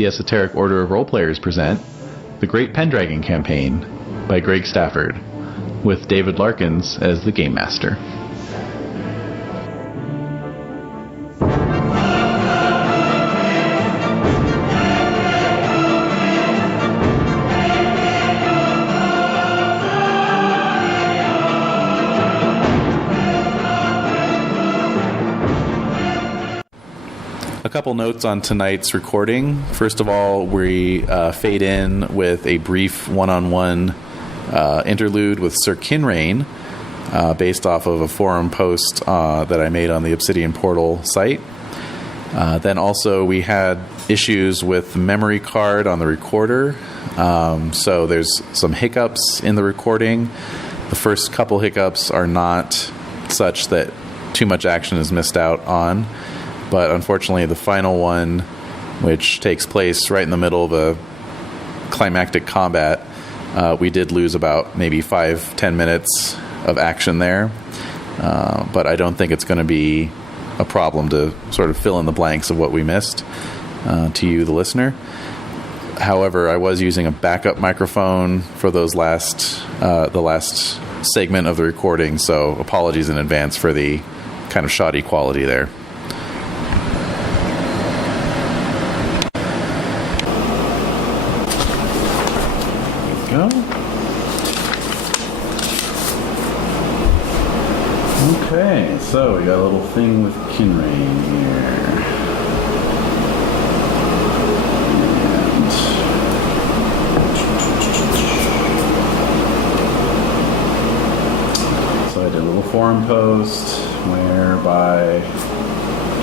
the Esoteric Order of Roleplayers present The Great Pendragon Campaign by Greg Stafford, with David Larkins as the Game Master. A couple notes on tonight's recording. First of all, we fade in with a brief one-on-one interlude with Sir Kinrain, based off of a forum post that I made on the Obsidian Portal site. Then also we had issues with the memory card on the recorder, so there's some hiccups in the recording. The first couple hiccups are not such that too much action is missed out on. But unfortunately, the final one, which takes place right in the middle of a climactic combat, we did lose about maybe 5-10 minutes of action there. But I don't think it's going to be a problem to sort of fill in the blanks of what we missed to you, the listener. However, I was using a backup microphone for those the last segment of the recording, so apologies in advance for the kind of shoddy quality there. Go. Okay, so we got a little thing with Kinrain here. And so I did a little forum post whereby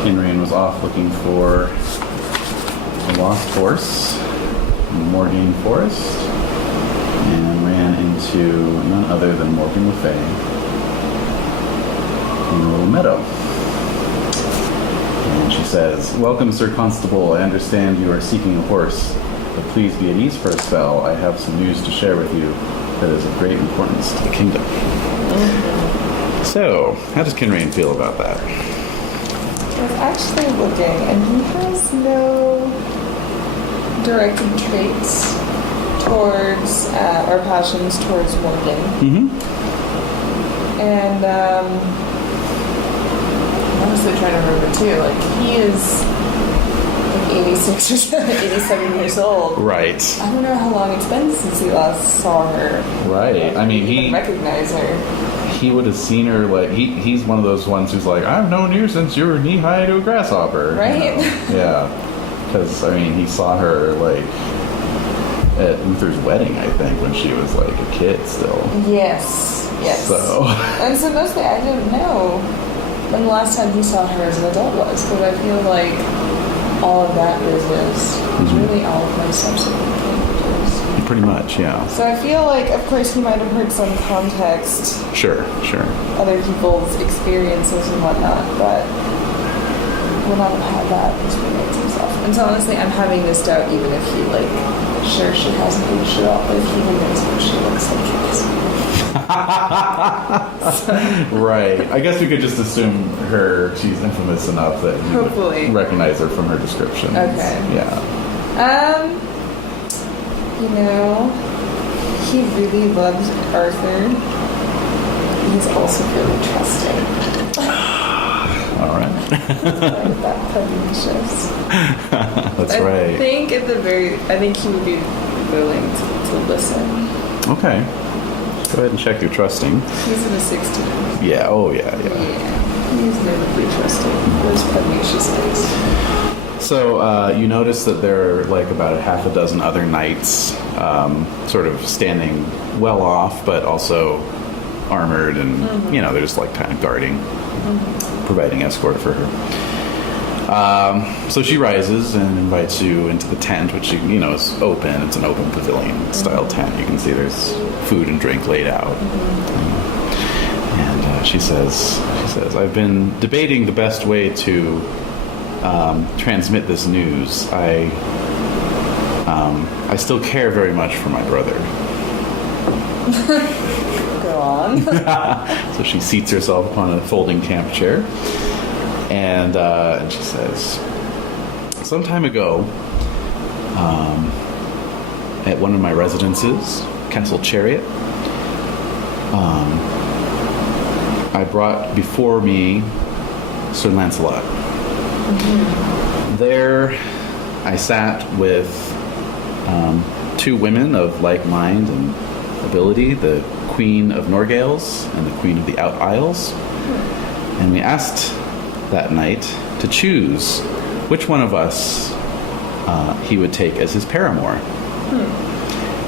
Kinrain was off looking for a lost horse in Morgaine Forest, and ran into none other than Morgan Le Fay in a little meadow. And she says, "Welcome, Sir Constable. I understand you are seeking a horse, but please be at ease for a spell. I have some news to share with you that is of great importance to the kingdom." So, how does Kinrain feel about that? I was actually looking, and he has no directed traits towards or passions towards Morgan. And I'm honestly trying to remember too, like he is like 86 or 87 years old. Right. I don't know how long it's been since he last saw her. Right. I mean, he recognize her. He would have seen her, like, he's one of those ones who's like, I've known you since you were knee-high to a grasshopper. Right? You know? Yeah. Because, I mean, he saw her, like, at Uther's wedding, I think, when she was, like, a kid still. Yes. So. And so mostly I didn't know when the last time he saw her as an adult was, because I feel like all of that business was really all of my subsequent characters. Pretty much, yeah. So I feel like, of course, he might have heard some context. Sure. Other people's experiences and whatnot, but will not have had that experience himself. And so honestly, I'm having this doubt, even if he, like, sure she hasn't aged at all, but if he even knows what she looks like. Right. I guess we could just assume she's infamous enough that you would recognize her from her description. Okay. Yeah. You know, he really loves Arthur. He's also really trusting. All right. Like that pugnacioush. That's right. I think he would be willing to listen. Okay. Go ahead and check your trusting. He's in a 16. Yeah. Oh, yeah. Yeah. He's notably trusting. Those pugnacious eyes. So you notice that there are like about a half a dozen other knights sort of standing well off, but also armored, and they're just like kind of guarding, providing escort for her. So she rises and invites you into the tent, which is open. It's an open pavilion style tent. You can see there's food and drink laid out. And she says, "I've been debating the best way to transmit this news. I still care very much for my brother." Go on. So she seats herself upon a folding camp chair, and she says, "Some time ago, at one of my residences, Castle Chariot. I brought before me Sir Lancelot. There, I sat with two women of like mind and ability, the Queen of Norgales and the Queen of the Out Isles. And we asked that night to choose which one of us he would take as his paramour.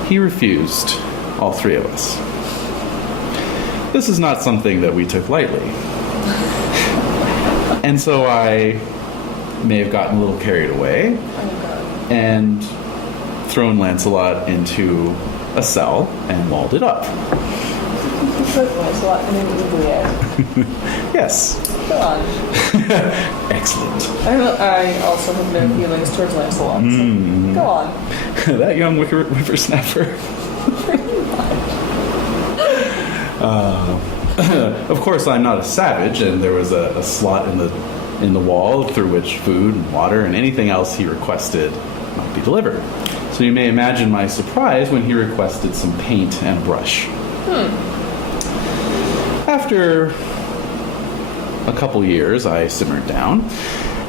He refused all three of us. This is not something that we took lightly. And so I may have gotten a little carried away and thrown Lancelot into a cell and walled it up. Lancelot in an inebriate. Yes. Go on. Excellent. I also have no feelings towards Lancelot, so go on. That young whippersnapper. Of course, I'm not a savage, and there was a slot in the wall through which food and water and anything else he requested might be delivered. So you may imagine my surprise when he requested some paint and a brush. After a couple years, I simmered down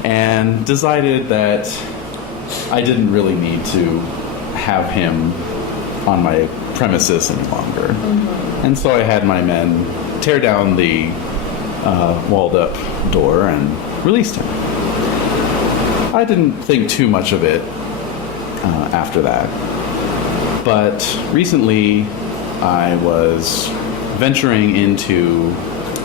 and decided that I didn't really need to have him on my premises any longer. And so I had my men tear down the walled up door and released him. I didn't think too much of it after that. But recently I was venturing into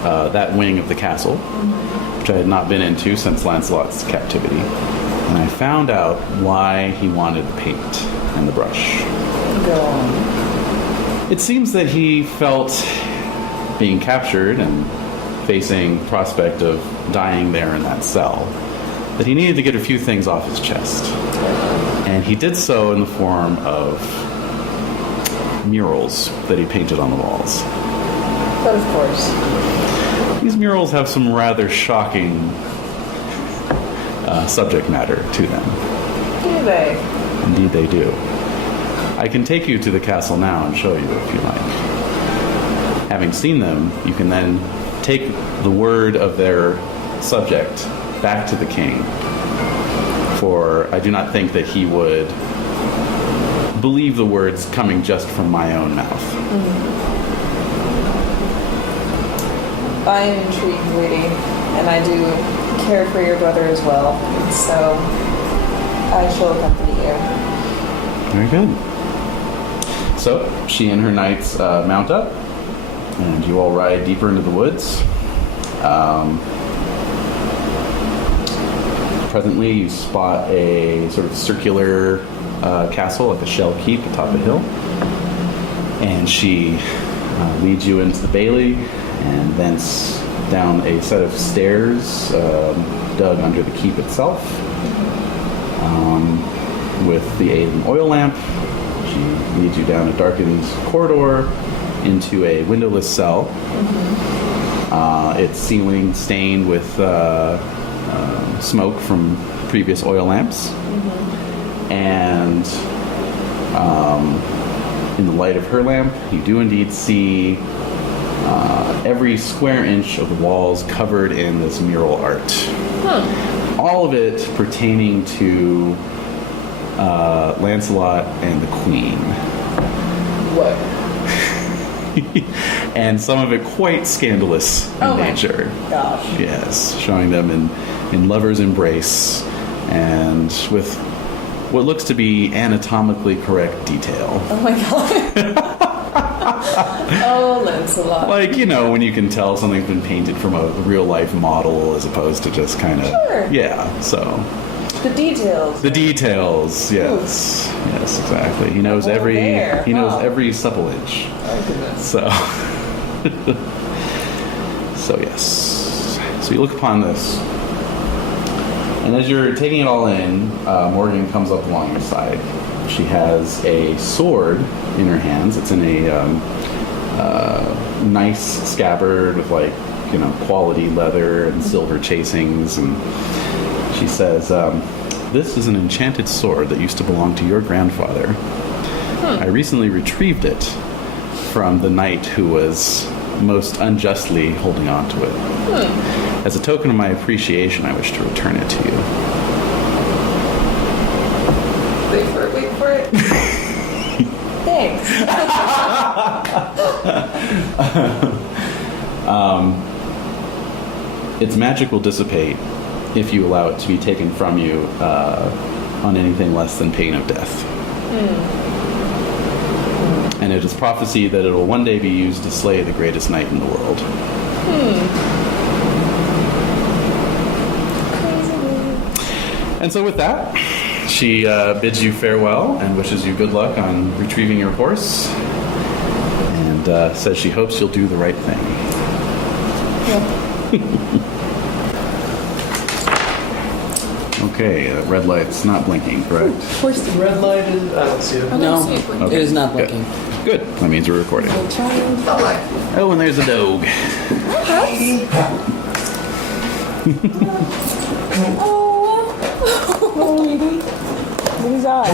that wing of the castle, which I had not been into since Lancelot's captivity. And I found out why he wanted the paint and the brush. Go on. It seems that he felt being captured and facing prospect of dying there in that cell, that he needed to get a few things off his chest. And he did so in the form of murals that he painted on the walls. But of course. These murals have some rather shocking subject matter to them. Do they? Indeed they do. I can take you to the castle now and show you if you like. Having seen them, you can then take the word of their subject back to the king. For I do not think that he would believe the words coming just from my own mouth. I am intrigued, lady, and I do care for your brother as well, so I shall accompany you. Very good. So she and her knights mount up, and you all ride deeper into the woods. Presently, you spot a sort of circular castle, like a shell keep atop a hill, and she leads you into the bailey, and thence down a set of stairs dug under the keep itself. With the aid of an oil lamp, she leads you down a darkened corridor into a windowless cell. Its ceiling stained with smoke from previous oil lamps. And in the light of her lamp, you do indeed see every square inch of the walls covered in this mural art. All of it pertaining to Lancelot and the Queen. What? And some of it quite scandalous in nature. Gosh. Yes, showing them in lover's embrace and with what looks to be anatomically correct detail. Oh my god. Oh, Lancelot. Like, you know, when you can tell something's been painted from a real-life model as opposed to just kind of... Sure. Yeah, so... The details. The details, yes. Oof. Yes, exactly. He knows every supple inch. Oh, goodness. So... So, yes. So you look upon this. And as you're taking it all in, Morgan comes up along your side. She has a sword in her hands. It's in a nice scabbard with, like, quality leather and silver chasings. And she says, This is an enchanted sword that used to belong to your grandfather. I recently retrieved it from the knight who was most unjustly holding on to it. As a token of my appreciation, I wish to return it to you. Wait for it. Thanks. Its magic will dissipate if you allow it to be taken from you on anything less than pain of death. And it is prophesied that it will one day be used to slay the greatest knight in the world. And so with that, she bids you farewell and wishes you good luck on retrieving your horse, and says she hopes you'll do the right thing. Okay, that red light's not blinking, correct? Of course, The red light is... I don't see it. No, Okay. it is not Good. blinking. Good. That means we're recording. Oh, and there's a dog. What is that?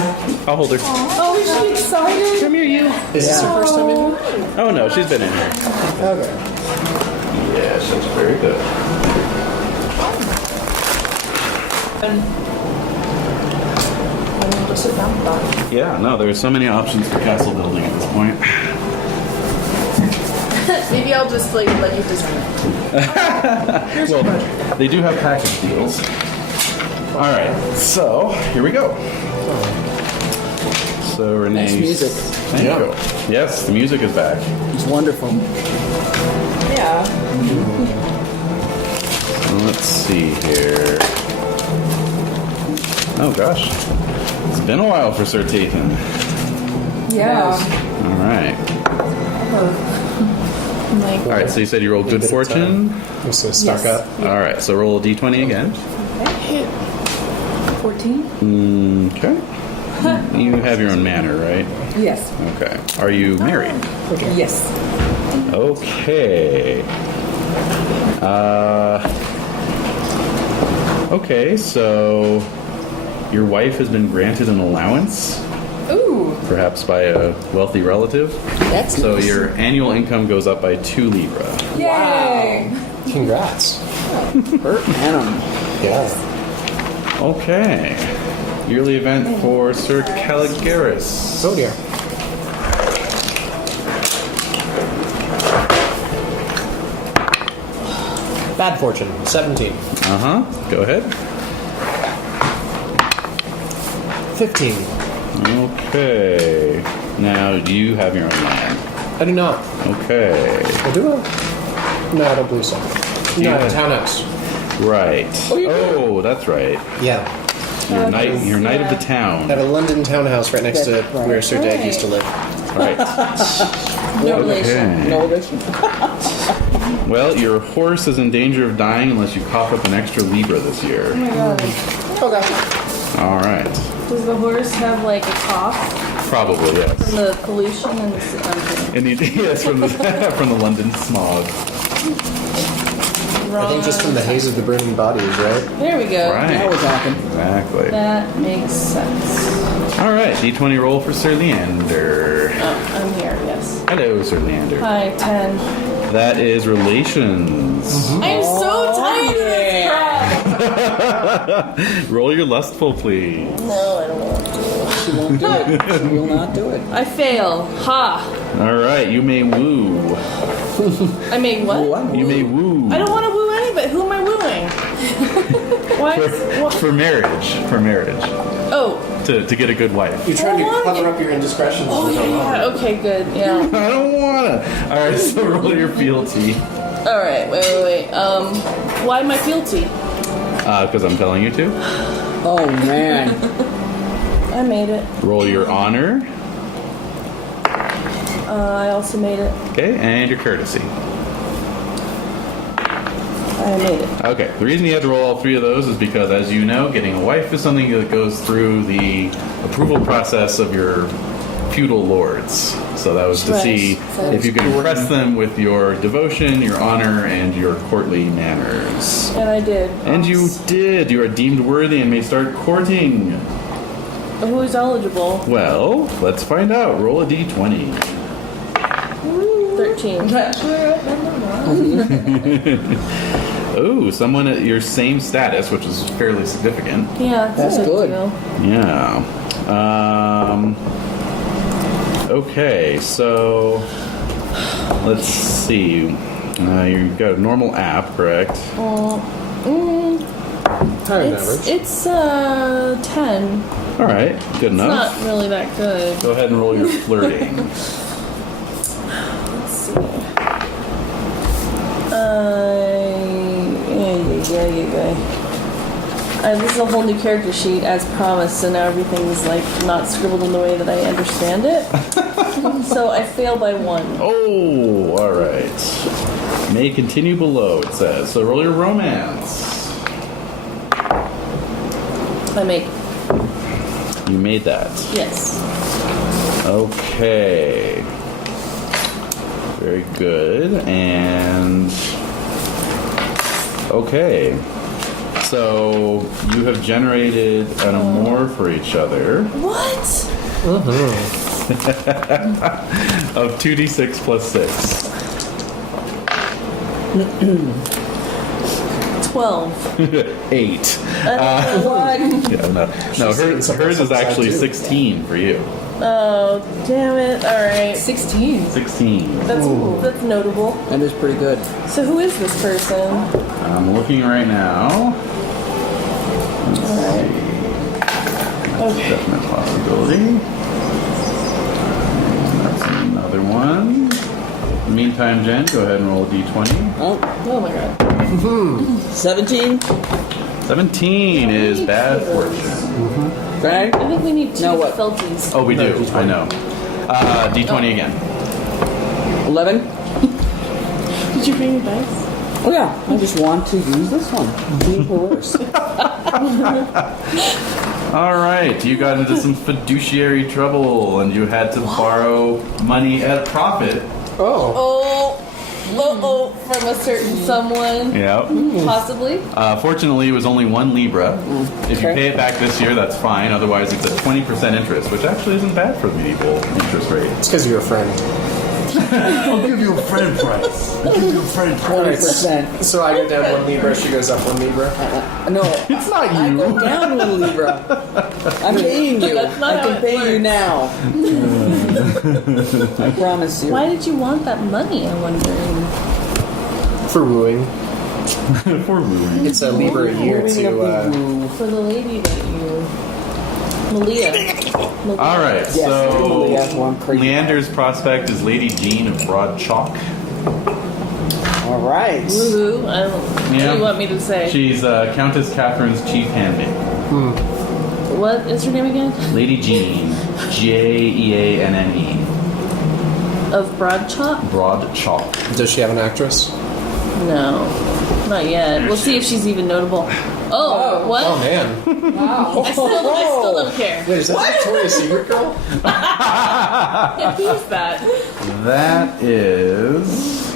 I'll hold her. Oh, is she excited? Come here, you. Is this her first time in here? Oh, no, she's been in here. Okay. Yeah, she's very good. I'm just sit down with that. Yeah, no, there's so many options for castle building at this point. Maybe I'll just like let you design it. Well, they do have package deals. All right, so here we go. So Renae, Nice music. Thank you. Yes, the music is back. It's wonderful. Yeah. So let's see here. Oh gosh, it's been a while for Sir Tathan. Yeah. All right. I'm like, All right, so you said you rolled good fortune. I'm just going to stock Yes. up. All right, so roll a d20 again. 14? Okay. You have your own manor, right? Yes. Okay. Are you married? Yes. Okay. Okay, so your wife has been granted an allowance, Ooh. perhaps by a wealthy relative. That's So nice. your annual income goes up by 2 Libra. Yay. Congrats. Per annum. Yeah. Okay. Yearly event for Sir Caligaris. Oh dear. Bad fortune. 17. Go ahead. 15. Okay. Now, do you have your own land? I do not. Okay. I do not. No, I don't believe so. you No, have- townhouse. Right. Oh, that's right. Yeah. You're knight of the I town. have a London townhouse right next to Right. where Sir Jade used to live. Right. No relation. Okay. No relation. Well, your horse is in danger of dying unless you cough up an extra Libra this year. Oh my god. Okay. All right. Does the horse have like a cough Probably, yes. from the pollution and the And yes, from the from the London smog. I think just from the haze of the burning bodies, right? There we go. Right. Now we're talking. Exactly. That makes sense. All right. D20 roll for Sir Leander. Oh, I'm here, yes. Hello, Sir Leander. Hi, 10. That is relations. I'm so tired of this crap. Roll your lustful, please. No, I don't want to. She won't do it. She will not do it. I fail. Ha. All right. You may woo. I made what? What? You may woo. I don't want to woo anybody. Who am I wooing? What? For marriage. For marriage. Oh. To get a good wife. You're trying I to want cover it. up your indiscretions. Oh, for so long. yeah. Okay, good. Yeah. I don't wanna. All right. So roll your fealty. All right. Wait. Why am I guilty? Because I'm telling you to. Oh, man. I made it. Roll your honor. I also made it. Okay, and your courtesy. I made it. Okay, the reason you had to roll all 3 of those is because, as you know, getting a wife is something that goes through the approval process of your feudal lords. So that was to Right. see if you could impress them with your devotion, your honor, and your courtly manners. And I did. And you did. You are deemed worthy and may start courting. Who's eligible? Well, let's find out. Roll a d20. 13. Oh, someone at your same status, which is fairly significant. Yeah, That's a good. deal. Yeah. Okay, so let's see. You've got a normal app, correct? Higher than average. It's 10. All right, good It's enough. not really that good. Go ahead and roll your flirting. Let's see. This is a whole new character sheet as promised, so now everything's like not scribbled in the way that I understand it. So I fail by 1. Oh, all right. May continue below, it says. So roll your romance. I make You made that. yes. Okay. Very good. And okay. So you have generated an amour for each other What? of 2d6 plus 6. 12. 8. Another one. Yeah, no hers is actually 16 for you. Oh, damn it. Alright. 16. 16. That's notable. That is pretty good. So who is this person? I'm looking right now. Let's see. That's a definite possibility. And that's another one. In the meantime, Jen, go ahead and roll a d20. Oh, Oh my god. 17. 17 is bad fortune. Right? I think we need 2 Now what? felties. Oh, we No, do. D20. I know. D20 again. 11. Did you bring your dice? Oh yeah, I just want to use this one. Being coerced. All right, you got into some fiduciary trouble, and you had to borrow money at a profit. Oh. From a certain someone. Yeah. Possibly. Fortunately, it was only 1 Libra. If you Okay. pay it back this year, that's fine. Otherwise, it's a 20% interest, which actually isn't bad for medieval interest rate. It's because you're a friend. I'll give you a friend price. I'll give you a friend price. 20%. So I go down 1 Libra, she goes up 1 Libra. No, It's not I go you. down 1 Libra. I'm paying you. That's not I how can it pay you works. now. I promise you. Why did you want that money, I'm wondering? For wooing. For wooing. It's a Libra a year to, For the lady that you... Malia. All right, Yes, so Malia, who I'm crazy Leander's prospect is Lady Jean of Broad Chalk. All right. Woohoo. I don't... What do you want me to say? She's Countess Catherine's chief handmaid. What is her name again? Lady Jean. Jeanne. Of Broad Chalk? Broad Chalk. does she have an actress? No. Not yet. We'll see if she's even notable. Oh, what? Oh man. Wow. I still don't care. Wait, is that Victoria's Secret girl? Yeah, who's that? That is.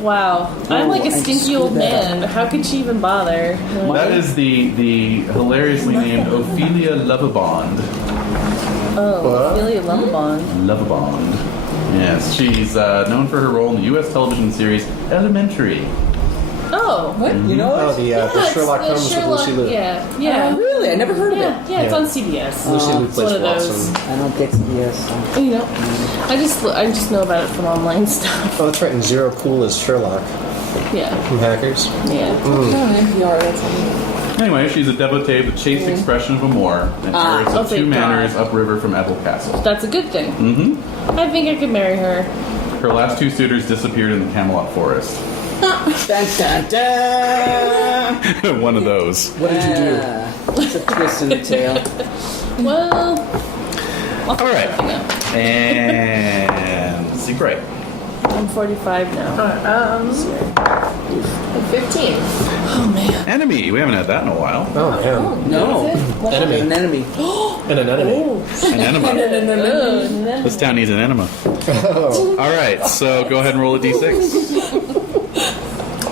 Wow. I'm like a I stinky screwed old that man. How could she even bother? That is the hilariously named Ophelia Lovabond. Oh, What? Ophelia Lovabond. Lovabond. Yes, she's known for her role in the U.S. television series Elementary. Oh. What? You know Oh, it? the Yeah, it's Sherlock the Holmes with Sherlock- Lucy Liu. Yeah, yeah. Oh, really? I never heard of Yeah, it. yeah, it's Yeah. on CBS. Lucy Liu It's plays one of those. Blossom. I don't get CBS. So. You know, I just know about it from online stuff. Oh, that's right. And Zero Cool is Sherlock Yeah, from Hackers. yeah. No, on NPR, that's on. Anyway, she's a devotee of the chaste expression of amour and heirs Oh, of 2 thank manors God. upriver from Ebble Castle. That's a good thing. Mm-hmm. I think I could marry her. Her last 2 suitors disappeared in the Camelot Forest. Dun, dun, dun. One of those. What did you do? It's a twist in the tail. Well, I'll All right. something up. And secret. I'm 45 now. 15. Oh man. Enemy. We haven't had that in a while. Oh man. No. What Enemy. An enemy. And an enemy. An enema. This town needs an enema. Oh. All right, so go ahead and roll a d6.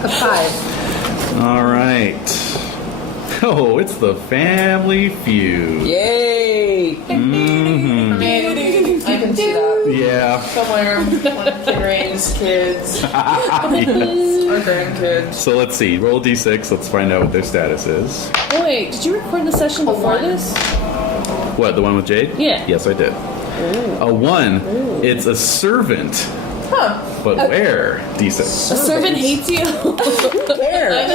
A 5. All right. Oh, it's the family feud. Yay! Mm-hmm. I can see that. Yeah. Somewhere, one of Kinrain's kids Yes. or grandkids. So let's see. Roll a d6. Let's find out what their status is. Oh, wait, did you record the session before one. this? What, the one with Jade? Yeah. Yes, I did. A 1. It's a servant. Huh. But where? D6. A servant hates you? There.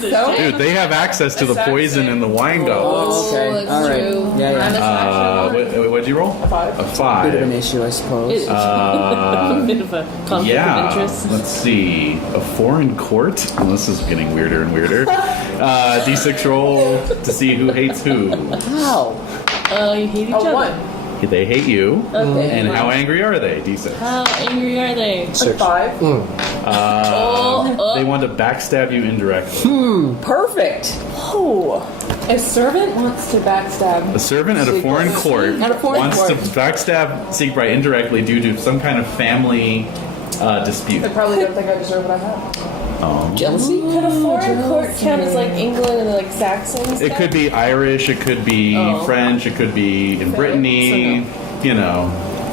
So? Dude, they have access to the poison in the wine goblets. Oh, okay. that's All right. true. Yeah. What'd you roll? A 5. A Bit of 5. an issue, I suppose. A bit of a conflict Yeah. of interest. Let's see. A foreign court? Well, this is getting weirder and weirder. D6 roll to see who hates who. How? You hate each A other. 1. They hate you. Okay. And how angry are they? D6. How angry are they? A 6. 5. They want to backstab you indirectly. Perfect. Oh. A servant wants to backstab. A servant at a foreign court At a foreign wants court. to backstab Siegbright indirectly due to some kind of family dispute. They probably don't think I deserve what I have. Jealousy? Could a foreign court count as like England and like Saxons? It could be Irish, it could be French, it could be in Brittany, you know.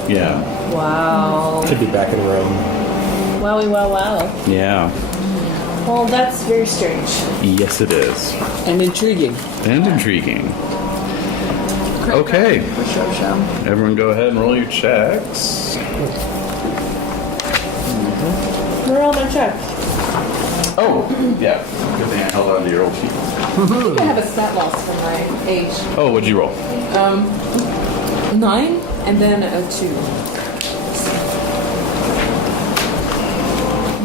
Yeah. Wow. Could be back in Rome. Wowie wow wow. Yeah. Well, that's very strange. Yes, it is. And intriguing. And intriguing. Okay. For show. Everyone go ahead and roll your checks. Where are all my checks? Oh, yeah. Good thing I held on to your old sheet. I have a stat loss from my age. Oh, what'd you roll? 9 and then a 2.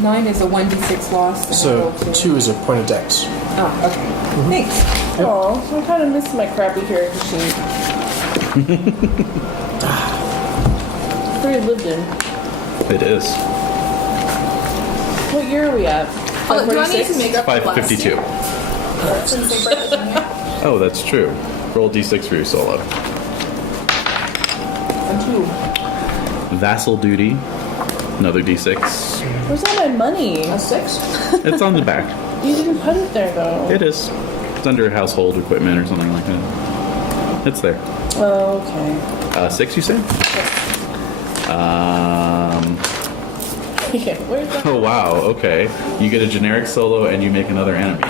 9 is a 1d6 loss. So 2 is a point of dex. Oh, okay. Thanks. Oh, I kind of miss my crappy character sheet. Pretty lived in. It is. What year are we at? Do I need to make up for last 552. year? Since they brought this in here? Oh, that's true. Roll d6 for your solo. A 2. Vassal duty. Another d6. Where's all my money? A 6? It's on the back. You didn't put it there though. It is. It's under household equipment or something like that. It's there. Oh, okay. 6, you said? Yeah, where's that? Oh, wow. Okay. You get a generic solo and you make another enemy.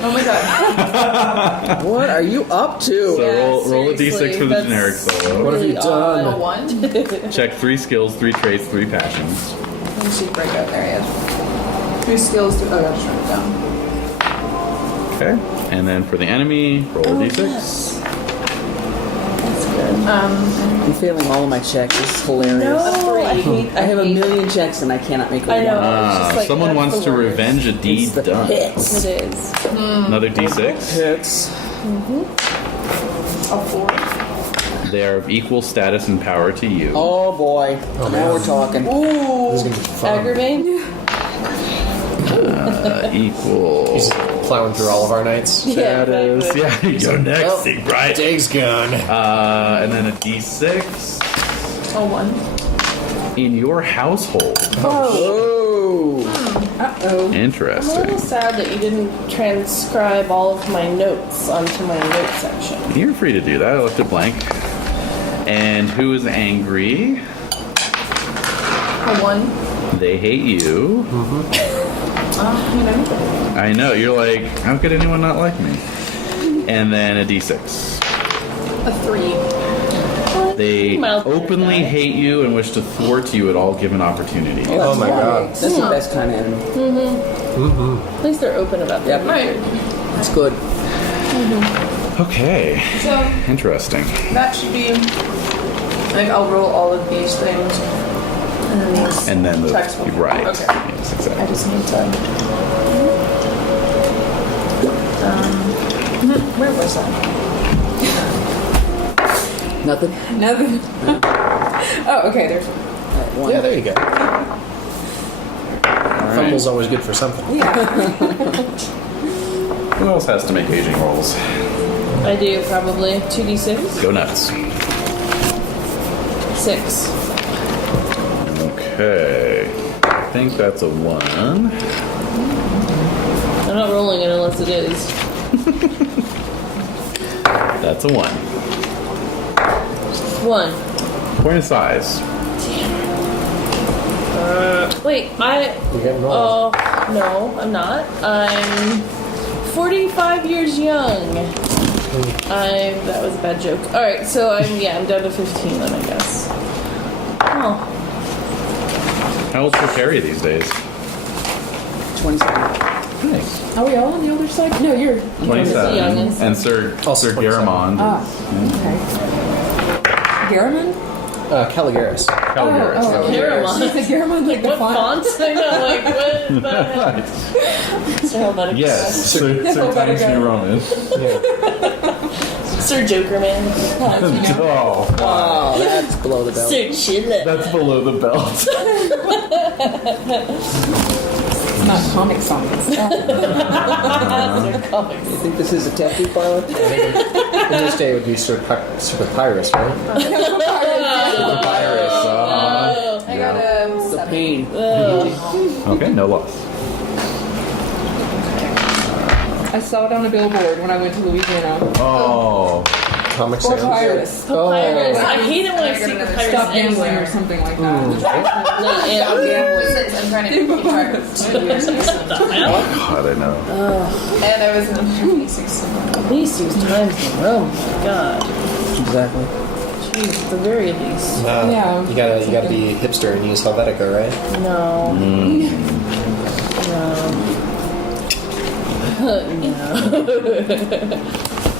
Oh my god. What are you up to? So roll a d6 seriously, for the that's generic solo. What have you A done? 1? Check 3 skills, 3 traits, 3 passions. Let me see break out. There he is. 3 skills. Oh, I just wrote it down. Okay. And then for the enemy, roll a d6. That's good. I'm failing all of my checks. This is hilarious. No, I I have a hate- million checks and I cannot make a I know. one. It's just like, Someone that's wants the to worst. revenge a deed It's the done. hits. It is. Another d6. Hits. A 4. They are of equal status and power to you. Oh boy. Now we're talking. This is going to be fun. Aggravate? Equal He's plowing through all of our nights. status. Yeah, you go next, Oh, Siegbright. Dave's gone. And then a d6 A 1. in your household. Oh. Uh-oh. I'm a Interesting. little sad that you didn't transcribe all of my notes onto my note section. You're free to do that. I left it blank. And who is angry? A 1. They hate you. You know. I know. You're like, how could anyone not like me? And then a d6. A 3. They Mildly openly nice. hate you and wish to thwart you at all given opportunity. Oh my god. That's the best kind of enemy. At least they're open about Yep. that. Right. It's good. Okay. So Interesting. that should be like I'll roll all of these things and then these And then the checks will be right. Okay. Yes, I exactly. just need to. Where was that? Nothing? Nothing. Oh, okay. There's One. Yeah, there you go. Fumble's always good for something. Who else has to make aging rolls? I do, probably. 2d6? Go nuts. 6. Okay. I think that's a 1. I'm not rolling it unless it is. That's a 1. 1. Point of size. Wait, You're getting old. Oh, no, I'm not. I'm 45 years young. That was a bad joke. Alright, so I'm down to 15 then, I guess. Oh. How old's your carry these days? 27. Nice. Are we all on the other side? No, you're. 27. youngest. And Sir Also 27. Garamond. Ah, okay. Garamond? Caligaris. Caligaris. Garamond. Is Garamond like the What font? font? I know, like, what the heck? Sir Helvetica. Yes. Sir Times New Roman. Sir Jokerman. Oh, Oh, that's below the belt. Sir Chilla. that's below the belt. It's not Comic Sans. Sir Comics. You think this is a tattoo parlor? In this day, it would be Sir Papyrus, right? Papyrus. I got a The 7. pain. Okay, no loss. I saw it on a billboard when I went to Louisiana. Oh. Comic Or Sans. Papyrus. Papyrus. I hate it when I see Stop papyrus Stop gambling or anywhere. something like that. No, yeah. I'm trying to keep track of 2 years ago. God, I know. And I was in 26. At least use times in a row. Oh my god. Exactly. Jeez, at the very least. Yeah. You gotta be hipster and use Helvetica, right? No.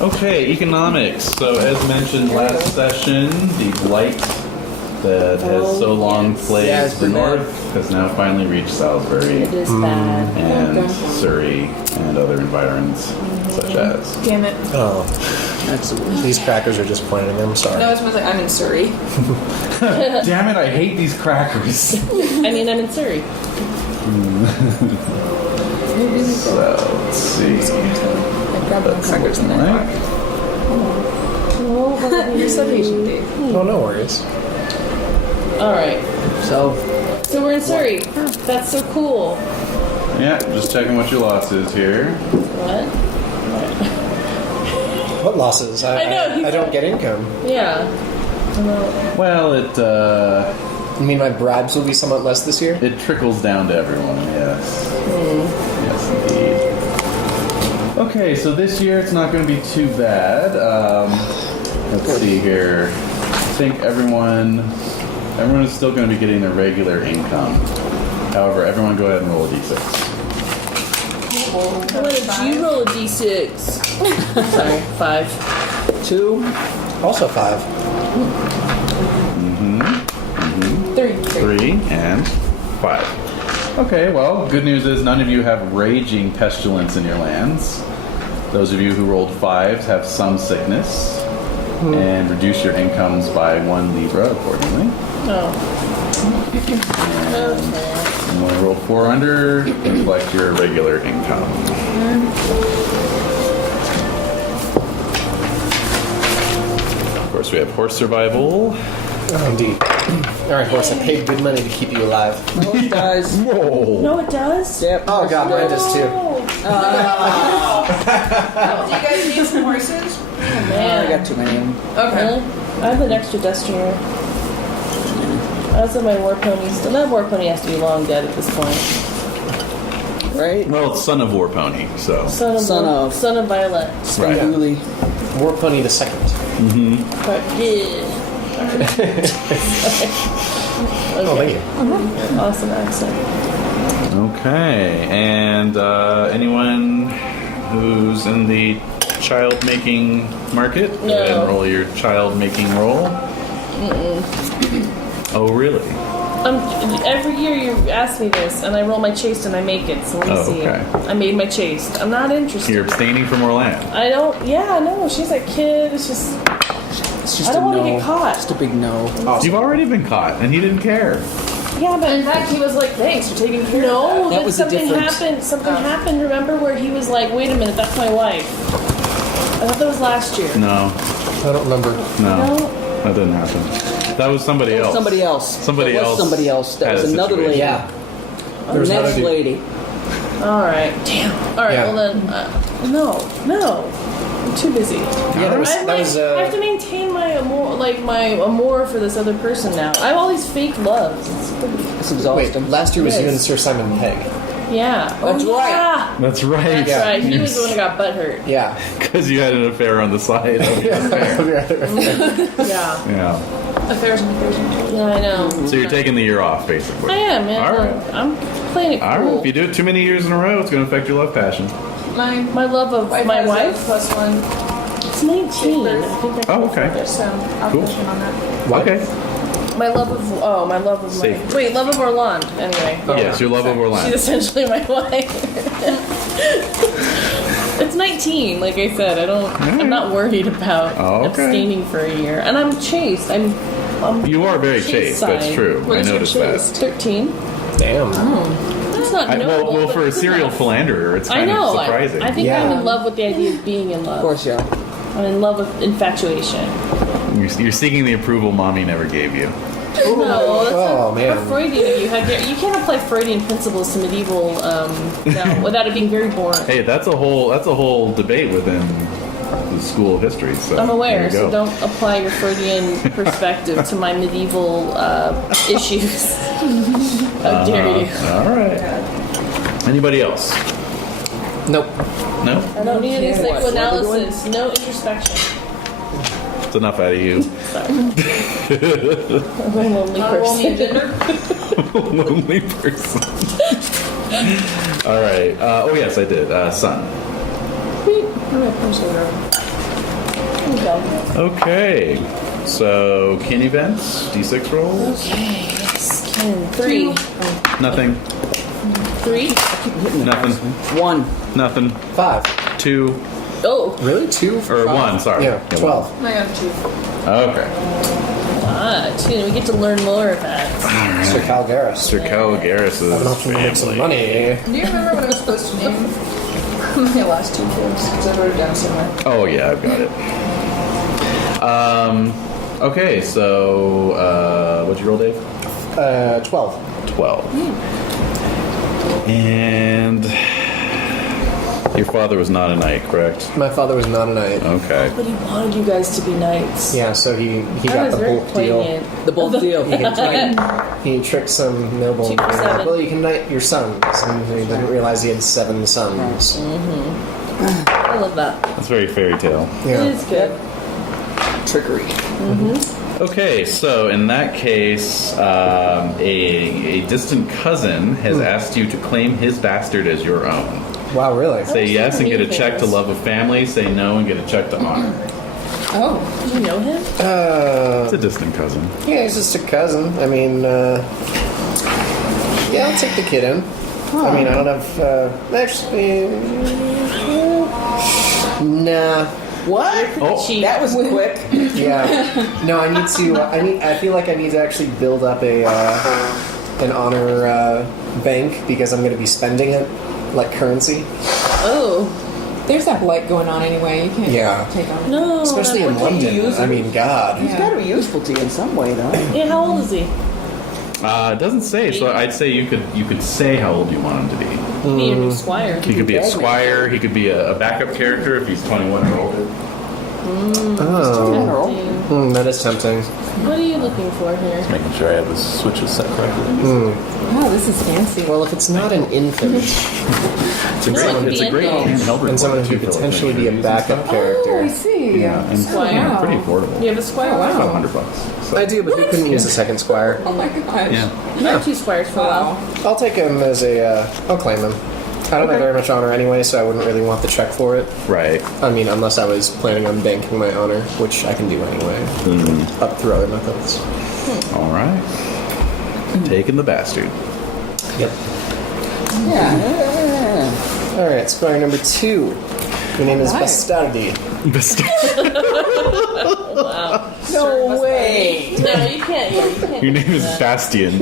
Okay, economics. So, as mentioned last session, the blight that has so long plagued Yeah, it's the been north has now finally reached Salisbury It is bad. and Surrey and other environs, such as. Damn it. Oh. These crackers are disappointing. I'm sorry. No, it was like, I'm in Surrey. Damn it! I hate these crackers. I mean, I'm in Surrey. So let's see. I grabbed the crackers and then Right. you're so patient, Dave. Oh, no worries. Alright. So, So we're in Surrey. That's so cool. Yeah, just checking what your loss is here. What? What losses? I know, I don't get income. Yeah. Well, it You mean my bribes will be somewhat less this year? it trickles down to everyone. Yes. Yes, indeed. Okay, so this year it's not going to be too bad. Let's see here. I think everyone is still going to be getting their regular income. However, everyone go ahead and roll a d6. Why did you roll a d6? Sorry, 5. 2, Also 5. 3. 3 and 5. Okay, well, good news is none of you have raging pestilence in your lands. Those of you who rolled 5s have some sickness and reduce your incomes by 1 Libra accordingly. Oh. And when you roll 4 under, reflect your regular income. Of course, we have horse survival. Oh, indeed. All right, horse. I paid good money to keep you alive. It does. Whoa! No, it does? Yep. Oh God, mine does too. Do you guys need some horses? Man. I got too many of them. Okay. Really? I have an extra destrier. I also have my war pony still. That war pony has to be long dead at this point. Right? Well, it's son of War Pony, so. Son of Violet. Right. Really. War Pony the second. But, yeah. Oh, thank you. Awesome accent. Okay, and anyone who's in the child making market, go ahead and roll your child making roll. Oh, really? Every year you ask me this, and I roll my chaste and I make it. So let me Oh, see. okay. I made my chaste. I'm not interested. You're abstaining from more land. I don't. Yeah, no. She's a kid. It's just. It's just I don't a wanna no. get caught. Just a big no. You've already been caught, and he didn't care. Yeah, but In fact, he was like, thanks for taking care of no. That But was a something different- happened. Something happened. Remember where he was like, "Wait a minute, that's my wife." thought that was last year. No, I don't remember. no, that didn't happen. That was somebody else. Somebody else. Somebody There was else Somebody else. That had was a another situation. lady. Yeah. The There was next another dude. lady. All right. Damn. All right. Yeah. Well then, no. I'm too busy. Yeah, that was I have to maintain my amour for this other person now. I have all these fake loves. It's Wait, exhausting. last year was Yes. you and Sir Simon Pegg. Yeah. That's right. Yeah. That's right. That's right. He was the one who got butt hurt. Yeah. Because you had an affair on the side. Of the affair. Yeah. Yeah. Affairs and affairs. Yeah, I know. So you're taking the year off, basically. I am, man. All right. I'm playing it cool. All right. If you do it too many years in a row, it's going to affect your love passion. My love of my has a wife. +1. It's 19. I think I Oh, okay. So I'll Cool. push him on that. Okay. My love of Safe. love of Orland. Anyway. Yes, your love of She's Orlando. essentially my wife. It's 19, like I said. I'm not worried about Oh, okay. abstaining for a year, and I'm chaste. I'm You are very chaste. That's side. true. What I is your noticed that. chaste? 13. Damn. That's not Well, notable. but for a it's serial enough. philanderer, it's I kind know. of surprising. I think Yeah. I'm in love with the idea of being in love. Of course, yeah. I'm in love with infatuation. You're seeking the approval mommy never gave you. No, that's Oh, man. Freudian of you. You can't apply Freudian principles to medieval without it being very boring. Hey, that's a whole debate within the school of history. So I'm there aware, you so go. don't apply your Freudian perspective to my medieval issues. How dare you? All right. Anybody else? Nope. No? I don't need any care what we're psychoanalysis, no introspection. It's enough out of you. I'm a lonely person. Lonely person. All right. Oh yes, I did. Son. Sweet. I'm gonna push it over. Here we go. Okay. So kin events. D6 rolls. Okay, yes. Ken. 3. Nothing. 3. Nothing. 1. Nothing. 5. 2 Oh. Really? 2 or five? 1. Sorry. Yeah, 12. I got 2. Okay. 2. We get to learn more of that. Sir Calgaris. Sir Caligaris' I have an option to make some family. money. Do you remember what I was supposed to name my last 2 kids? Because I wrote it down somewhere. Oh yeah, I've got it. Okay, so what'd you roll, Dave? 12. 12. And your father was not a knight, correct? My father was not a knight. Okay. But he wanted you guys to be knights. Yeah, so he That got was the very bulk deal. poignant. The bulk deal. He tricked some noble. 2 for 7. Well, you can knight your sons. And he didn't realize he had 7 sons. I love that. That's very fairy tale. It Yeah. is good. Trickery. Okay, so in that case, a distant cousin has asked you to claim his bastard as your own. Wow, really? Say yes and get a Mean check to things. love of family. Say no and get a check to honor. Oh. Do you know him? It's a distant cousin. Yeah, he's just a cousin. I mean, yeah, I'll take the kid in. I mean, I don't have, actually, nah. What? Oh, Cheap. That was quick. Yeah. No, I need to, I feel like I need to actually build up an honor, bank because I'm going to be spending it like currency. Oh. There's that blight going on anyway. You can't Yeah. take on. No. Especially in not- London. I mean, God. It's got to be useful to you in some way, though. Yeah, how old is he? it doesn't say. So I'd say you could say how old you want him to be. You need a new squire. He could be a squire. He could be a backup character if he's 21 or older. Oh, Tempting. that is tempting. What are you looking for here? Making sure I have the switches set correctly. Wow, this is fancy. Well, if it's not an infant, It's a No, it could be great anything. handheld and someone who recorder, could too, for, like, potentially be a making sure backup Oh, I character. see. Yeah, and Squire. pretty affordable. You have a squire? About Wow. $100. So. I do, but who couldn't use a second squire? Oh my gosh. Yeah. You had 2 squires for a while. I'll take him as I'll claim him. I don't have very much honor anyway, so I wouldn't really want the check for it. Right. I mean, unless I was planning on banking my honor, which I can do anyway, up through other methods. All right. Taking the bastard. Yep. Yeah. All right, squire number 2. Your name is Alright. Bastardi. Wow. No way. No, you can't. Yeah, you can't. Your name is do that. Bastian.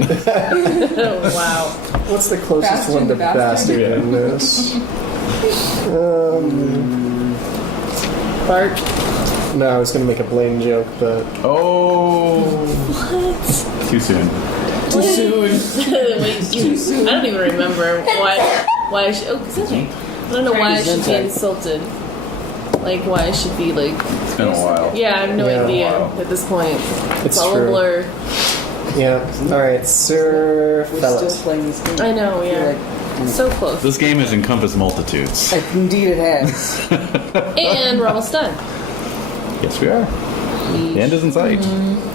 Oh, wow. What's the closest Bastion one to the bastard? bastard in this? Bart. No, I was gonna make a Blaine joke, but Oh, What? too soon. Too soon. Wait, too soon. I don't even remember why I should. Oh, excuse me. I don't know why I should be insulted. Like why I should be like. It's been a while. Yeah, I have no Yeah. idea Wow. at this point. It's all true. a blur. yeah. All right, Sir We're Fellet. still playing this game. I know. Yeah. So close. This game has encompassed multitudes. Indeed it has. And we're almost done. Yes, we are. The end is in sight.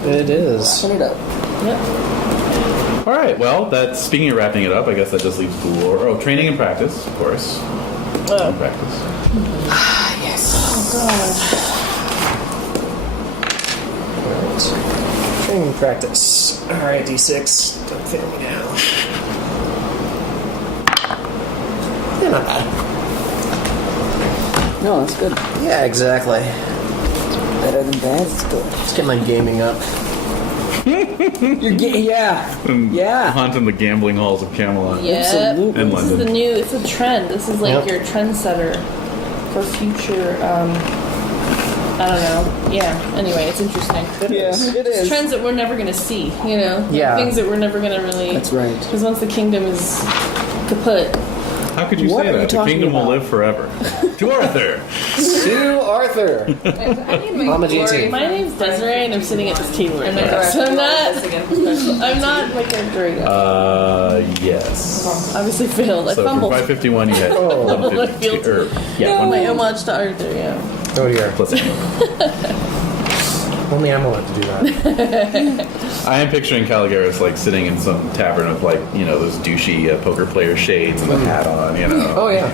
It is. Turn it up. Yep. All right. Well, that's speaking of wrapping it up. I guess that just leaves Glory. Oh, training and practice, of course. And practice. Alright. Training practice. Alright, D6. Don't fail me now. Yeah, not bad. No, that's good. Yeah, exactly. Better than bad, it's good. Let's get my gaming up. You're yeah. Yeah. Haunting the gambling halls of Camelot. Yeah. Absolutely. In This is London. the new. It's a trend. This is like Yep. your trendsetter for future. I don't know. Yeah. Anyway, it's interesting. Yeah, it It's is. trends that we're never gonna see. You know. Like Yeah. Things that we're never gonna really. That's right. Because once the kingdom is kaput. How could you What say are you that? The talking kingdom will about? live forever. To Arthur. Sue Arthur. I need my Mama glory GT. My name's Desiree, and I'm sitting at this table right And then now. go after So I'm all not. this again for special. I'm not my character right now. Yes. Obviously failed. I So from fumbled. 551, you had 152. Or, yeah, My 1 homage to Arthur. Yeah. Oh dear. plus 8. Only I'm allowed to do that. I am picturing Caligaris like sitting in some tavern with like, you know, those douchey poker player shades and the hat on, you know. Oh yeah.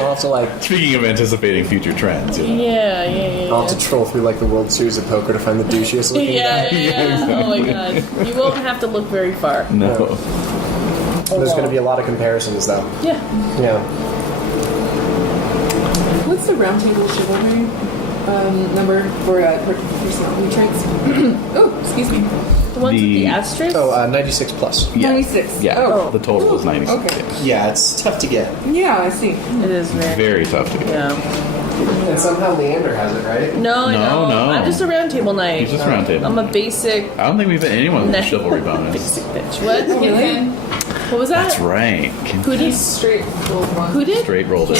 I'll have to like Speaking of anticipating future trends, you know. Yeah. I'll have to troll through like the World Series of Poker to find the douchiest looking guy. Yeah. Oh my god. You won't have to look very far. No. There's going to be a lot of comparisons though. Yeah. Yeah. What's the roundtable chivalry number for personality traits? Oh, excuse me. The ones with the The- asterisk? Oh, 96 plus. Yeah. 96. Yeah. Oh. The total was 96. Okay. Yeah, it's tough to get. Yeah, I see. It is very. Very tough to get. Yeah. And somehow Leander has it, right? No. No. I'm just a roundtable knight. He's just round table. I'm a basic. I don't think we've hit anyone with a Nah. chivalry bonus. Basic bitch. What? Really? What was that? That's right. Who did? Straight rolled one. Who did? Straight rolled it.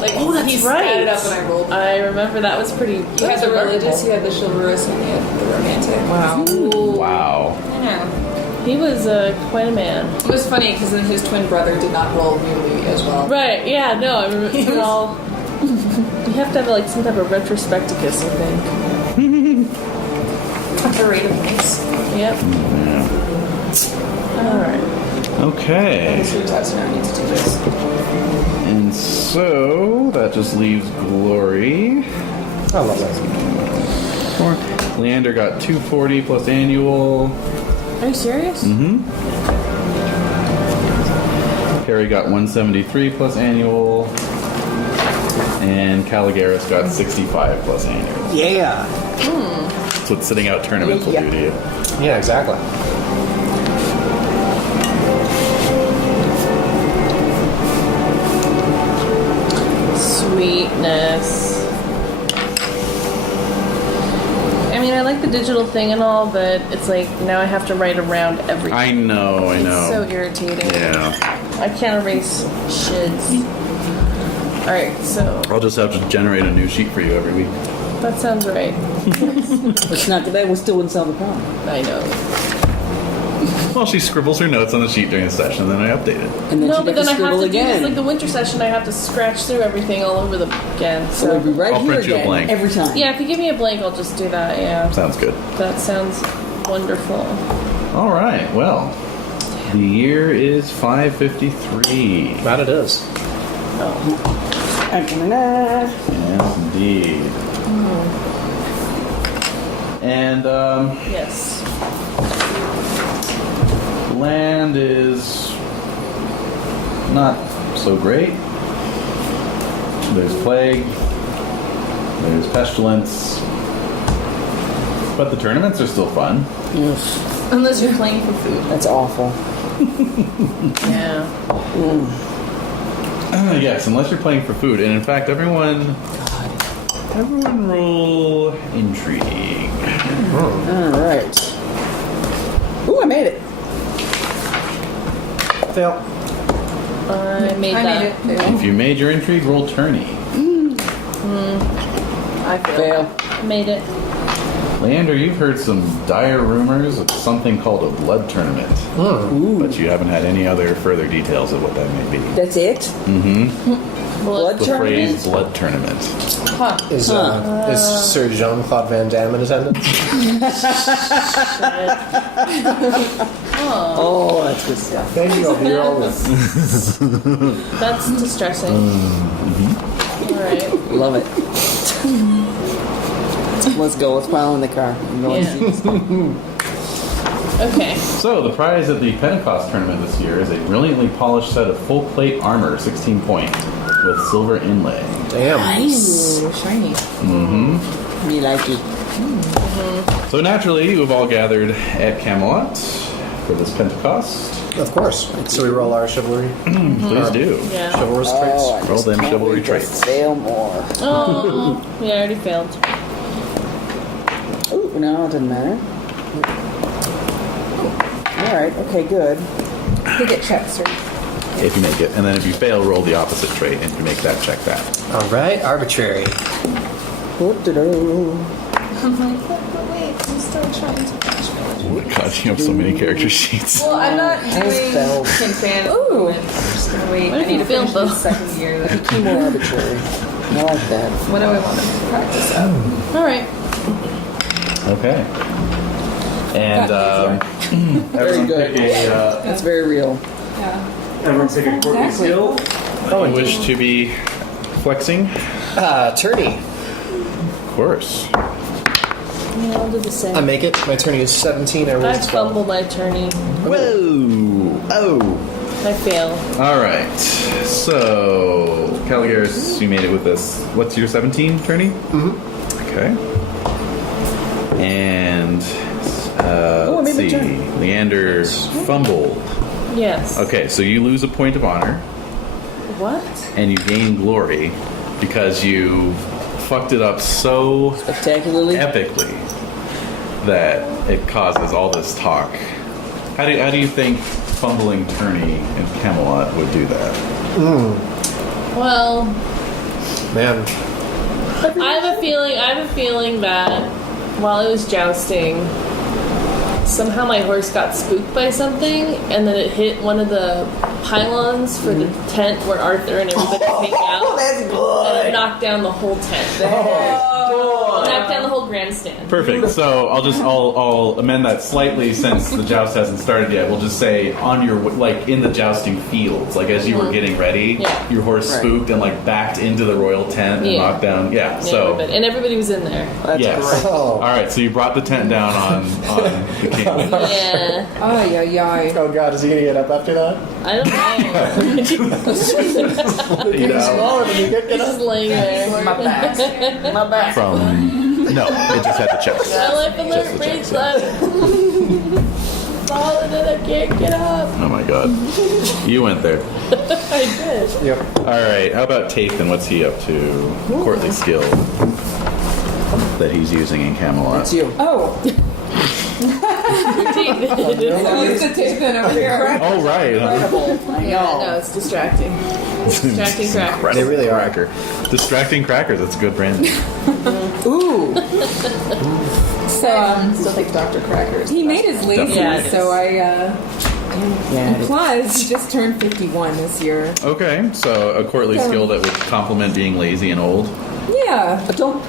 Like, Oh, that's he right. added up and I rolled. I remember that was pretty. He had that's the remarkable. religious, he had the chivalrous, and he had the romantic. Wow. Ooh. Wow. I know. He was quite a man. It was funny because then his twin brother did not roll nearly as well. Right? Yeah. No. I remember it all. You have to have like some type of retrospecticus, I think. The rate of points. Yep. All right. Okay. This week's house now needs to do this. And so that just leaves Glory. I love that. Leander got 240 plus annual. Are you serious? Harry got 173 plus annual. And Caligaris got 65 plus annual. Yeah. That's what sitting out tournaments will do to you. Yeah, exactly. Sweetness. I mean, I like the digital thing and all, but it's like now I have to write around everything. I know. It's so irritating. Yeah. I can't erase shids. Alright, so I'll just have to generate a new sheet for you every week. that sounds right. It's not that we still wouldn't solve the problem. I know. Well, she scribbles her notes on the sheet during the session, then I update it. And then No, she'd but have then to I have scribble to do this again. like the winter session. I have to scratch through everything all over again. So So it'd be right I'll here print you a again blank. every time. yeah, if you give me a blank, I'll just do that. Yeah, Sounds good. that sounds wonderful. All right. Well, the year is 553. That it is. Yes, indeed. And Yes. land is not so great. There's plague. There's pestilence. But the tournaments are still fun. Yes. Unless you're playing for food. That's awful. Yeah. Yes, unless you're playing for food. And in fact, everyone roll intrigue. Alright. Ooh, I made it. Fail. I made I that. made it. If you made your intrigue, roll tourney. I failed. Fail. Made it. Leander, you've heard some dire rumors of something called a blood tournament, Ooh. but you haven't had any other further details of what that may be. That's it? Mm-hmm. Blood The tournament? phrase blood tournament. Is Sir Jean-Claude Van Damme in attendance? Oh, that's good stuff. Thank you, I'll be here always. That's distressing. Alright. Love it. Let's go. Let's pile in the car. I'm going to see this. Okay. So, the prize at the Pentecost tournament this year is a brilliantly polished set of full plate armor, 16 point, with silver inlay. Damn. Nice. Ooh, shiny. Me like it. So, naturally, you have all gathered at Camelot for this Pentecost. Of course. So we roll our chivalry. Please do. Yeah. Chivalrous Oh, traits. I Roll just them can't chivalry wait to traits. Fail more. Oh, yeah, I already failed. Ooh, no, it doesn't matter. Alright, okay, good. You get checks, right? If you make it. And then if you fail, roll the opposite trait. And if you make that, check that. All right, arbitrary. Whoop-de-doo. I'm like, but wait, I'm still trying to finish my Oh my god, you have so many character sheets. Well, I'm not doing spelled. Kinfan. Ooh. I'm just gonna wait. What I if need you to failed finish the both? second year then. Too more arbitrary. I like that. What do I want to practice out? Alright. Okay. And Very good. That's very real. Yeah. Everyone take a quirky Exactly. skill. oh, you wish to be flexing? Tourney. Of course. Yeah, I'll do the same. I make it. My tourney is 17. I rolled I 12. fumbled my turning. Whoa! Oh! I fail. Alright. So, Caligaris, you made it with this. What's your 17, Turney? Mm-hmm. Okay. And, I let's made my see. turn. Leander fumbled. Yes. Okay, so you lose a point of honor, What? and you gain glory because you fucked it up so Spectacularly. epically that it causes all this talk. How do you think fumbling Turney in Camelot would do that? Well, Man. I have a feeling that while I was jousting, somehow my horse got spooked by something, and then it hit one of the pylons for the tent where Arthur and everybody hang out. That's And good. it knocked down the whole tent. Knocked down the whole grandstand. Perfect. So I'll amend that slightly since the joust hasn't started yet. We'll just say on your in the jousting fields, like as you were getting ready, Yeah. your horse Right. spooked and backed into the royal tent and Yeah. knocked down. Yeah. Yeah, So everybody was in there. That's yes. great. Oh. All right. So you brought the tent down on the king. Yeah. Ay, ay, ay. Oh god, is he gonna get up after that? I don't know. You know, and you get He's just laying there. My back. My back. from no, it just had the checks. My life Just alert the checks. bracelet. Falling and I can't get up. Oh my god, you went there. I did. Yep. All right. How about Tathan? What's he up to? Courtly skill that he's using in Camelot. That's you. Oh, I used to take that over here. Oh right. Yeah, no, it's distracting. Distracting crackers. They really are. Cracker. Distracting crackers. That's a good brand. Ooh. So, Still think Dr. Crackers. he made his lazy, Yeah. so I, Yeah, it is. plus, he just turned 51 this year. Okay, so a courtly skill that would complement being lazy and old. Yeah.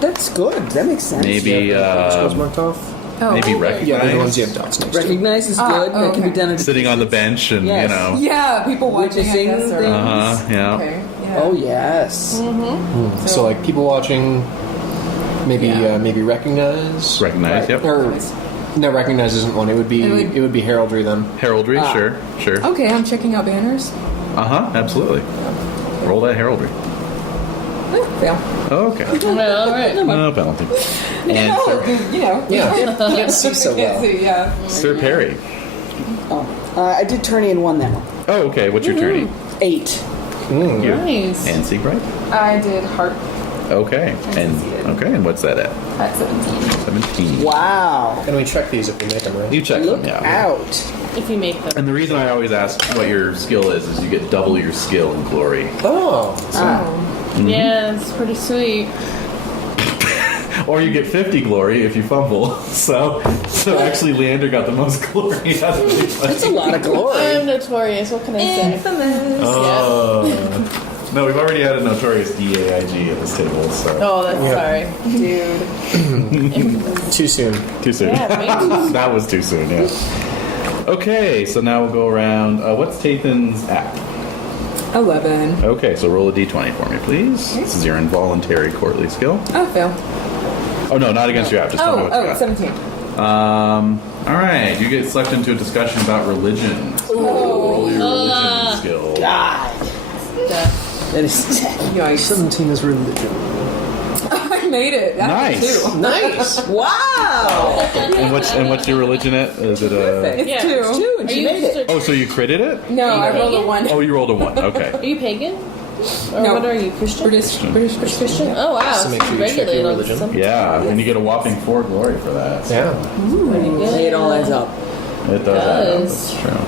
That's good. That makes sense. Maybe Skills marked off? Oh. maybe recognize. Yeah, they're the ones you have dots next to. Recognize is good. Ah, That can be okay. done at Sitting on the bench and Yes. you know. Yeah, people watching, I Witnessing guess, or... things. Yeah. Okay, yeah. Oh yes. So like people watching, maybe Yeah. maybe recognize. Recognize. Yep. Or no, recognize isn't one. It would be It would- heraldry then. Heraldry. Sure. Sure. Okay, I'm checking out banners. Absolutely. Roll that heraldry. Fail. Okay. Well, all right. No penalty. And No, Sir, you know. Yeah, can't see so Can't well. see, yeah. Sir Perry. Oh, I did tourney and won that one. Oh, okay. What's your tourney? 8. Nice. And Seabright? I did harp Okay. And succeeded. okay, and what's that at? at 17. 17. Wow. And we check these if we make them, right? You check Look them, yeah. out. If you make them. And the reason I always ask what your skill is you get double your skill in glory. Oh. Yeah, it's pretty sweet. Or you get 50 glory if you fumble. So actually Leander got the most glory out of it. That's a lot of glory. I'm notorious. What can I say? Infamous. No, we've already had a notorious DAIG at this table, so Oh, that's sorry. Dude. Too soon. too soon. Yeah, me too. That was too soon, yeah. Okay, so now we'll go around. What's Tathan's app? 11. Okay, so roll a d20 for me, please. This is your involuntary courtly skill. Oh, fail. Oh, no, not against your app. Just tell me what you got. 17. All right, you get sucked into a discussion about religion. So roll your religion skill. God. That is Yikes. 17 is religion. I made it. That's Nice. 2. nice. Wow. And what's your religion at? Is it a? It's Yeah. 2. It's 2 and Are she you made it. just Oh, so you critted it? No, I rolled a 1. Oh, you rolled a 1. Okay. Are you pagan? Or No. what are you, Christian? British Christian? Oh, wow. So make sure you check regulate your on religion. some- Yeah, and you get a whopping 4 glory for that. Yeah. Pretty good. It all adds up. It does. add up, does. That's true.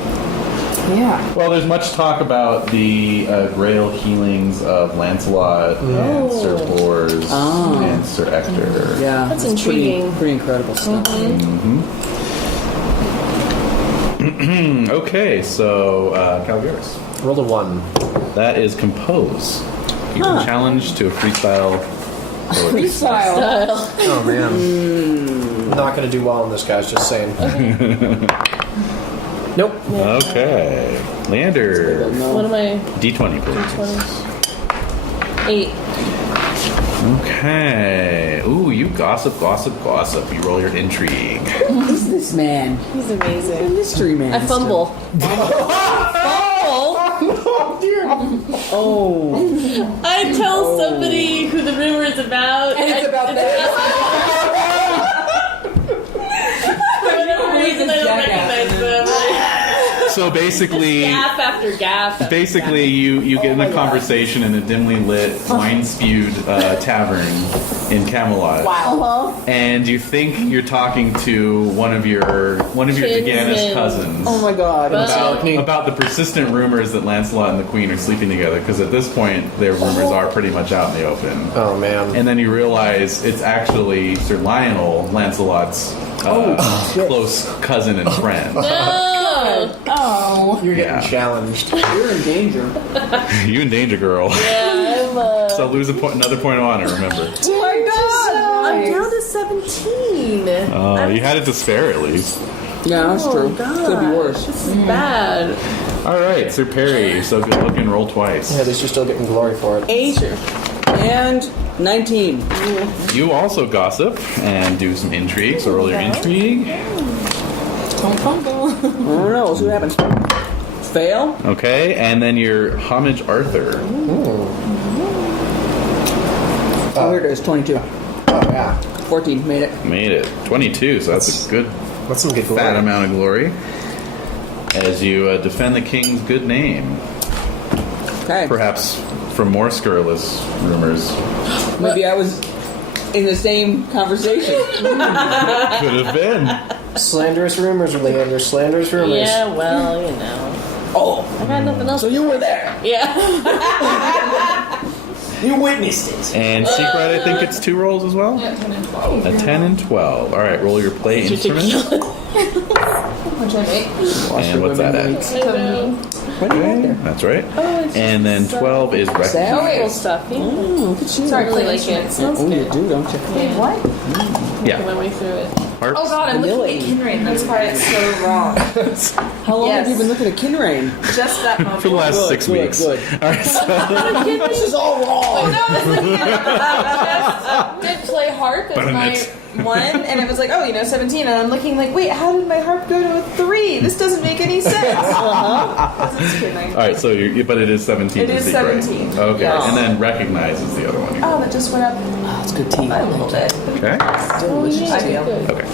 Yeah. Well, there's much talk about the Grail healings of Lancelot and Sir Bors and Sir Ector. Yeah. That's it's intriguing. Pretty incredible stuff. Okay, so Calgaris. Rolled a 1. That is compose. You've been challenged to a freestyle. Freestyle. Oh, man. Not going to do well on this, guys, just saying. Nope. Okay. Leander. What am I? D20, please. 8. Okay. Ooh, you gossip. You roll your intrigue. Who is this man? He's A amazing. mystery man. I fumble. Oh. I tell somebody who the rumor is about. And it's about them. For whatever reason, I don't Jackass. recognize them. So basically, Gaff after gaff. after basically, you get in a conversation in a dimly lit, wine-spewed tavern in Camelot. Wow. And you think you're talking to one of your Deganus cousins. Oh my god. About the persistent rumors that Lancelot and the Queen are sleeping together, because at this point their rumors are pretty much out in the open. Oh, man. And then you realize it's actually Sir Lionel, Lancelot's close cousin and friend. No. Oh. You're getting Yeah. challenged. You're in danger. You in danger, girl. Yeah, I'm. So lose another point of honor. Remember. Oh my god! I'm down to 17. You had it to spare at least. Yeah, that's true. Could be worse. This is bad. All right, Sir Perry. You're so good looking. Roll twice. Yeah, at least you're still getting glory for it. 8 and 19. You also gossip and do some intrigue. So roll your intrigue. Don't fumble. I don't know. We'll see what happens. Fail. Okay, and then your homage Arthur. Oh, here it is. 22. Oh, yeah. 14. Made it. Made it. 22. So that's a good That's some good glory. fat amount of glory. As you defend the king's good name. Okay. Perhaps from more scurrilous rumors. Maybe I was in the same conversation. Could have been. Slanderous rumors, Leander. Slanderous rumors. Yeah, well, you know. Oh. I got nothing else. So you were there. Yeah. You witnessed it. And secret, I think it's 2 rolls as well? Yeah, 10 and 12. A 10 and 12. All right, roll your play instrument. Which I make. And what's that at? I know. What do you have there? That's right. Oh, it's And then 12 is cool recognize. stuff. Yeah. Look at you. I really like it. Smells Oh, you good. do, don't you? Wait, what? Working Yeah. my way through it. Harps. Oh god, I'm looking at Kinrain. That's why it's so wrong. How long have Yes. you been looking at Kinrain? Just that moment. For the last Good, 6 good, weeks. good. All right, so This is all wrong. No, I was looking at did play harp as Burn my it. one, and it was like, 17, and I'm looking like, wait, how did my harp go to a 3? This doesn't make any sense. It's Kinrain. all right, so but it is 17. It is secret. 17. Okay, Yes. and then recognize is the other one. Oh, that just went up That's good team. by a little bit. Okay. Oh, yeah, Ideal. good. Okay.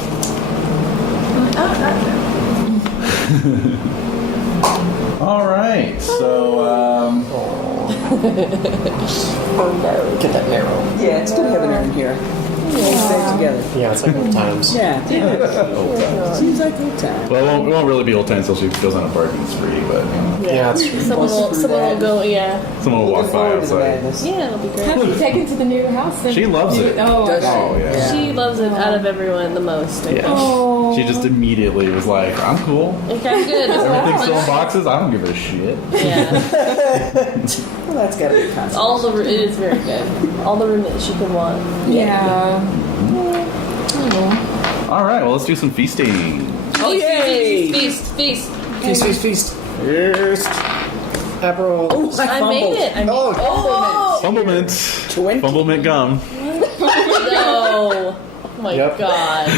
All right. So Oh no. Get that marrow. Yeah, it's good having her in here. Stay together. Yeah, it's like old times. Yeah, seems like old time. Well, it won't really be old time until she goes on a bargaining spree, but Yeah, that's true. Someone will go, yeah. someone will walk by Forward to the outside. madness. Yeah, it'll be Have great. you taken to the new house? Then She loves it. Oh, Does okay. Oh, yeah. She loves it out of everyone the most, I guess. Oh. She just immediately was like, I'm cool. Like, I'm good. Everything's still in boxes. I don't give a shit. Yeah. Well, that's got to be a constant. It is very good. All the room that she could want. Yeah. All right, well, let's do some feasting. Oh, yay! Feast. Feast, feast, feast. Yes. Aperol. Oh, I I made it. I made Oh, Fumblement. 20. Fumblement gum. No. Oh my Yep. god.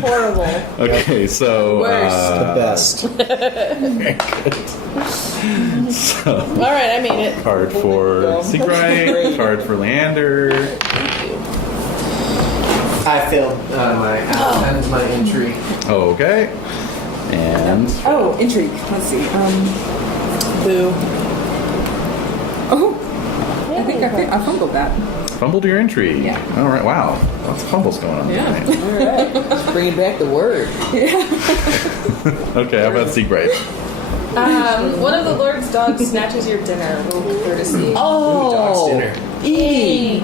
Horrible. Okay, so. the best. So, Alright, I made it. card for Seabright, card for Leander. I failed my intrigue. Okay. And. Oh, intrigue. Let's see. Boo. Oh, I think I fumbled that. Fumbled your intrigue. Yeah. All right, wow. Lots of fumbles going on. Yeah. tonight. Let's bring back the word. Okay, how about Seabright? One of the Lord's dogs snatches your dinner. Little courtesy. Dog's dinner. Edie.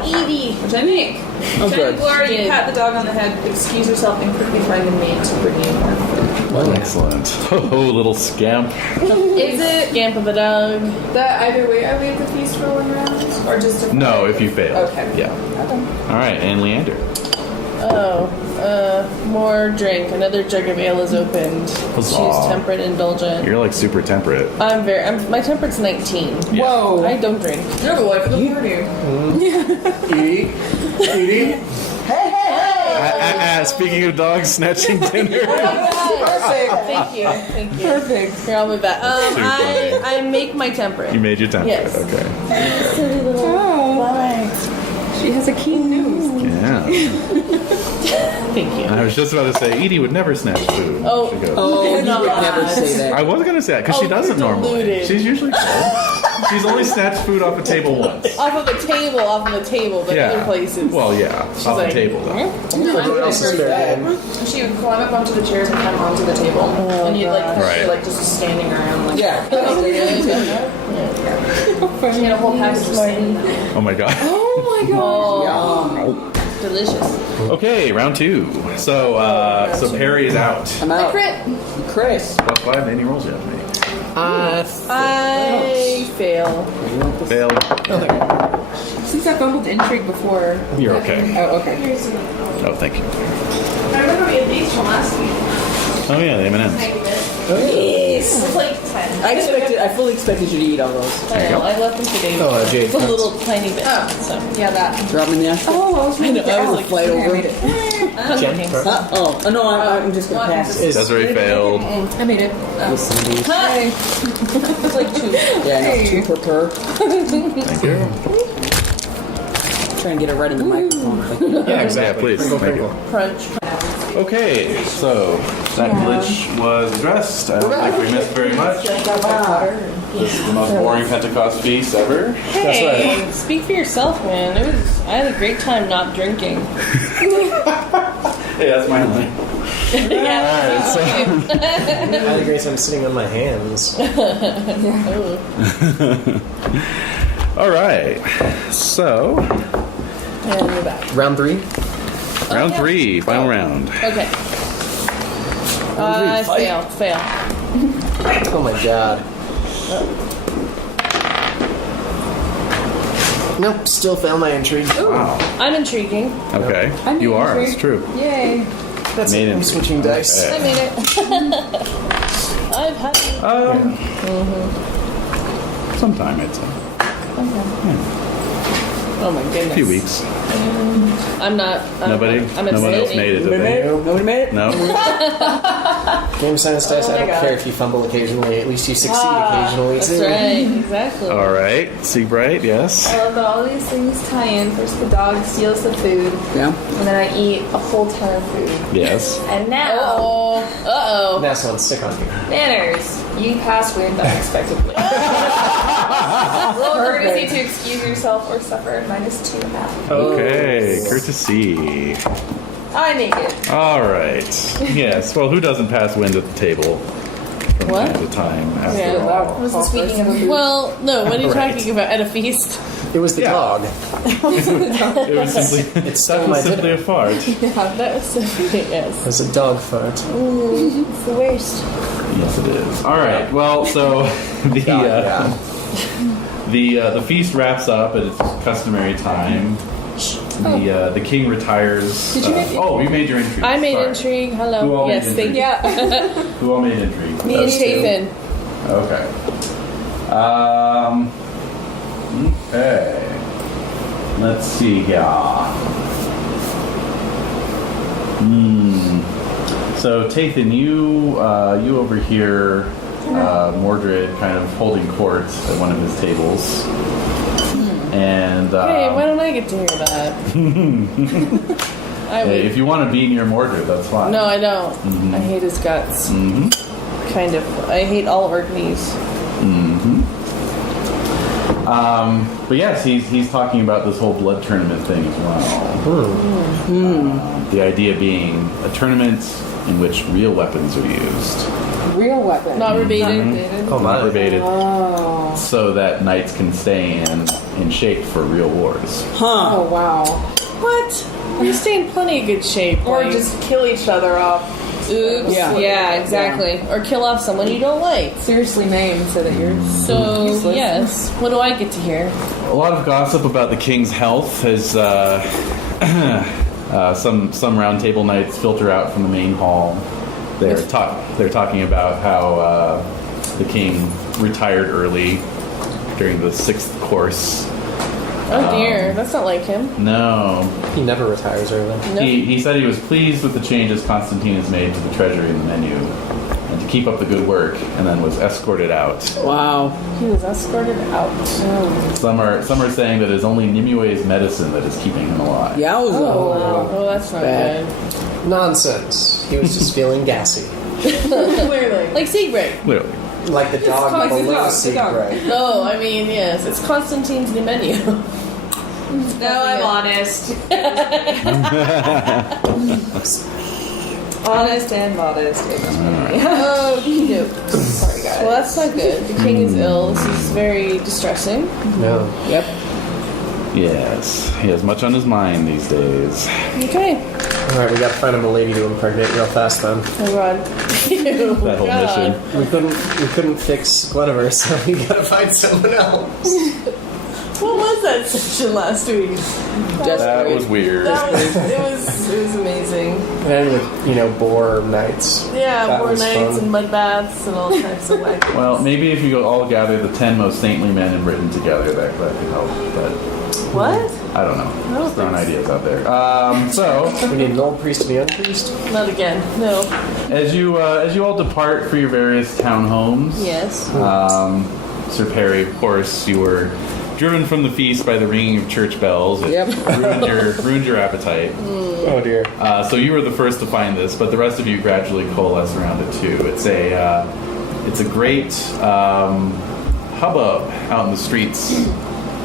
Which I make. Oh, Giant good. Glory, you pat the dog on the head, excuse yourself, and quickly find a maid to bring you more food. Excellent. Oh, little scamp. Is it Scamp of a dog. that either way I leave the feast for 1 round? Or just a No, if you fail. Okay. Yeah. All right, and Leander. More drink. Another jug of ale is opened. Huzzah. She's temperate, indulgent. You're like super temperate. My temperate's 19. Yeah. Whoa. I don't drink. You're the wife of the party. Edie. Speaking of dogs snatching dinner. Thank you. Perfect. Here, I'll move that. Too funny. I make my temperate. You made your temperate. Yes. Okay. Silly little Oh, fly. she has a keen nose. Yeah. Thank you. I was just about to say, Edie would never snatch food. Oh. She goes, Oh, you would God. never say that. I was going to say that because she Oh, doesn't you're normally. deluded. She's usually cold. She's only snatched food off a table once. Off of the table, but Yeah. other places. Well, yeah. Off the like, table, though. Everyone else is fair game. She would climb up onto the chairs and come onto the table. and you'd like, God. Right. you're like just standing around. Like, Yeah. She had a whole package of sand. Oh, my God. Oh my god. Oh, delicious. Okay, round 2. So, so Perry is out. I'm out. Crit. Chris. +5, any rolls you have to make. I fail. Failed. Since I fumbled intrigue before. You're okay. Oh, okay. Oh, thank you. I remember we had these from last week. Oh, yeah, the M&Ms. Yes. It's like 10. I fully expected you to eat all those. I know. I left them today. Oh, Jade. It's a little tiny bit. So. Yeah, that. Drop them in the ashtray. Oh, I was I know. I was like, Flight I over. made it. No, I'm just gonna pass it. Desiree failed. I made it. Hey. It's like 2. Yeah, no, 2 per per. Thank you. Try and get it right in the microphone. Yeah, exactly. Yeah, please. Thank you. Crunch. Okay, so that glitch was addressed. I don't think we missed very much. This is the most boring Pentecost feast ever. That's right. Speak for yourself, man. I had a great time not drinking. Hey, that's my line. Yeah. So, I had a great time sitting on my hands. all right. So, And we're back. Round 3. round 3, final round. Okay. Fail. Oh my god. Nope, still fail my intrigue. Wow. I'm intriguing. Okay. I'm You are. intrigued. It's true. Yay. That's Made it. I'm intrigue. switching dice. Okay. I made it. I've had it. Sometime, I'd say. Oh my goodness. A few weeks. I'm not. Nobody? I'm No one else abstaining. made it, did they? Nobody made it? No? Game science dice. Oh I my don't God. care if you fumble occasionally. At least you succeed occasionally That's too. right, exactly. All right, Seabright, yes. I love that all these things tie in. First, the dog steals the food, Yeah. and then I eat a whole ton of food. Yes. And now, Uh-oh. That's one stick on you. manners. You pass wind unexpectedly. Roll courtesy to excuse yourself or suffer -2.5. Okay, courtesy. I make it. All right. Yes. Well, who doesn't pass wind at the table from What? time to time? After Yeah, all. Was the speaking of a food? Well, no, what are you Right. talking about? At a feast? It was the Yeah. dog. It was simply. It stole That my was simply dinner. a fart. Yeah, that was so funny, It yes. was a dog fart. It's the worst. Yes, it is. All right. Well, so the Yeah. the feast wraps up at its customary time. The king retires. Did you make- oh, you made your intrigue. I made Sorry. intrigue. Who Hello. all Yes, made thank you. Who all made intrigue? Me and Those two. Chafin. Okay. Okay. Let's see here. So Tathan, you overhear Mordred kind of holding court at one of his tables, and Hey, why don't I get to hear that? I would. if you want to be near Mordred, that's fine. No, I don't. I hate his guts. Kind of. I hate all Orkneys. But yes, he's talking about this whole blood tournament thing as well. The idea being a tournament in which real weapons are used, Real weapon. Not rebated. Oh not my. rebated, Oh. so that knights can stay in shape for real wars. Oh, wow. What? We stay in plenty of good shape. Or like, just kill each other off. oops. Yeah. Exactly. Or kill off someone you don't like. Seriously name so that you're So useless. yes, what do I get to hear? A lot of gossip about the king's health as some round table knights filter out from the main hall. They're talking about how the king retired early during the 6th course. Oh dear, that's not like him. No, He never retires early. No. he said he was pleased with the changes Constantine has made to the treasury and the menu, and to keep up the good work, and then was escorted out. Wow. He was escorted out. Some are saying that it's only Nimue's medicine that is keeping him alive. Yowza. Oh, that's not Bad. good. Nonsense. He was just feeling gassy. Clearly. Like Seabright. Literally. Like the dog Constantine, below the sea, dog. right? No, I mean yes, it's Constantine's new menu. No, I'm honest. Honest and modest. Oh, cute. Sorry, guys. Well, that's not good. The king is ill. This is very distressing. No. Yep. Yes, he has much on his mind these days. Okay. Alright, we gotta find him a lady to impregnate real fast then. Oh God. Ew, That whole God. mission. We couldn't fix Glenniver, so we gotta find someone else. What was that session last week? That was weird. That was it was amazing. And with, boar knights. Yeah, That more was nights fun. and mud baths and all types of like. Well, maybe if you all gather the 10 most saintly men in Britain together, that could help. But What? I don't know. don't Just throwing think ideas out there. So We need an old priest and a young priest. Not again. No. as you all depart for your various town homes, Yes. Sir Perry, of course, you were driven from the feast by the ringing of church bells. It Yep. ruined your appetite. Oh dear. So you were the first to find this, but the rest of you gradually coalesce around it too. It's a great hubbub out in the streets.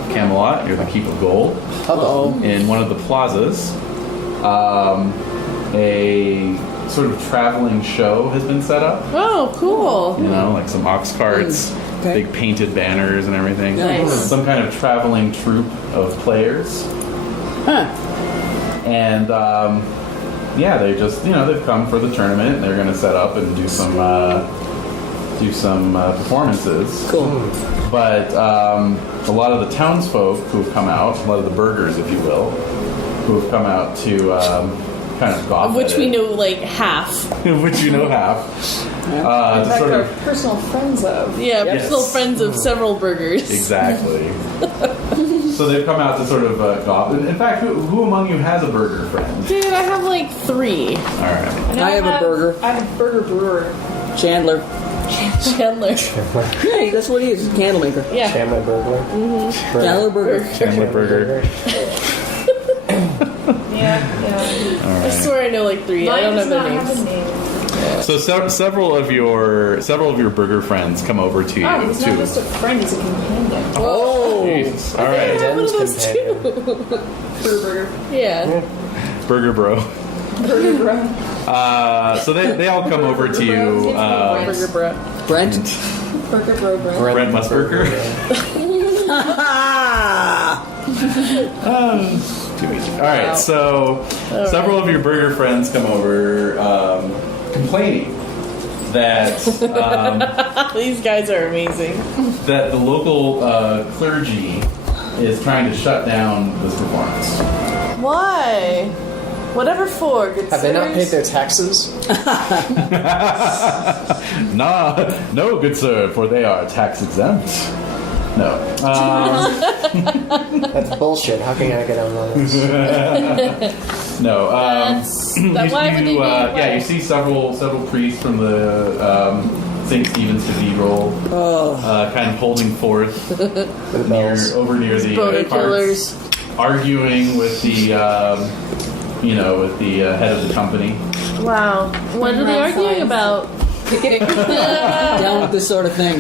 Camelot, you're the Keep of Gold. Uh-oh. In one of the plazas, a sort of traveling show has been set up. Oh, cool. You know, like some ox carts, Okay. big painted banners and everything. Nice. Some kind of traveling troupe of players. Huh. And they just they've come for the tournament. And they're going to set up and do some performances. Cool. But a lot of the townsfolk who have come out, a lot of the burghers, if you will, who have come out to kind of gawk Of which at we it. know like half. Of which you know half. In To fact, sort our of personal friends of. Yeah, Yes. personal friends of several burgers. exactly. So they've come out to sort of golf. In fact, who among you has a burger friend? Dude, I have like 3. All right. I have a burger. I have a burger brewer. Chandler. Chandler. Hey, that's what he is. Candle maker. Yeah. Chandler Burglar. Chandler burger. Chandler burger. Yeah. I swear I know like 3. I don't know their names. So several of your burger friends come over to you. Oh, he's not too. just a friend, he's a companion. Oh. Jesus. All right. I have one of those Companion. too. Burger. Yeah. Burger bro. Burger bro. So they all come over to you. Burger bro. Brent. Burger bro, bro. Brent Musburger. Too easy. All right, so several of your burger friends come over complaining that These guys are amazing. that the local clergy is trying to shut down this performance. Why? Whatever for, good Have they not paid sirs. their taxes? No, good sir, for they are tax exempt. No. That's bullshit. How can I get on those? No. Why would they be? Yeah, you see several priests from the St. Stephen's Cathedral, kind of holding forth over near the Boner carts, killers. arguing with the head of the company. Wow. What are they arguing about? Down with this sort of thing.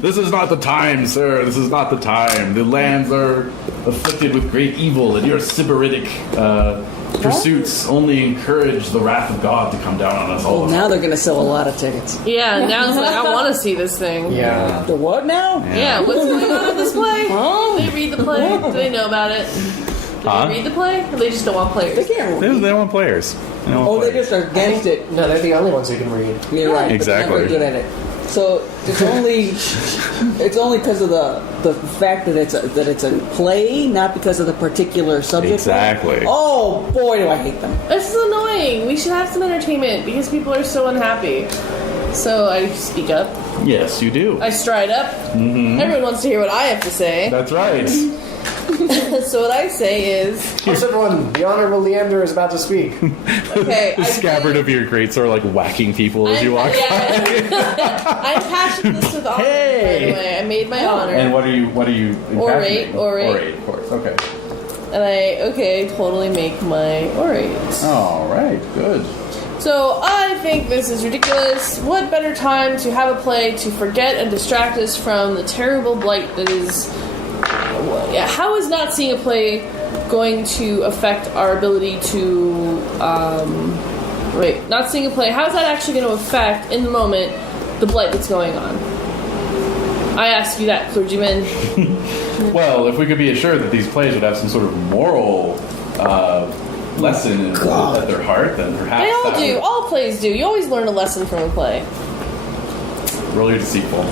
This is not the time, sir. This is not the time. The lands are afflicted with great evil, and your sybaritic pursuits only encourage the wrath of God to come down on us all. Oh, now they're going to sell a lot of tickets. Yeah, now it's like, I want to see this thing. Yeah. The what now? Yeah, what's going on in this play? Do they read the play? Do they know about it? Do Huh? they read the play? Or they just don't want They players? can't They read. want players. They want Oh, they players. just are against it. No, they're the only ones who can read. You're right. Exactly. But they're not very good at it. So it's only because of the fact that it's a play, not because of the particular subject. Exactly. Oh boy, do I hate them. This is annoying. We should have some entertainment because people are so unhappy. So I speak up. Yes, you do. I stride up. Everyone wants to hear what I have to say. That's right. So what I say is, Yes, everyone, the Honorable Leander is about to speak. okay, The scabbard of your great sword, like whacking people as you walk by. I'm passionless with honor, by the way. I made my honor. And what are you? Orate. Orate, of course. Okay. And I totally make my orate. All right. Good. So I think this is ridiculous. What better time to have a play to forget and distract us from the terrible blight that is... How is not seeing a play going to affect our ability to... not seeing a play, how is that actually going to affect, in the moment, the blight that's going on? I ask you that, clergyman. Well, if we could be assured that these plays would have some sort of moral lesson at their heart, then perhaps They all that do. would- All plays do. You always learn a lesson from a play. Roll your deceitful.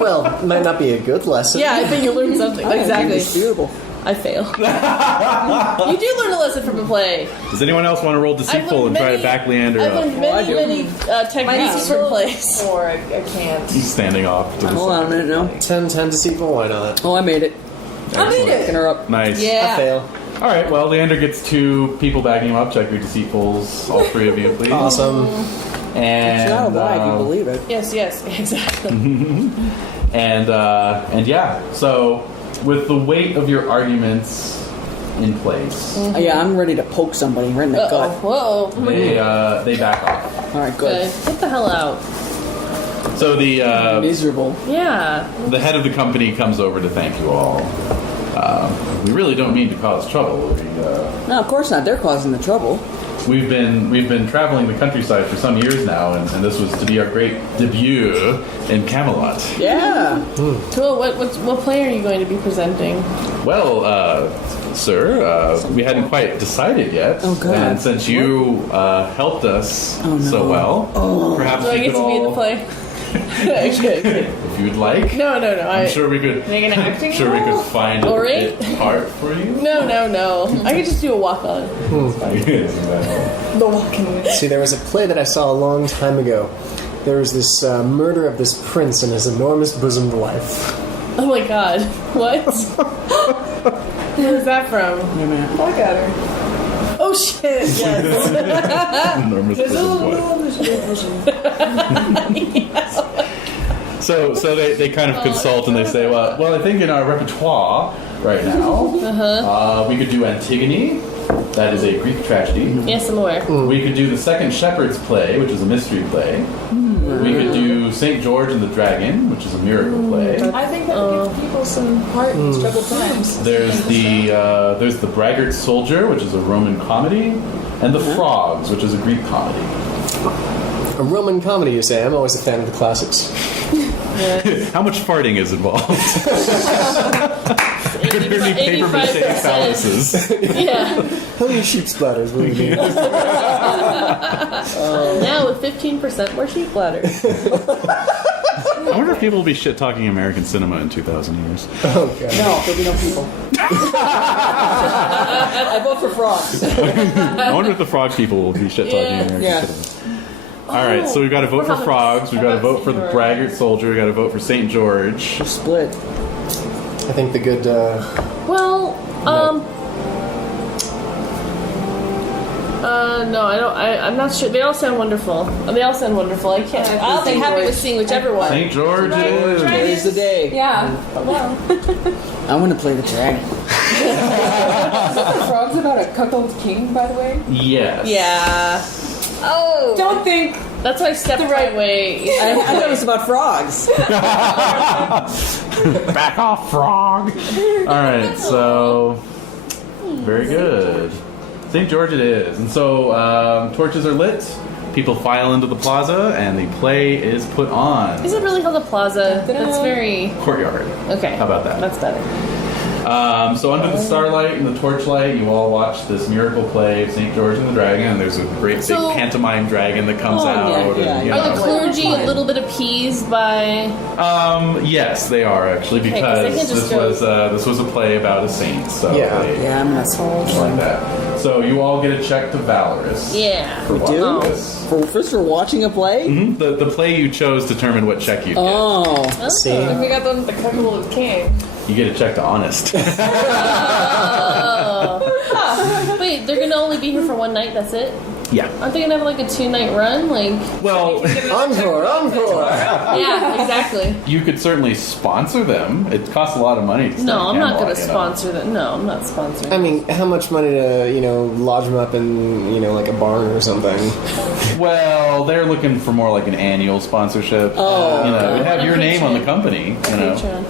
Well, it might not be a good lesson. Yeah, I think you learn something. Exactly. Indisputable. I fail. You do learn a lesson from a play. Does anyone else want to roll deceitful and try to back Leander I've up? learned Oh, I many do. techniques from plays. Or I can't. He's standing off to the Hold on a side. minute now. 10 deceitful, why not? Oh, I made it. Picking her up. Nice. I Yeah. fail. All right. Well, Leander gets 2 people backing him up. Check your deceitfuls, all 3 of you, please. Awesome. And It's not a lie if you believe it. Yes, exactly. and yeah. So with the weight of your arguments in place, Yeah, I'm ready to poke somebody right in the Uh-oh. gut. Whoa. they back off. All right, good. Okay. Get the hell out. So the Miserable. Yeah. the head of the company comes over to thank you all. We really don't mean to cause trouble. No, of course not. They're causing the trouble. We've been traveling the countryside for some years now, and this was to be our great debut in Camelot. Yeah. Cool. What play are you going to be presenting? Well, sir, we hadn't quite decided yet. Oh, God. And since you helped us so well, perhaps Do I we get could to be in the all, play? Okay. if you'd like. No. I'm sure we could. Make an acting Sure, we role? could find All a right. fit part for you. No. I could just do a walk on. The walking. See, there was a play that I saw a long time ago. There was this murder of this prince and his enormous bosomed wife. Oh my god. What? Where's that from? Blackadder. Oh shit, yes. Enormous boy. So they kind of consult and they say, well, I think in our repertoire right now, we could do Antigone. That is a Greek tragedy. Yes, I'm aware. We could do the Second Shepherd's Play, which is a mystery play. We could do St. George and the Dragon, which is a miracle play. I think that would give people some heart in troubled times. There's the Braggart Soldier, which is a Roman comedy, and the Frogs, which is a Greek comedy. A Roman comedy, you say? I'm always a fan of the classics. How much farting is involved? Could there be paper mache 85%. phalluses? Yeah. How many sheep splatters will you need? Now with 15% more sheep bladders. I wonder if people will be shit talking American cinema in 2,000 years. Oh, God. No, there'll be no people. I vote for frogs. I wonder if the frog people will be shit talking American Yeah. cinema. All right, so we've got to vote for frogs. We've got to vote for the Braggart Soldier. We've got to vote for St. George. We're split. I think the good... No, I don't. I'm not sure. They all sound wonderful. They all sound wonderful. I can't. I'll be happy with seeing whichever one. St. George it is. Today's the day. Yeah. Hello. I want to play the dragon. The frog's about a cuckold king, by the way. Yes. Yeah. Oh. Don't think. That's why I stepped right way. I thought it was about frogs. Back off, frog. All right, so very good. St. George it is. And so torches are lit, people file into the plaza, and the play is put on. Is it really called a plaza? That's very... Courtyard. Okay. How about that? That's better. So under the starlight and the torchlight, you all watch this miracle play of St. George and the Dragon, and there's a great big So- pantomime dragon that comes out. And, you Are know. the clergy a little bit appeased by... Yes, they are actually, 'cause they because can just this was a play about a saint. So Yeah. they, Yeah, I'm not sold. like that. So you all get a check to Valorous. Yeah. For do? watching this. First, for watching a play? Mhm. The play you chose determined what check you get. Oh. See? We got the one with the cuckold king. You get a check to honest. Oh. Wait, they're gonna only be here for one night, that's it? Yeah. Aren't they gonna have like a 2-night run? Like... Well, Encore! Yeah, exactly. you could certainly sponsor them. It costs a lot of money to stay No, in I'm not Camelot, gonna you know. sponsor them. No, I'm not sponsoring. I mean, how much money to, lodge them up in, like a barn or something? Well, they're looking for more like an annual sponsorship. Oh. It'd have your name on the company. Patreon.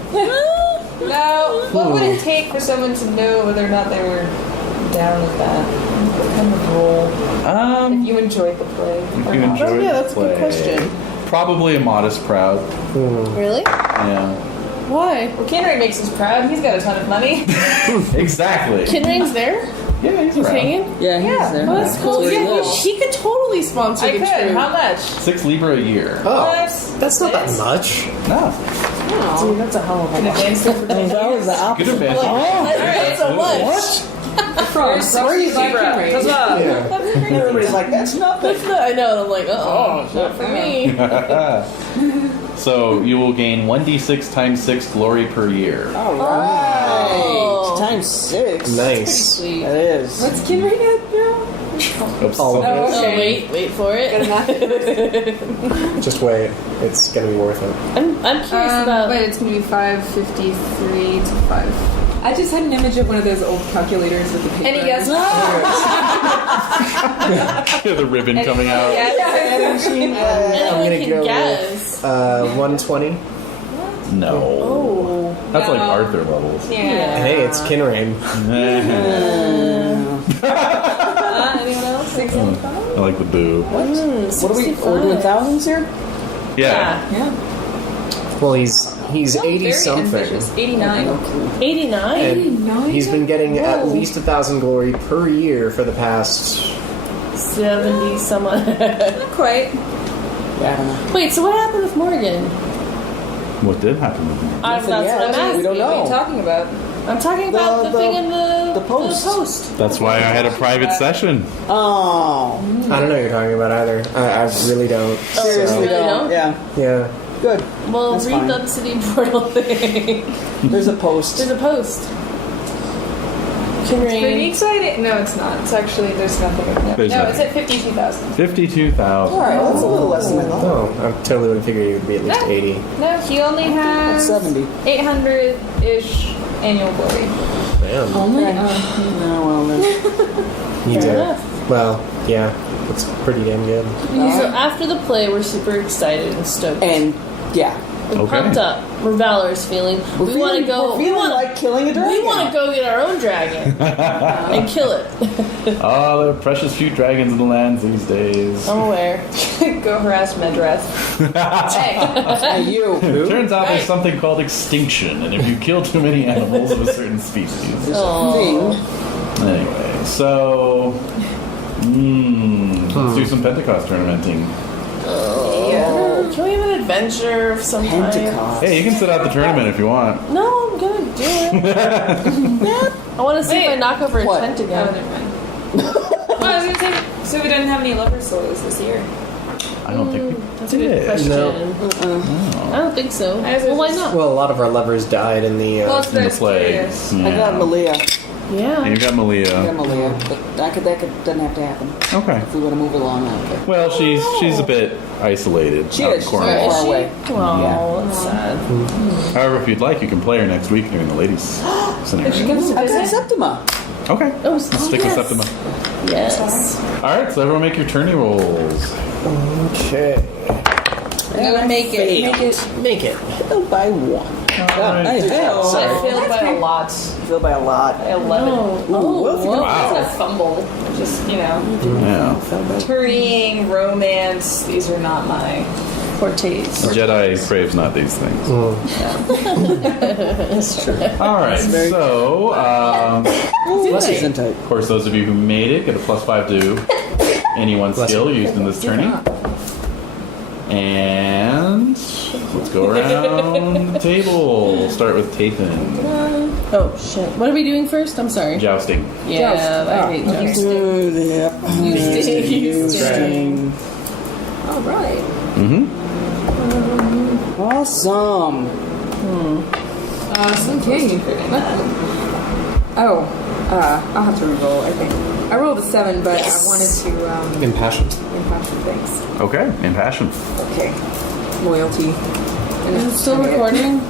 Now, what would it take for someone to know whether or not they were down with that? What kind of role? If you enjoyed the play. If or you not. enjoyed yeah, the that's a good play. question. Probably a modest crowd. Really? Yeah. Why? Well, Kenry makes us proud. He's got a ton of money. Exactly. Kinrain's there? Yeah, he's He's around. hanging? Yeah, he's Yeah, there. Oh, that's cool. where he Yeah, lives. he could totally sponsor I the could. troop. How much? 6 Libra a year. Oh, that's not that much. No. Dude, that's a hell of a An lot. advance for That was the Good opposite. advantage. Alright, so much. Frogs. Crazy. Everybody's like, that's nothing. That's not, I know, and I'm like, oh, not for me. So you will gain 1d6 times 6 glory per year. All right. Times 6. Nice. Sweet. That is. What's Kinray at now? Oops. All of Oh, it. Oh, wait for it. Just wait. It's gonna be worth it. I'm curious about... But it's going to be 553 to 5. I just had an image of one of those old calculators with the paper. Any guesses? The ribbon coming out. Anyone gonna can go guess. 120. No. Oh. That's like No. Arthur levels. Yeah. Hey, it's Kinrain. Anyone else? 675? I like the boo. What are we? We're doing thousands here? Yeah. Yeah. Well, he's Very 80 something. ambitious. 89. 89? And he's been getting at least 1,000 glory per year for the past. 70 someone. Not quite. Yeah, I don't know. Wait, so what happened with Morgan? What did happen with me? That's what I'm We asking. don't What are you know. talking about? I'm talking about the thing in the post. The post. That's why I had a private session. Oh. I don't know what you're talking about either. I really don't. Seriously, Really don't. don't? Yeah. Yeah. Good. Well, That's read fine. the city portal thing. There's a post. There's a post. Pretty exciting. No, it's not. It's actually, there's nothing. No, There's no nothing. it's at 52,000. 52,000. All right, that's a little less than I thought. Oh, I totally would have figured you would be at least 80. No, he only has 70. 800-ish annual glory. Damn. Only? No, well, then. You Fair do. enough. Well, yeah. It's pretty damn good. So after the play, we're super excited and stoked. And, yeah. we're Okay. pumped up. We're valorous feeling. We want to go. We're feeling like killing a dragon. We want to go get our own dragon and kill it. Oh, there are precious few dragons in the lands these days. I'm aware. Go harass Medreth. Hey. Hey, you. It turns out there's something called extinction, and if you kill too many animals of a certain species. Oh. Anyway, so let's do some Pentecost tournamenting. Can we have an adventure of some kind? Pentecost. Hey, you can sit out the tournament if you want. No, I'm gonna do it. I want to see if I knock over What? a tent Oh, again. never mind. Well, I was going to say, so we didn't have any lover souls this year. I don't think we That's a good question. No. I don't think so. Well, why not? Well, a lot of our lovers died in the. Well, in the that's play. curious. I got Malia. Yeah. You got I got Malia. Malia. But that doesn't have to happen. Okay. If we want to move along, I don't care. Well, she's a bit isolated. She out in is. She's Cornwall. very far away. Oh, that's sad. However, if you'd like, you can play her next week during the ladies scenario. I've got Septima. Okay. Oh, Let's stick with Septima. Yes. All right, so everyone make your tourney rolls. Okay. I'm gonna make it. Make it. Failed by one. All right. I failed. I failed by a lot. Failed by a lot. By 11. Oh, It's Wow. a fumble. Just, Yeah. turning, romance, these are not my fortes. Jedi craves not these things. That's true. All right, so This isn't tight. of course, those of you who made it get a +5 to any one skill used in this tourney. And let's go around the table. We'll start with Tathan. Oh shit! What are we doing first? I'm sorry. Jousting. Yeah, I hate jousting. Good, yep. Interesting. All right. Mm-hmm. Awesome. Okay. Oh, I'll have to re-roll, I think. I rolled a 7, but I wanted to, Impassioned. impassion things. Okay, impassion. Okay. Loyalty. And Is it still recording?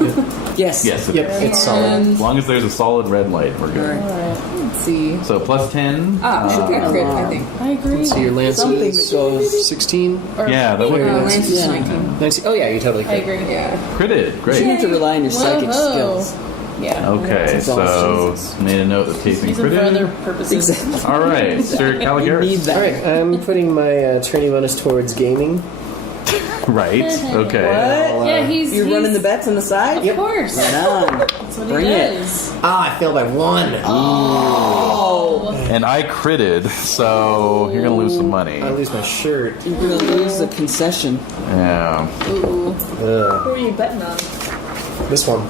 Yes. Yes, it Yep, is. it's solid. As long as there's a solid red light, we're good. Alright. let's see. So +10. Should be a crit, I think. I agree. So your lance Something is that goes- 16? Yeah, that would be Lance is Yeah. 19. 19. Oh, yeah, you totally I could. agree. Yeah. critted. You Great. have to rely on your psychic Whoa. skills. Yeah. Okay, That's so awesome. made a note of casing These are for other critted. purposes. Exactly. All right, Sir You need Caligaris. that. Alright, I'm putting my tourney bonus towards gaming. Right. Okay. What? Yeah, he's You're running the bets on the side? Of course. Right on. That's what Bring he it. does. Ah, I failed by 1. Oh. And I critted, so you're gonna lose some money. I lose my shirt. You're going to lose the concession. Yeah. Ooh. Ugh. Who are you betting on? This one.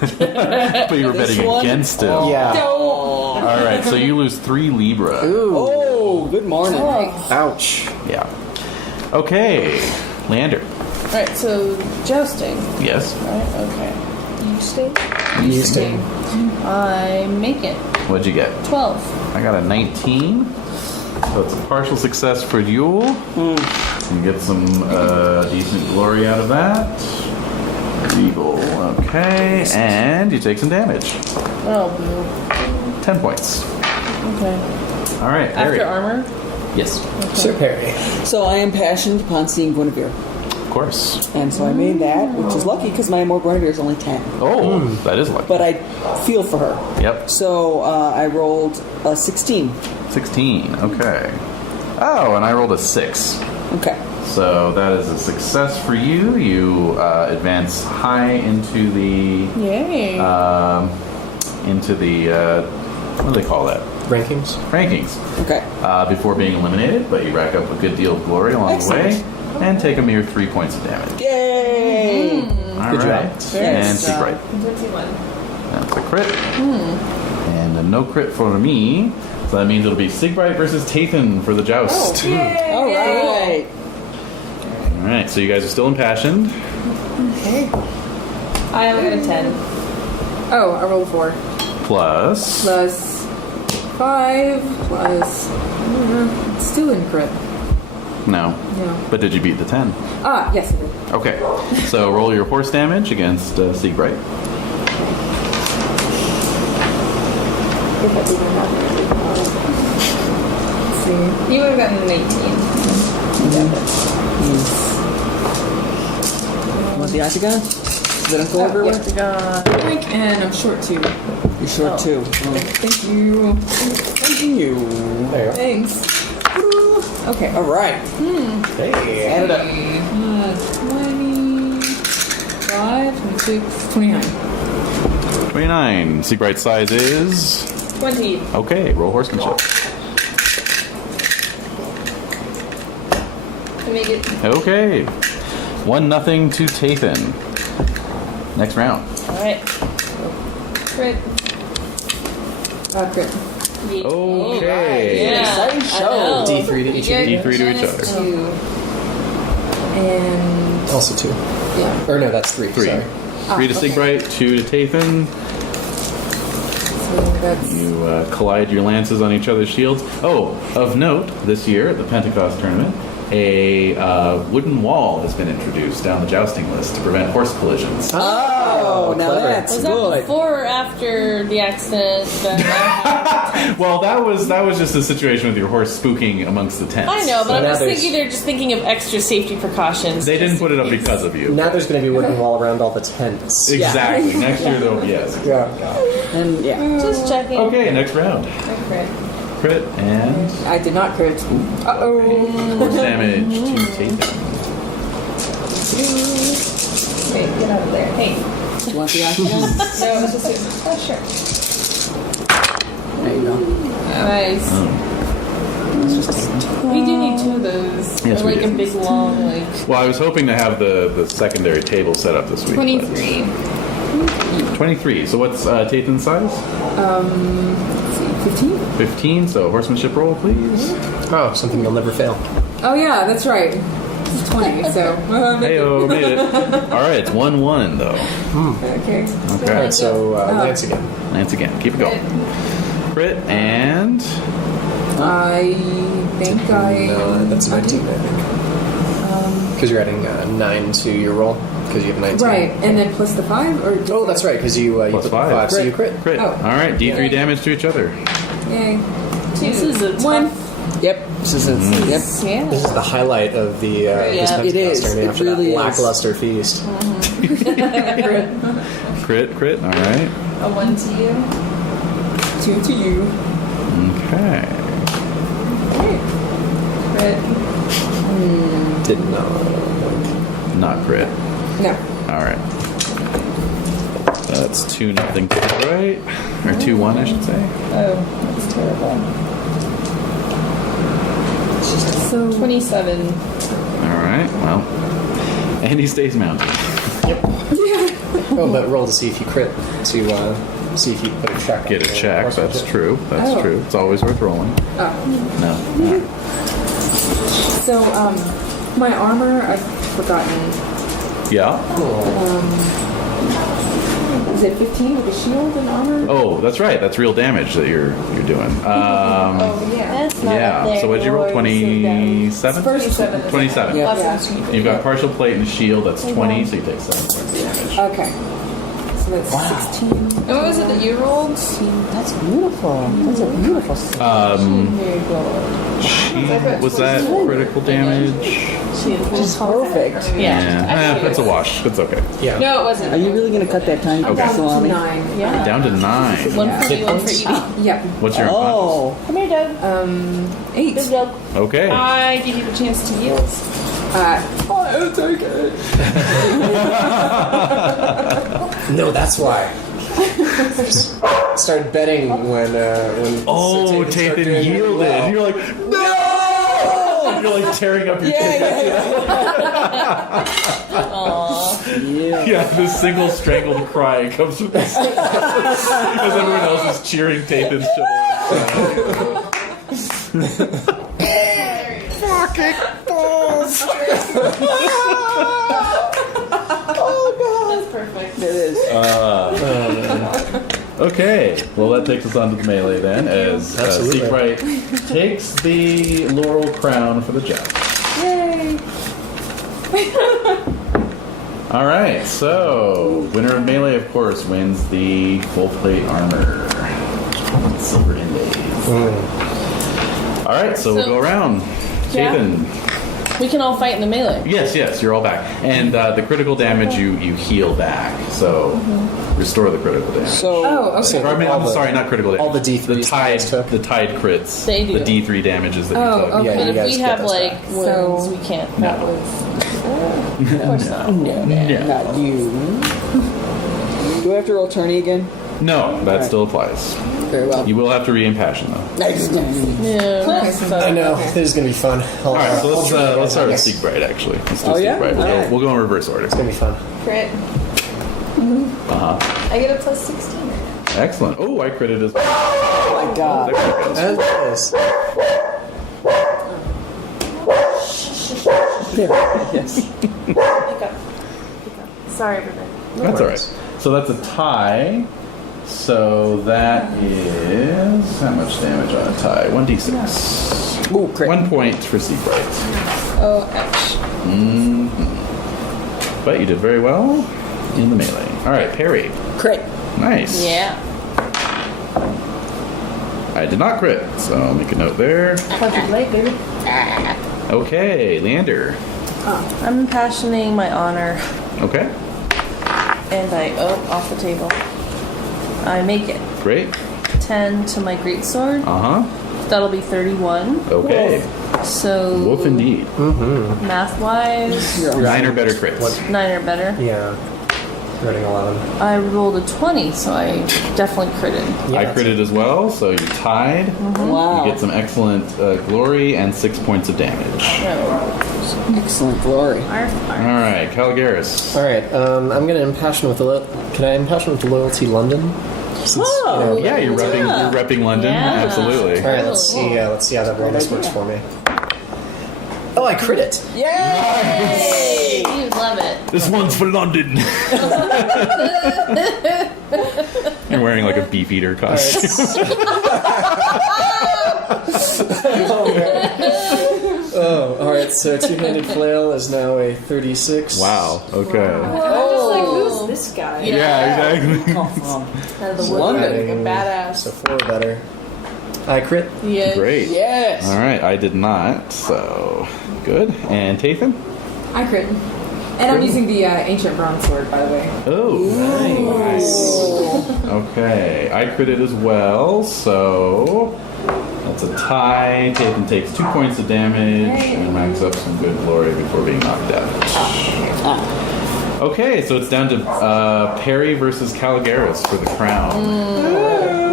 But you were This betting one? against him. Yeah. All right, so you lose 3 Libra. Ooh. Oh, good morning. Ouch. Yeah. Okay, Lander. Alright, so jousting. Yes. Right? Okay. You stay? You stay. I make it. What'd you get? 12. I got a 19. So it's a partial success for Yule. You get some decent glory out of that. Eagle. Okay, and you take some damage. Oh, boo. 10 points. Okay. All right, Harry. After armor? Yes, Sir Perry. So I am passionate upon seeing Guinevere. of course. And so I made that, which is lucky because my more Guinevere is only 10. Oh, that is lucky. But I feel for her. Yep, So I rolled a 16. 16. Okay. Oh, and I rolled a 6. Okay. So that is a success for you. You advance high into the Yay. what do they call that? Rankings? Rankings. Okay. Before being eliminated, but you rack up a good deal of glory along Excellent. the way, and take a mere 3 points of damage. Yay! All Good job. right, and Yes. Seabright. 51. That's a crit. And a no crit for me. So that means it'll be Sigbright versus Tathan for the joust. All right. All right, so you guys are still impassioned. Okay. I only got a 10. Oh, I rolled 4. Plus. Plus 5 plus. It's still in crit. No. No. But did you beat the 10? Ah, yes, I did. Okay. So roll your horse damage against Siegbright. If I didn't have it. Let's see. You would have gotten an 18. Want the octagon? Is that go everywhere? Drink, and I'm short 2. You're short too. Thank you. Thank you. There you Thanks. Woo. Okay. All right. go. Hey. Add it up. 25, 26, 29. 29. Siegbright's size is. 20. Okay, roll horsemanship. To make it. Okay. 1-0 to Tathan. Next round. Alright. Crit. Crit. Okay. Yeah. Exciting I show. know. D3 to each of you. D3 to each other. 2. And Also 2. yeah. Or no, that's 3. 3. Sorry. 3 to okay. Siegbright, 2 to Tathan. So that's You collide your lances on each other's shields. Oh, of note, this year at the Pentecost tournament, a wooden wall has been introduced down the jousting list to prevent horse collisions. Oh, now clever. that's Was that good. before or after the accident? Well, that was just a situation with your horse spooking amongst the tents. I know, but I'm now just there's- thinking they're just thinking of extra safety precautions. They didn't just put it in up case. because of you. Now there's going to be a wooden wall around all the tents. Exactly. Next year there'll be yes. Yeah. And yeah. Just checking. Okay, next round. Crit. Crit and I did not crit. Uh-oh. horse damage to Tathan. Wait, get out of there. Hey. You want the octagon? No, it's just. Oh, sure. There you go. Nice. We do need 2 of those. Yes, They're we like do. a big long, like. Well, I was hoping to have the secondary table set up this week. but- 23. 23. So what's Tathan's size? Let's see, 15? 15. So horsemanship roll, please. Oh, something you'll never fail. Oh yeah, that's right. This is 20, so. Heyo, made it. All right, it's 1-1 though. Okay. All Okay, right, so Lance again. Lance again. Keep it going. Crit and I think No, that's 19, I think. Because you're adding 9 to your roll, because you have 19. Right, and then plus the 5? Or Oh, that's right, because you plus put 5. so you crit. Crit. Oh. All right, D3 damage to each other. Yay. This is a tough. 1. Yep. This is yep. Yeah. This is the highlight of the this Yeah. Pentecost It is. tournament It after really that is. lackluster feast. Crit. All right. A 1 to you. 2 to you. Okay. Crit. Did not. Not crit. No. All right. That's 2-0 to right, or 2-1, I should say. Oh, that's terrible. So 27. All right. Well, and he stays mounted. Oh, but roll to see if you crit to see if you put a check. Get a on the check. That's horsemanship. true. That's Oh. true. It's always worth rolling. Oh. No. All right. So my armor I've forgotten. Yeah. Is it 15 with a shield and armor? Oh, that's right. That's real damage that you're doing. Oh, yeah. That's not up Yeah. there. So what did you roll? Lord, 27? 27. 27. Yeah. Plus Yeah. You've got partial plate and shield. That's 20, so you take 7 points of damage. Okay. So that's 16. And what was it that you rolled? That's beautiful. That's a beautiful. Was that critical damage? Just perfect. Yeah. That's a wash. That's okay. Yeah. No, it wasn't. Are you really going to cut that tiny Okay. salami? 9. Yeah. Down to 9. One for me, one for Edie. Yep. What's your Oh. Come here, Doug. 8. Good Doug. unconscious? Okay. I give you the chance to yield. I'll take it. No, that's why. Started betting when Oh, Sir Tathan started Tathan doing yielded. well. You're like, no! You're like tearing up your ticket. Yeah. Yeah, this single strangled cry comes from this. As everyone else is cheering Tathan's shoulder. Fucking balls! That's perfect. It is. Okay, well that takes us on to the melee then, as Absolutely. Seabright takes the laurel crown for the job. Yay! All right, so winner of melee, of course, wins the full plate armor, silver inlays. All right, so we'll go around. Yeah. Jathan. We can all fight in the melee. Yes, you're all back, and the critical damage you heal back, so restore the critical damage. So, Oh, okay. Or, I mean, I'm sorry, not critical damage. all the D3s the tide, took. the tide crits, They do. the D3 damages that Oh, you took. okay. Yeah, But you if guys we get have those like back. wounds, So- we can't. No. That was. Of course not. no, not you. Do I have to roll tourney again? No, that still applies. Very well. You will have to re-impassion though. Yeah. That's I know. This is gonna be fun. All right, so let's start with Yes. Siegbright. Actually, let's do Oh, yeah? Siegbright. All right. We'll go in reverse order. It's gonna be fun. Crit. I get a plus 16 right now. Excellent. Oh, I critted as well. Oh my god. As is. Yes. Pick up. Sorry, everybody. That's all right. So that's a tie. So that is how much damage on a tie? 1d6. Ooh, crit. 1 point for Siegbright. Oh, ouch. But you did very well in the melee. All right, parry. Crit. Nice. Yeah. I did not crit, so I'll make a note there. Perfect blade, baby. Okay, Leander. I'm impassioning my honor, Okay, and off the table. I make it great. 10 to my greatsword. Uh huh. That'll be 31. Okay. So Wolf indeed. math-wise, 9 or better crits. 9 or better. Yeah. Running 11. I rolled a 20, so I definitely critted. I critted as well, so you tied. Wow. You get some excellent glory and 6 points of damage. Excellent glory. All right, Caligaris. All right. I'm gonna impassion with Can I impassion with loyalty London? Since, Oh, Yeah, you're repping London. Yeah. Absolutely. All right. Let's see how that bonus works for me. Oh, I crit it. Yay! You love it. This one's for London. You're wearing like a beefeater costume. Oh, all right. So two-handed flail is now a 36. Wow. Okay. Who's this guy? Yeah, exactly. Out of the London. woodwork, a badass. So 4 better. I crit. Yeah. Great. Yes. All right, I did not. So good. And Tathan? I crit. And I'm using the ancient bronze sword, by the way. Oh, nice. Okay, I critted as well, so that's a tie. Tathan takes 2 points of damage and racks up some good glory before being knocked out. Okay, so it's down to Perry versus Caligaris for the crown.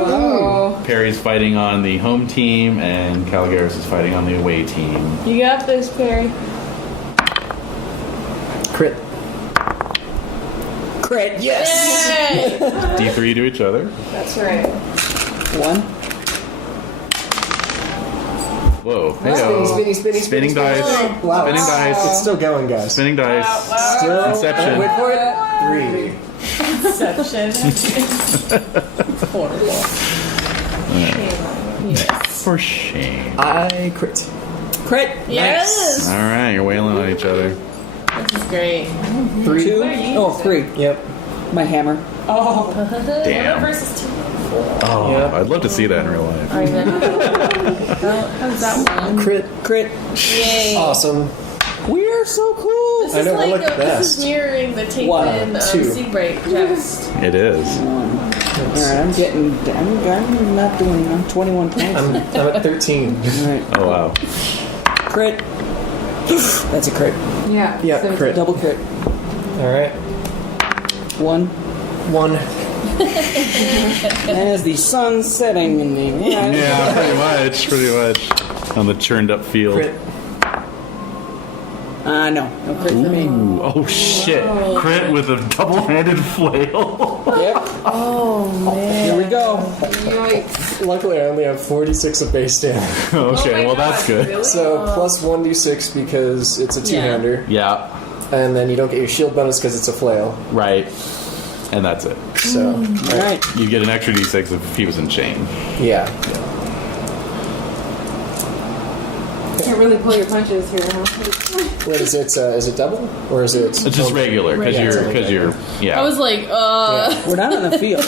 Whoa. Perry's fighting on the home team, and Caligaris is fighting on the away team. You got this, Perry. Crit. Crit. Yes. Yay! D3 to each other. That's right. 1. Whoa. Hey-o. Spinning dice. Wow. Spinning dice. It's still going, guys. Spinning dice. Still. Inception. Wait for it. 3. Inception. For shame. I crit. Crit. Yes! All right, you're wailing on each other. This is great. 3. 2. Oh, 3. Yep. My hammer. Damn. Versus 2. Oh, Yeah. I'd love to see that in real life. Alright then. How's that one? Crit. Crit. Yay. Awesome. We are so cool. This I is know, we're like like the this best. is mirroring the One, Tathan 2. Seabright chest. It is. Alright, I'm not doing, I'm 21 points. I'm at 13. Alright. Oh, wow. Crit. That's a crit. Yeah. Yeah, so crit. Double crit. All right. 1. 1. As the sun setting in the Yeah, pretty much. On the churned up field. Crit. No. No crit for me. Ooh, oh shit! Crit with a double-handed flail. Yep. Oh man. Here we go. Yikes. Luckily, I only have 46 of base damage. Okay, well that's good. Really? So plus 1d6 because it's a two-hander, Yeah, and then you don't get your shield bonus because it's a flail. right. And that's it. So All right. You get an extra d6 if he was in chain. yeah. Can't really pull your punches here, huh? Wait, is it double or is it? It's just regular because Regular. I was like, Yeah. We're not on the field.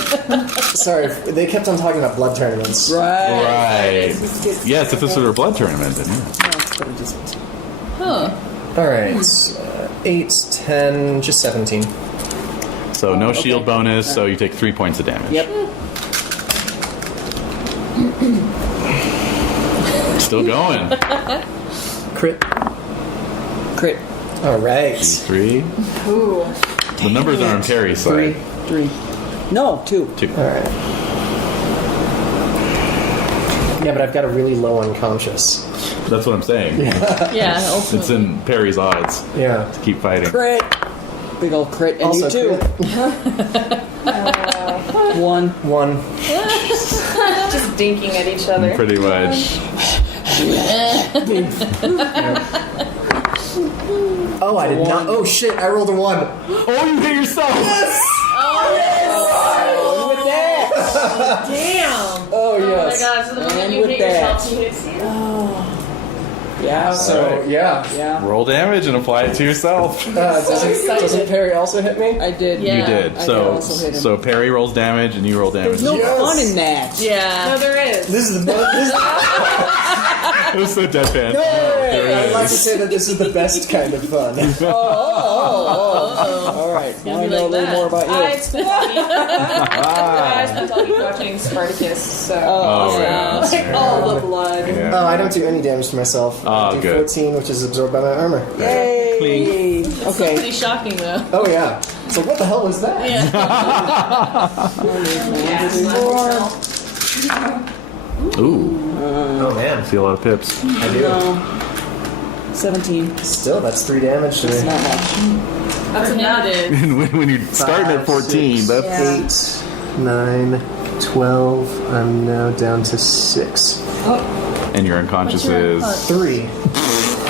Sorry, they kept on talking about blood tournaments. Right. Right. Yes, if this were a blood tournament, then yeah. huh. All right, 8, 10, just 17. So no shield bonus, so you take 3 points of damage. Yep. Still going. Crit. Crit. All right. 3. Ooh. The numbers are on Perry's side. 3. No, 2. 2. All right. Yeah, but I've got a really low unconscious. That's what I'm saying. Yeah. It's Ultimately. in Perry's odds Yeah. to keep fighting. Crit. Big old crit. And Also you too. crit. 1. 1. Just dinking at each other. Pretty much. Oh, I did not. Oh shit! I rolled a 1. Oh, you hit yourself! With that. Damn. Oh Oh my yes. god, so the moment And you with hit that. yourself, he hits you? Yeah. So yeah. Yeah. Roll damage and apply it to yourself. Doesn't Perry also hit me? I did. Yeah. You did. I So, also hit him. so Perry rolls damage and you roll damage. There's no Yes. fun in that. Yeah. No, there is. This is the most. It was so deadpan. I'd like to say that this is the best kind of fun. All right. Now I know a little more about I you. spent all week watching Spartacus, so Oh, yeah. like all the blood. Yeah. Oh, I don't do any damage to myself. I Oh, do good. 14, which is absorbed by my armor. Yay. Okay. Pretty shocking though. Oh yeah. It's like, what the hell was that? Yeah. Ooh. Oh man. See a lot of pips. I do. 17. Still, that's 3 damage to It's me. not much. That's enough. And when you're starting at 14, that's 8, 9, 12. I'm now down to 6. and your unconscious is 3.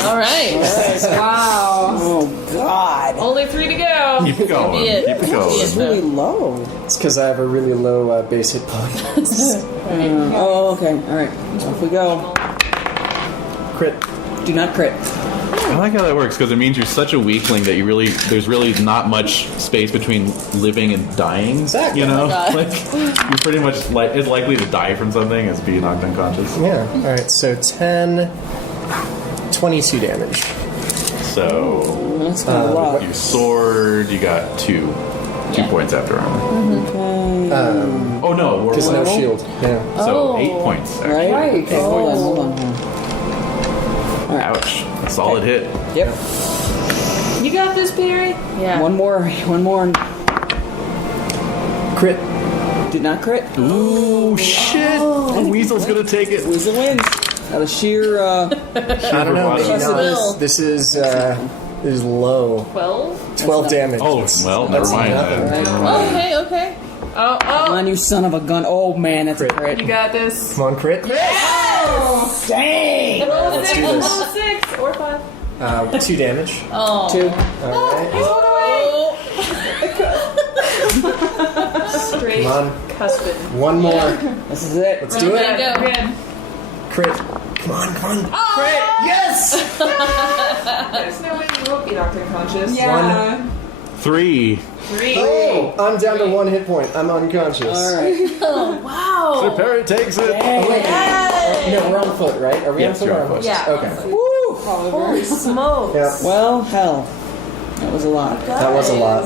All right. Wow. Oh, God. Only 3 to go. keep going. Be it. Keep it going. It's really low. It's because I have a really low base hit point. Oh, okay. All right. Off we go. Crit. Do not crit. I like how that works because it means you're such a weakling that there's really not much space between living and dying. Exactly. You know, God. like you're pretty much as likely to die from something as being knocked unconscious. Yeah. All right. So 10, 22 damage. So That's kind of a lot. your sword, you got 2 points after armor. Oh no, we're Because no shield. Yeah. So 8 points. Actually. Right? Okay, hold on. Ouch! A solid hit. Yep. You got this, Perry? Yeah. One more. Crit. Did not crit. Ooh shit! The weasel's gonna take it. Weasel wins. Out of sheer. I don't know. Maybe Bravado. not. This is low. 12? 12 damage. Oh well, never That's mind. nothing. then. Never mind. Okay. Oh, Come on, you son of a gun. Oh, man, that's a Crit. crit. you got this. Come on, crit. Dang! Roll Let's 6, do this. roll 6, or 5. 2 damage. Oh. 2. All right. Straight Come on. cuspid. One more. This is it. Let's do it. Go. Good. Crit. Come on. Crit. Yes. There's no way you won't be knocked unconscious. Yeah. 3. 3. Oh, I'm down to 1 hit point. I'm unconscious. All right. Wow. So Perry takes it. No, we're on foot, right? Are we Yes, on foot? you're or on foot. Yeah. Okay. Woo! Holy smokes. Yeah. Well, hell. That was a lot. That was a lot.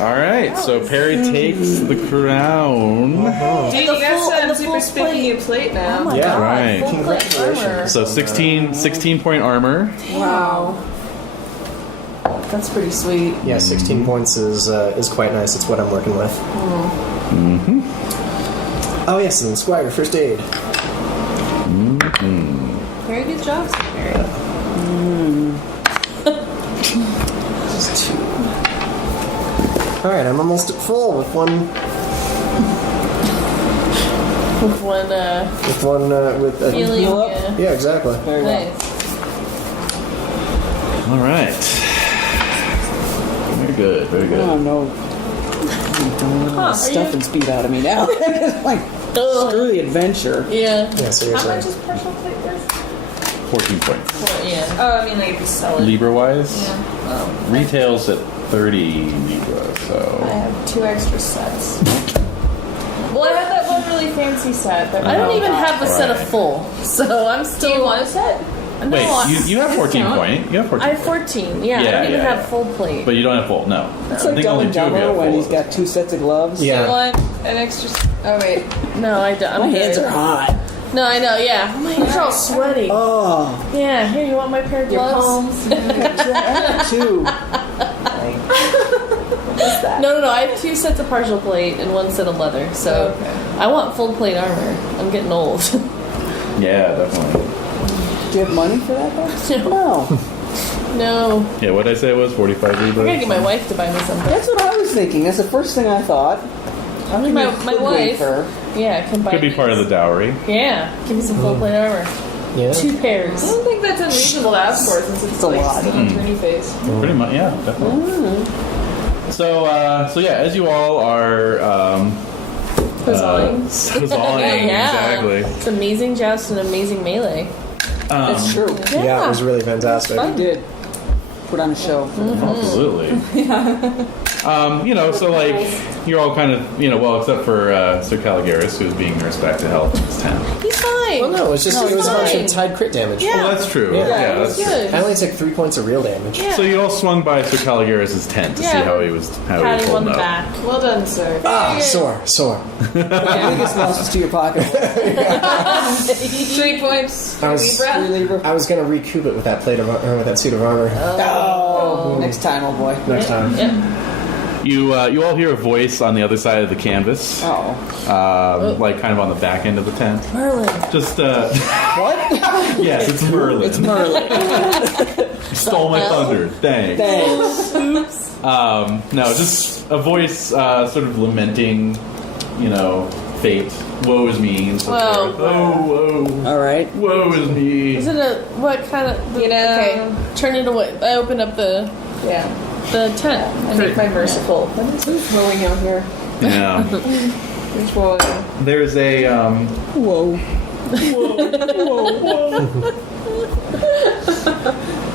All right. So Perry takes the crown. Dude, you got some super spiffy new plate now. Yeah. Right. Full plate armor. So 16 point armor. Wow. That's pretty sweet. Yeah, 16 points is quite nice. It's what I'm working with. Mm-hmm. Oh yes, and Squire, first aid. Very good job, Perry. Just 2. Alright, I'm almost at full with one. With one, With a healing. heal up? Yeah, exactly. Very well. Nice. All right. Very good. Very good. Oh no. Are Stuff you- and speed out of me now. Like, screw the adventure. Yeah. Yeah, How seriously. much is partial plate worth? 14 points. Well, yeah. Oh, I mean, like, if you sell it. Libra-wise, Yeah. retails at 30 Libra, I so... have 2 extra sets. Well, I had that one really fancy set, but I don't even have a set of Right. full, so I'm Do still. you want a set? No, Wait, you have 14 point. You have 14 I have 14. Yeah, I Yeah, don't even yeah, have yeah. full plate. But you don't have full, no. It's I like think Dumb only and 2 of you Dumber have when full. he's got 2 sets of gloves. Do you Yeah. want an extra... Oh, wait. No, I don't. My I'm hands good. are hot. No, I know. Yeah, my hands are all sweaty. Oh, Yeah, here you want my pair of Your gloves? palms. I have 2. What's that? No. I have 2 sets of partial plate and 1 set of leather. So Okay. I want full plate armor. I'm getting old. Yeah, definitely. Do you have money for that, though? No. No, Yeah, what did I say it was? 45 I Libra? gotta get my wife to buy me something. That's what I was thinking. That's the first thing I thought. I don't My- even my could wait wife. for her. Yeah, can buy. Could be me- part of the dowry. Yeah, give me some full plate armor. Yeah. 2 I pairs. don't think that's unreasonable to ask for since it's a like lot. still an attorney phase. Pretty much, yeah, definitely. So yeah, as you all are Huzzahing. huzzahing, exactly. It's amazing joust and amazing melee. That's true. Yeah, it was really fantastic. I did put on a show. Absolutely. So like you're all kind of, well, except for Sir Caligaris, who's being nursed back to health in his tent. He's fine. Well, no, it was just No, it was a it's bunch fine. of tied crit damage. Yeah. Well, that's true. Yeah, Yeah, it was that's true. good. I only took 3 points of real damage. Yeah. So you all swung by Sir Caligaris' tent to see Yeah, how he was Pat him on holding the up. back. Well done, sir. Ah, sore. The biggest loss was to your pocket. 3 points. I was- Libra. Reliever. I was gonna recoup it with that plate of with that suit of armor Oh, next time, oh boy. next time. Yep. You all hear a voice on the other side of the canvas, Oh. like kind of on the back end of the tent. Merlin. Just What? yes, it's Merlin. It's Merlin. Stole my thunder. Thanks. Thanks. No, just a voice sort of lamenting, fate. Woe is me. And so Whoa. forth. Oh, All right. woe is me. Is it what kind of? Okay, turn it away. I open up the Yeah. tent. I make my merciful. What is this rolling out here? Yeah. Which one? There's a Whoa.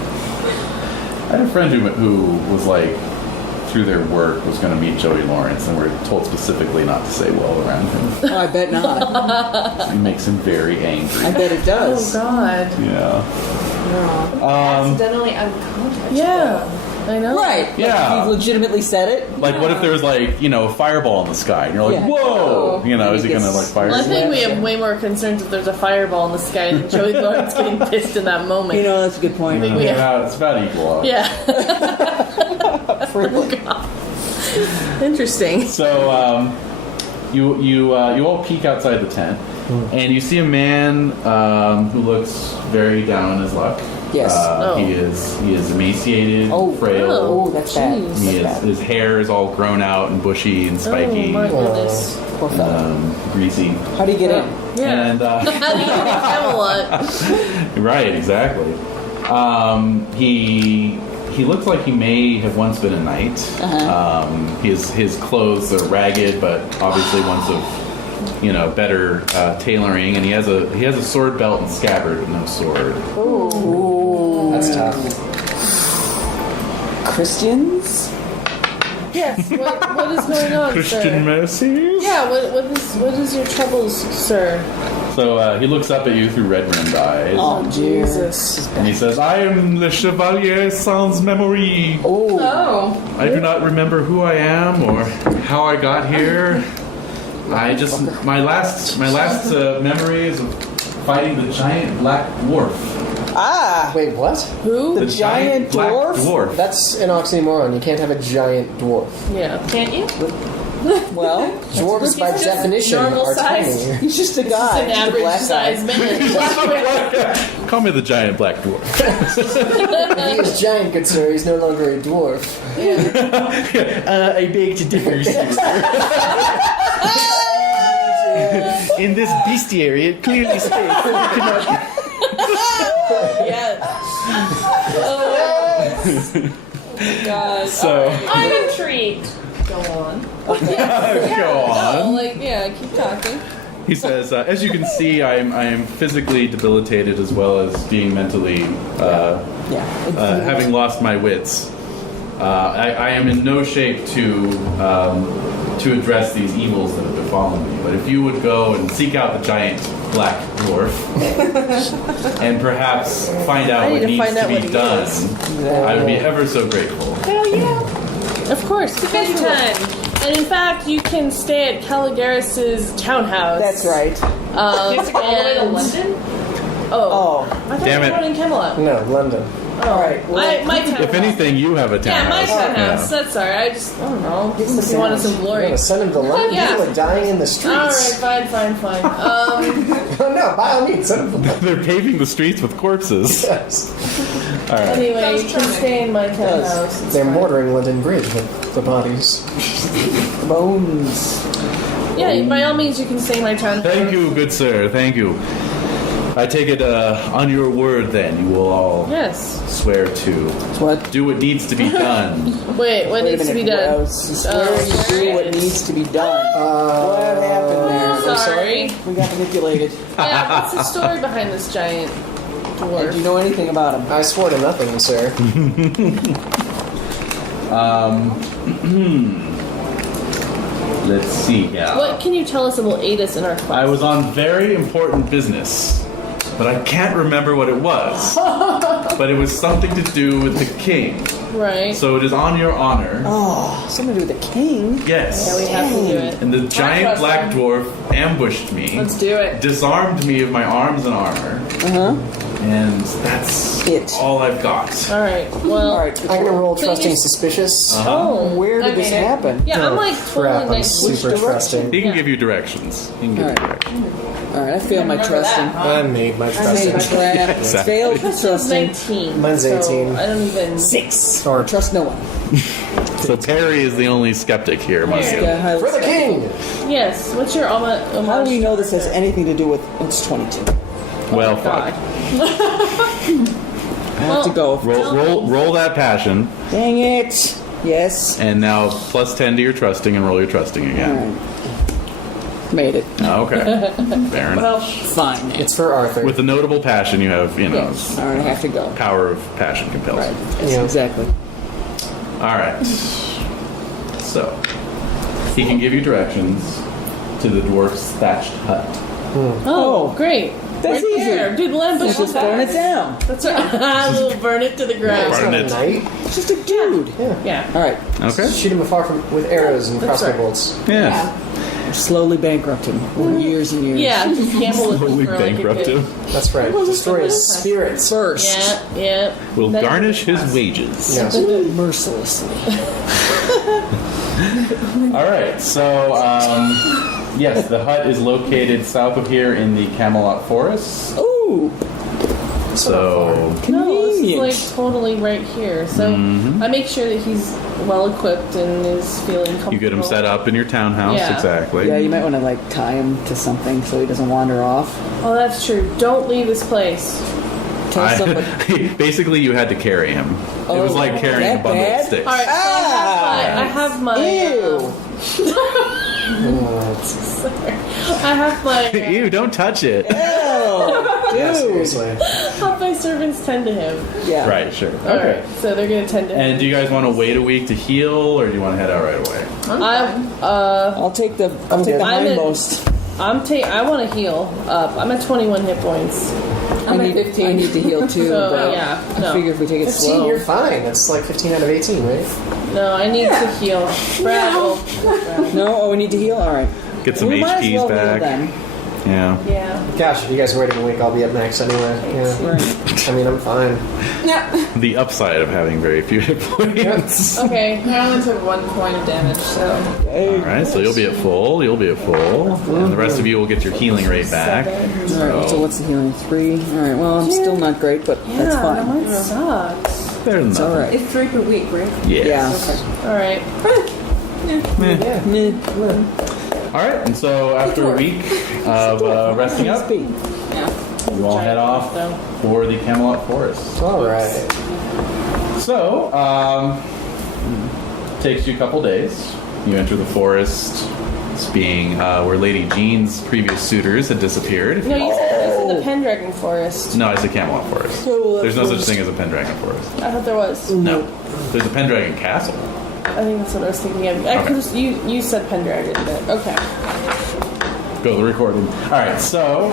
I had a friend who was like, through their work, was going to meet Joey Lawrence, and we're told specifically not to say well around him. Oh, I bet not. It makes him very angry. I bet it Oh does. God. Yeah. Accidentally unconscious. Yeah, I know. Right. Yeah. He legitimately said it. Like, what if there was like, a fireball in the sky, and you're like, Yeah. whoa, is he going to like fire? Well, I think we Yeah. have way more concerns if there's a fireball in the sky than Joey Lawrence getting pissed in that moment. That's a good point. think we have- It's about equal. Yeah. Friendly. Interesting. So you all peek outside the tent, and you see a man who looks very down on his luck. Yes. Oh. He is emaciated, Oh. frail. Oh, that's bad. Jeez. He is, his hair is all grown out and bushy and spiky, Oh my goodness. Poor fella. greasy. How do you get in? Yeah. And How do you get in Camelot? right, exactly. He looks like he may have once been a knight. His clothes are ragged, but obviously once of better tailoring, and he has a sword belt and scabbard, but no sword. Ooh. That's tough. Christians? Yes. What is going on, Christian sir? mercies. Yeah. What is your troubles, sir? So he looks up at you through red-rimmed eyes, Oh, dear. Jesus. and he says, "I am the Chevalier Sans Memory. Oh. Oh. I do not remember who I am or how I got here. I just my last memory is of fighting the giant black dwarf. Ah. Wait, what? Who? The giant black dwarf? dwarf. That's an oxymoron. You can't have a giant dwarf. Yeah. Can't you? Well, Dwarves, by just definition, normal are size. tiny. he's just a guy. An He's a average black guy. size man. Call me the giant black dwarf. He is giant, good sir. He's no longer a dwarf. I beg to differ, In this bestiary, it clearly states that we cannot. Yes. Oh, God. So- All right. I'm intrigued. Go on. Go Oh, on. like, yeah, keep talking. He says, as you can see, I am physically debilitated as well as being mentally, having lost my wits. I am in no shape to address these evils that have befallen me. But if you would go and seek out the giant black dwarf and perhaps find out what needs to be done, I would be ever so grateful. Hell yeah. Of course, anytime. And in fact, you can stay at Caligaris's townhouse. That's right. You have to go all the way to London? Oh. I thought Damn you it. were going in Camelot. No, London. All right. Well, My townhouse. If anything, you have a Yeah, my townhouse. townhouse. That's alright. I don't know. Give him the If you wanted some sandwich. You're glory. gonna send him to London? Yeah. People are dying in the streets. Alright, fine. No, by all means, send him to London. They're paving the streets with corpses. Yes. All right. Anyway, you can stay in my townhouse. It's They're fine. mortaring London Bridge with the bodies. bones. Yeah, by all means, you can stay in my townhouse. Thank you, good sir. Thank you. I take it on your word, then you will all Yes. swear to What? do what needs to be done. Wait, what needs to be done? I was swearing to do what needs to be done. What happened there? Sorry. We got manipulated. Yeah, what's the story behind this giant Do you dwarf? know anything about him? I swore to nothing, sir. Let's see. Yeah. What can you tell us that will aid us in our quest? I was on very important business, but I can't remember what it was. But it was something to do with the king. Right. So it is on your honor. Oh, something to do with the king. Yes. Yeah, we have to do it. And the giant trust black him. dwarf ambushed me, Let's do it. disarmed me of my arms and armor, and that's It. all I've got. All right. Well. All right. I'm gonna roll So trusting you- suspicious. Oh, Where did I this mean, happen? Yeah, I'm like Crap, totally I'm nice. super direction? trusting. He can Yeah. give you directions. He can give you Alright. directions. All right, I failed my trusting. I made my I made trusting. my trap. Exactly. Failed This is trusting. 19. Mine's so 18. I don't even. 6. Or Trust no one. So Perry is the only skeptic here, mind Perry. you. Yeah, highly for the skeptical. king! Yes. What's your alma? How do we know this has anything to do with? It's 22. Well, God. fuck. I have to go. Roll that passion, Dang it! Yes. and now plus 10 to your trusting, and roll your trusting All again. right. Made it. Okay, fair enough. Well, Fine. It's for Arthur. With the notable passion, you have, Yes. All right, I have to go. power of passion compels. Right. you. Yeah. Exactly. All right. So he can give you directions to the dwarf's thatched hut. oh, great. That's right easy. there. Dude, land bush Just burn it down. That's right. We'll burn it to the ground. It's Burn not it. a knight. It's just a dude. Yeah. All right. Okay. Shoot him afar from with arrows and That's crossbow right. bolts. Yeah. Slowly bankrupt him over years and years. Yeah, just gamble with Slowly him for like a bankrupt good- him. That's right. Destroy his spirits. First. Yeah. Will Then- garnish his wages. Yes. Mercilessly. All right. So yes, the hut is located south of here in the Camelot Forest. Ooh. So No, this is Convenient. like totally right here. So I make sure that he's well equipped and is feeling comfortable. you get him set up in your townhouse. Yeah. Exactly. Yeah, you might want to like tie him to something so he doesn't wander off. Oh, that's true. Don't leave this place. Tell somebody. Basically, you had to carry him. It was Oh, like carrying a that bundle bad? of sticks. All right. So I have my. Ew. I have my. Ew! Don't touch it. Oh, Yeah, dude. seriously. Have my servants tend to him. Yeah. Right. Sure. All right. So they're gonna tend to him. And do you guys want to wait a week to heal, or do you want to head out right away? I'll take the good. I'm in- hindmost. I want to heal up. I'm at 21 hit points. I need to heal too. So, but yeah, I no. figure if we take it 15, slow. you're fine. That's like 15 out of 18, right? No, I need to heal. Brad, No, oh, we need to heal. All right. Get some we might as HPs well back. Heal then. Yeah. Yeah. Gosh, if you guys are waiting a week, I'll be up next anyway. Yeah. Right. I mean, I'm fine. Yeah. The upside of having very few hit points. Okay, I only took 1 point of damage, so All right, so you'll be at full. You'll be at full, and the rest of you will get your healing rate back. 7. All right. So what's the healing? 3. All right. Well, I'm still not great, but that's Yeah, fine. mine sucks. There's It's all nothing. right. It's 3 per week, right? Yes. Yeah. All right. Meh. Meh. All right, and so after a week of resting up, Speed. Yeah. you all head off for the Camelot Forest. All right. So, takes you a couple days. You enter the forest. It's being where Lady Jean's previous suitors had disappeared. No, you said this is the Pendragon Forest. No, it's a Camelot Forest. So, There's no such thing as a Pendragon Forest. I thought there was. No, there's a Pendragon Castle. I think that's what I was thinking of. I Okay. could've- you said Pendragon, but okay. Go to the recording. All right, so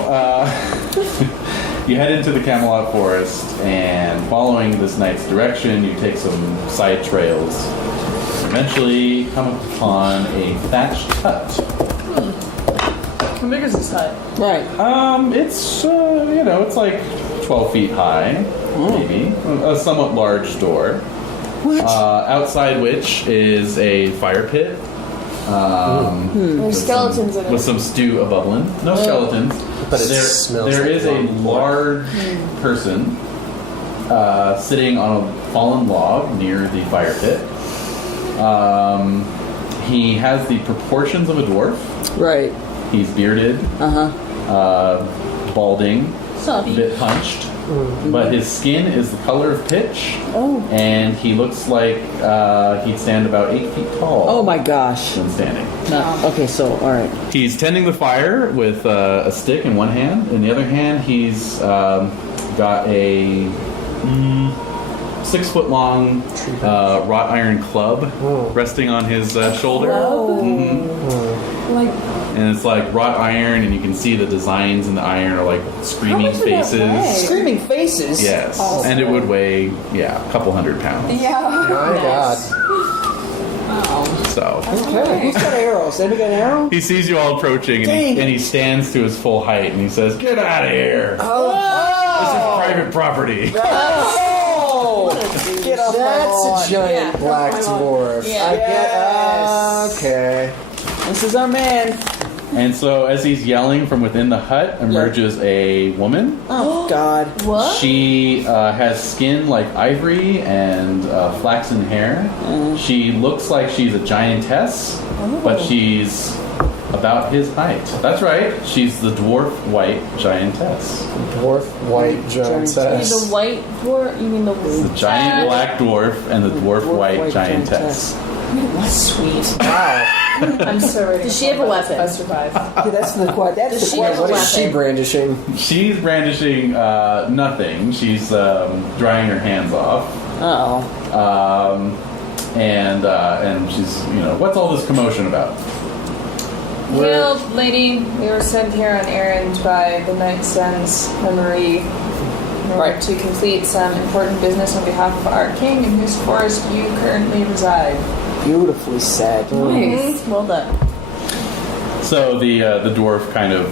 you head into the Camelot Forest, and following this knight's direction, you take some side trails. Eventually, come upon a thatched hut. How big is this hut? Right. It's it's like 12 feet high, maybe a somewhat large door. What? Outside which is a fire pit. There's skeletons in with it. some stew a-bubbling. No skeletons. But it there smells there like is a rotten blood. large person sitting on a fallen log near the fire pit. He has the proportions of a dwarf. Right. He's bearded, balding, a bit hunched, but his skin is the color of pitch. Oh. And he looks like he'd stand about 8 feet tall. Oh my gosh. When standing. No. Okay. So, all right. He's tending the fire with a stick in one hand. In the other hand, he's got a 6 foot long wrought iron club resting on his shoulder. Like, And it's like wrought iron, and you can see the designs in the iron are like screaming much would that faces. weigh? Screaming faces. Yes, and it would weigh a couple hundred pounds. yeah. My God. So Okay. Who's got arrows? Anybody got an arrow? he sees you all approaching, and Dang. he stands to his full height, and he says, "Get out of here! This is private property." Oh! Get off my That's lawn. a giant Yeah. black dwarf. Yeah. I get. Yes. Okay. This is our man. And so, as he's yelling from within the hut, emerges a woman. Oh God. What? She has skin like ivory and flaxen hair. She looks like she's a giantess, but she's about his height. That's right. She's the dwarf white giantess. Dwarf white You mean the giantess. white dwarf? You mean the The giant black dwarf and the dwarf white giantess. Sweet. Wow. I'm so ready. Does she have a weapon? I survived. Yeah, that's the question. That's Does the she have question. What is she brandishing? She's brandishing nothing. She's drying her hands off. Oh. And she's, what's all this commotion about? Hail, lady. We were sent here on errand by the Knight Sens and Marie in order to complete some important business on behalf of our king in whose forest you currently reside. Beautifully said. Nice. Well done. So the dwarf kind of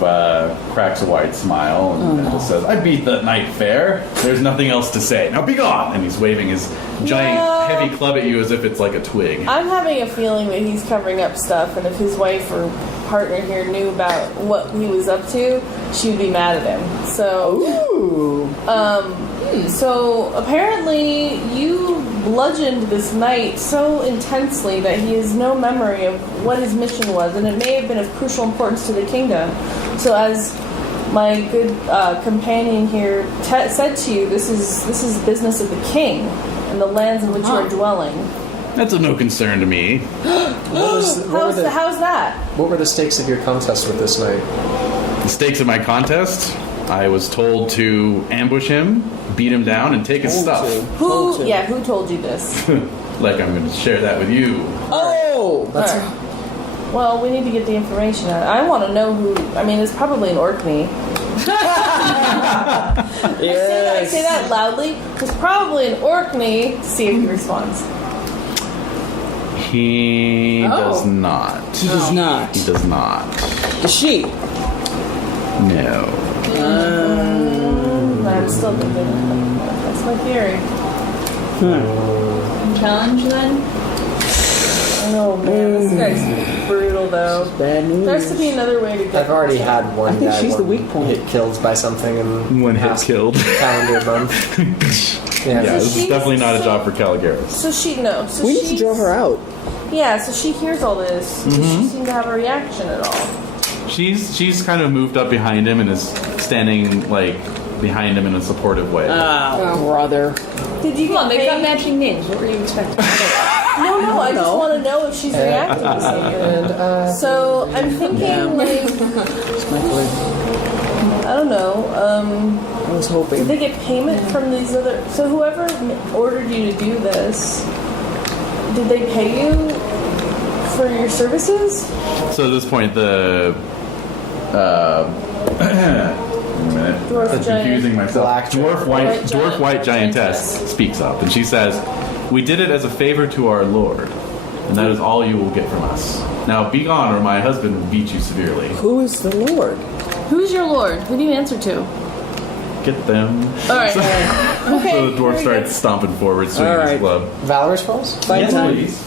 cracks a wide smile and just says, "I beat the night fair. There's nothing else to say. Now be gone!" And he's waving his giant heavy club at you as if it's like a twig. I'm having a feeling that he's covering up stuff, and if his wife or partner here knew about what he was up to, she would be mad at him. So, so apparently you bludgeoned this knight so intensely that he has no memory of what his mission was, and it may have been of crucial importance to the kingdom. So, as my good companion here said to you, this is business of the king and the lands in which you are dwelling. That's of no concern to me. How's that? What were the stakes of your contest with this knight? The stakes of my contest, I was told to ambush him, beat him down, and take his stuff. Who told you this? Like I'm going to share that with you. Oh! That's Well, we need to get the information out. I want to know who. I mean, it's probably an Orkney. I say that loudly. It's probably an Orkney. See if he responds. He does not. He does not. He does not. Does she? No. I'm still thinking. That's my theory. Challenge then? Oh man, this guy's brutal though. Bad news. There has to be another way to get. I've already had one I think guy she's the weak point. hit killed by something in One hit past killed. calendar month. Yeah, Yeah. this is definitely not a job for Caligaris. So she no. So We need to she's- draw her out. Yeah, so she hears all this. Does she seem to have a reaction at all? She's kind of moved up behind him and is standing like behind him in a supportive way. Oh, brother. Did you Come on, they've got pay- matching names. What were you expecting? No, I just want to know if she's reacting to something. So I'm thinking, like, It's my boy. I don't know. I was Did hoping. they get payment from these other? So whoever ordered you to do this, did they pay you for your services? So at this point, the wait a minute, Dwarf I'm giant. confusing myself. Black Dwarf white giantess speaks up, and she says, "We did it as a favor to our lord, and that is all you will get from us. Now be gone, or my husband will beat you severely. Who is the Lord? Who's your lord? Who do you answer to? Get them." All right. So the dwarf starts stomping forward, swinging All his right. club. Valorous rolls? Fight Yes, time. please.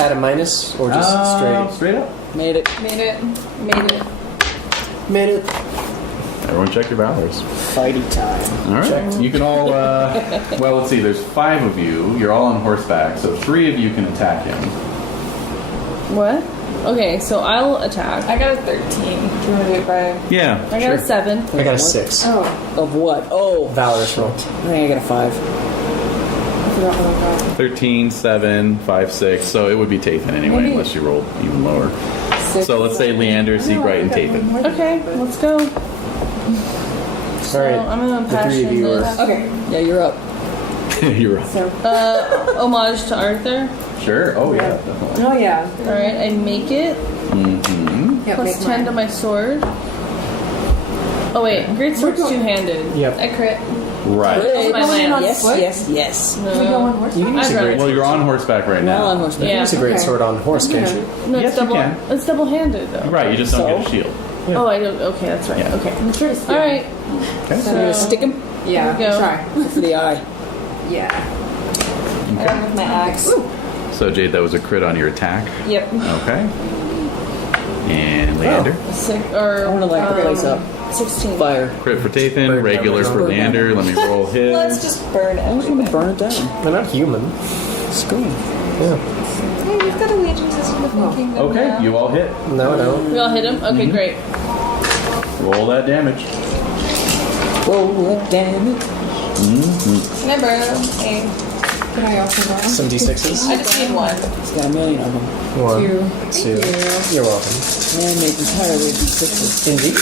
At a minus or just straight? Straight up. Made it. Made it. Made it. Everyone check your valors. Fighty time. All right. You can all, well, let's see. There's 5 of you. You're all on horseback, so 3 of you can attack him. What? Okay, so I'll attack. I got a 13. Do you want to do it by... Yeah. I got a 7. I got a 6. Oh, Of what? Oh, Valorous roll. I think I got a 5. I forgot what I got. 13, 7, 5, 6. So it would be Tathan anyway, Maybe- unless you rolled even lower. 6. So let's say Leander, Seabright, and Tathan. Okay, let's go. So All right. I'm gonna The 3 of you impassion are. this. Okay. Yeah, you're up. You're right. So. Homage to Arthur. Sure. Oh, yeah. Definitely. Oh yeah. All right, I make it Yeah, plus make 10 to mine. my sword. Oh wait, great sword's two-handed. Yep. I crit. Right. That's my lance. Yes, What? yes. Can we go on horse? You can use I'd a rather- great, Well, you're on horseback right We're all on now. horseback. Yeah. use a great Okay. sword on horse, can't you? No, Yes, it's you double. can. It's double-handed though. Right. You just don't get a So? shield. Oh, I don't. Okay, that's right. Yeah. Okay. I'm sure it's All right. Okay. So you're gonna stick him Yeah. Go. Try. for the eye. Yeah. I got it with my axe. So, Jade, that was a crit on your attack. Yep. Okay. And Leander. I want to light the place up. 16. Fire. Crit for Tathan, Burn regular down. for Leander. Let me roll Let's his. just burn I was gonna everything. burn it down. They're not human. It's cool. Yeah. Hey, we've got allegiances to the full kingdom Okay, now. you all hit. No. We all hit him. Okay, great. Roll that damage. Roll that damage. Can I burn them? Hey, Can I also go? Some d6s. I just need one. It's got a million of them. 1, 2. Two. You're welcome. And made entirely D6s. Indeed.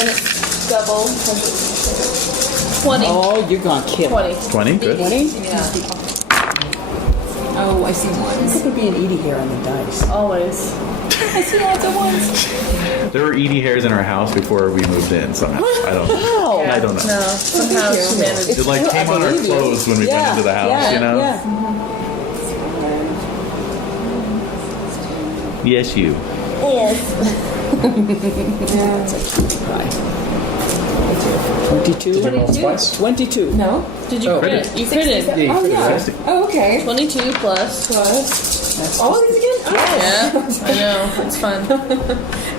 And it's double. 20. Oh, you're gonna kill. 20. 20, good. 20? Yeah. Oh, I see I ones. think it'd be an Edie here on the dice. Always. I see lots of ones. There were Edie hairs in our house before we moved in somehow. I don't know. I don't know. No, somehow she managed. It like I came on our believe you. clothes when we went into the house, yeah, you know? Yeah. Yes, you. Right. 22. Did you roll twice? 22. No. Did you Oh, crit? crit. You critted. Yeah, you Oh could yeah. have. Oh okay. 22 plus. All these again? Oh. Yeah, I know. It's fun.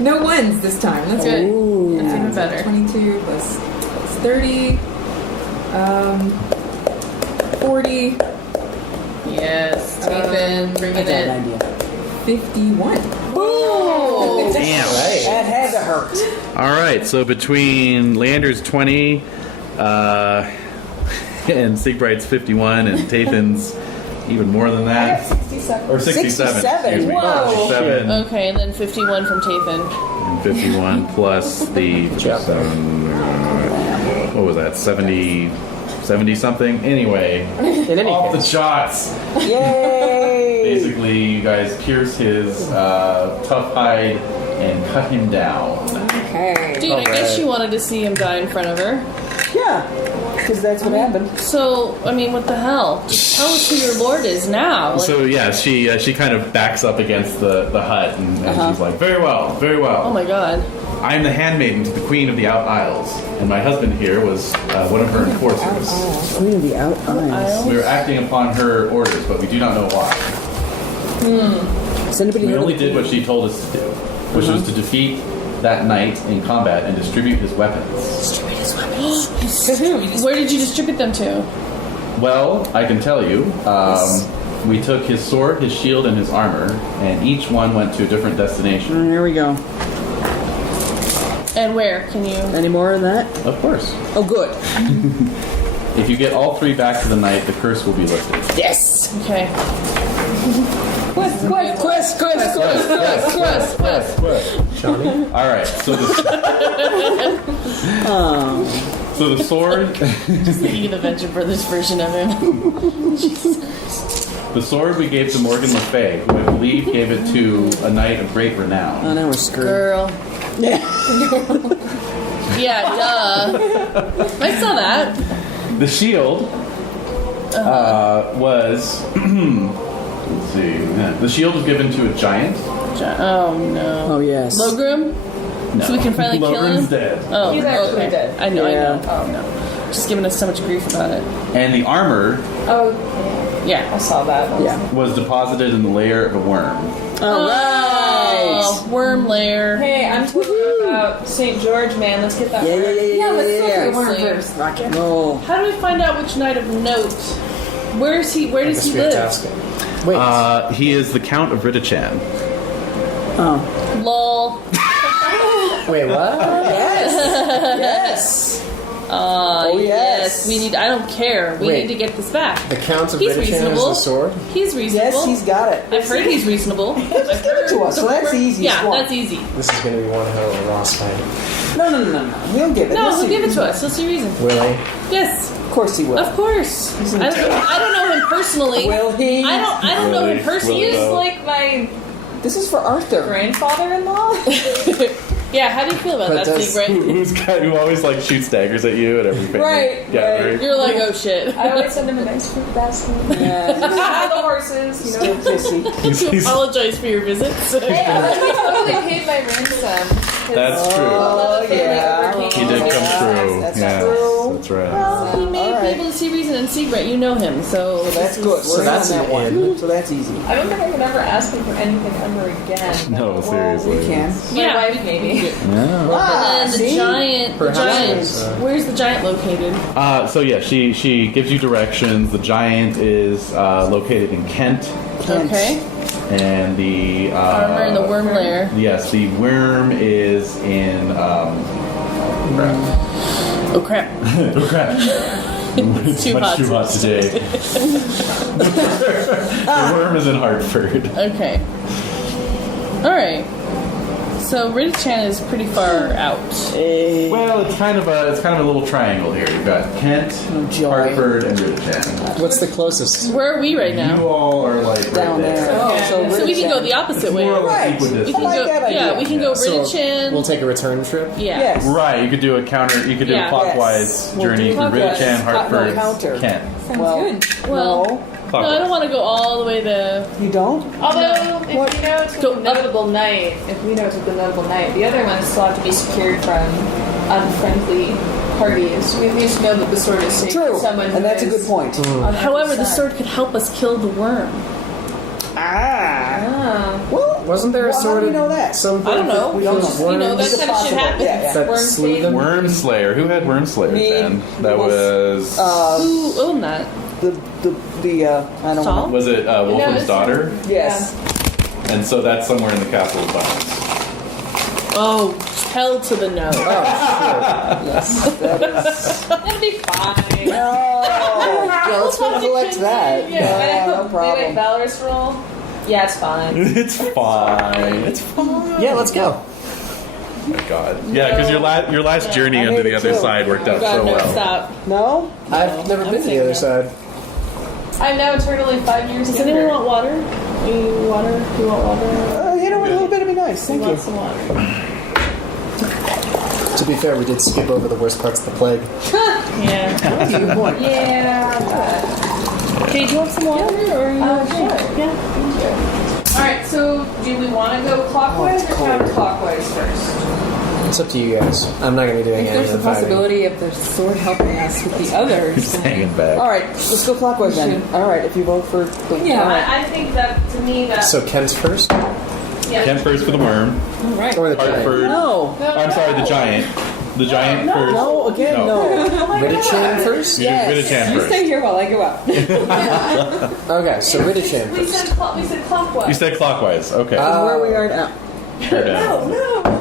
No ones this time. That's good. Ooh. That's even better. 22 plus 30. 40. Yes. Ethan, bring I it got an in. idea. 51. Oh! Damn. Right. That had to hurt. All right, so between Leander's 20 and Siegbright's 51 and Tathan's even more than that. 67. Or 67. 67, Excuse me. whoa. 67 Okay, and then 51 from Tathan. and 51 plus the what was that? 70 something? Anyway, In any off the case. shots. Yay! Basically, you guys pierce his tough hide and cut him down. Okay. Dude, I guess she wanted to see him die in front of her. Yeah. Because that's what happened. So, I mean, what the hell? Just tell us who your lord is now. Like, So yeah, she kind of backs up against the hut and she's like, very well, very well. oh my god. I am the handmaiden to the Queen of the Out Isles, and my husband here was one of her enforcers. Queen of the Out Isles. We were acting upon her orders, but we do not know why. Has anybody We heard only of- did what she told us to do, which was to defeat that knight in combat and distribute his weapons. Where did you distribute them to? Well, I can tell you, we took his sword, his shield, and his armor, and each one went to a different destination. Here we go. And where? Can you? Any more of that? Of course. Oh, good. If you get all three back to the knight, the curse will be lifted. Yes. Okay. Quest. Johnny? All right, so the sword, Just thinking of the Venture Brothers version of him. the sword we gave to Morgan Le Fay, who I believe gave it to a knight of great renown. Oh, now we're screwed. Girl. Yeah. Yeah, duh. I saw that. The shield was. Let's see. The shield was given to a giant. Oh no. Oh, yes. Logrum? No. So we can finally kill Logren's him? dead. Oh, He's actually okay. dead. I know, Yeah. I know. Oh no. Just giving us so much grief about it. And the armor Oh, I Yeah. saw that. Yeah. was deposited in the lair of a worm. All right. Oh, worm lair. Hey, I'm talking about St. George, man. Let's get that. Yeah, worm. yeah, yeah, yeah, let's look yeah, at yeah. worm Slayer. first. Rock and roll. How do we find out which knight of note? Where is he? Where I does guess he we have to live? ask him. Wait. He is the Count of Ridichan. Oh. Lol. Wait, what? Yes. Yes. Oh, yes. We need. I don't care. We Wait. need to get this back. The Count of He's Ridichan is reasonable. the sword? He's reasonable. Yes, he's got it. I've heard he's reasonable. Just give it to us. So that's easy. Yeah, Swap. that's easy. This is going to be one hell of a Ross fight. No. He'll give it. No, Let's he'll see. give it to us. Let's see reason. Will he? Yes, Of course he will. of course. I don't know him personally. Will he? I don't know him Really? personally. He's No. like my This is for Arthur. grandfather-in-law. Yeah, how do you feel about But that does- secret? Who always like shoots daggers at you at every family Right, gathering. You're like, oh shit. I always send him a nice fruit basket. Yeah. The horses, you Still know. kissy. To apologize for your visits. Hey, I totally paid my ransom. That's true. Oh, yeah. He did come true. That's Yes, true. that's right. Well, he may All be right. able to see reason and secret. You know him, so That's good. We're that's on that an one. in. So that's easy. I don't think I could ever ask him for anything ever again. No, seriously. We can. My Yeah. wife, maybe. Yeah. And then the see? giant. The Perhaps giant. it's, Where's the giant located? So yeah, she gives you directions. The giant is located in Kent, Okay. and the Armor in the worm lair. Yes, the worm is in. Crap. Oh crap. Oh crap! It's too much hot too to- hot today. The worm is in Hartford. Okay. All right. So Ridichan is pretty far out. Well, it's kind of a little triangle here. You've got Kent, joy. Hartford, and Ridichan. What's the closest? Where are we right now? You all are like right Down there. Okay. So we can go the opposite way. More or less Right. equidistant. We can I like go. that Yeah, idea. we can go So Ridichan. we'll take a return trip? Yeah. Yes. Right, you could do a counter. You could do Yeah. a clockwise Yes. We'll journey do through clockwise. Ridichan, Hartford, counter. Kent. Well, Well, no. no, I don't want to go all the way to. You don't? Although, if What? we know it's Go a notable night, the other ones still have to be secured from unfriendly parties. We at least know that the sword is safe. True. for Someone And that's a who good is point. on the However, the side. sword could help us kill the worm. Ah. Ah. Well, Wasn't there a well, sword? how do we know that? Some I don't know. We don't know. Just, you know, that It's kind of shit possible. happens. Yeah, yeah. That Worm slew fate. them? Worm Slayer. Who had Worm Slayer Me. then? That was. Who owned that? The I don't Saul? know. Was it Wolfram's it's- daughter? Yes. And so that's somewhere in the Castle of Bones. Oh, hell to the no. Yes. That is. That'll be fine. No. Yeah, let's not collect that. Yeah, No problem. Maybe Valorous roll. Yeah, it's fine. It's fine. It's fine. Yeah, let's go. Oh my God. Yeah, because your last journey I onto made the it other too. side worked out God, so no, well. stop. No? I've never been to the other side. I'm now eternally 5 years Does younger. anyone want water? You water? You want water? You know what? A little bit would be nice. Thank You you. want some water? To be fair, we did skip over the worst parts of the plague. Yeah. That's a good point. Yeah. Okay, do you want some water? Or Sure. Yeah. Thank you. All right. So, do we want to go clockwise or counterclockwise first? It's up to you guys. I'm not going to be doing If any there's of a the fighting. possibility of the sword helping us with the others, Just hanging back. All right, let's go clockwise then. All right, if you vote for the Yeah. all right. I think that to me that So Kent's first? yeah. Kent first for the worm. all right. Or the giant? Hartford. No, I'm sorry, the giant. The giant first. no, again, no. Ridichan first? You do Ridichan You first. stay here while I go out. Okay, so Ridichan We first. said clockwise. You said clockwise. Okay. Where we are now. You're down.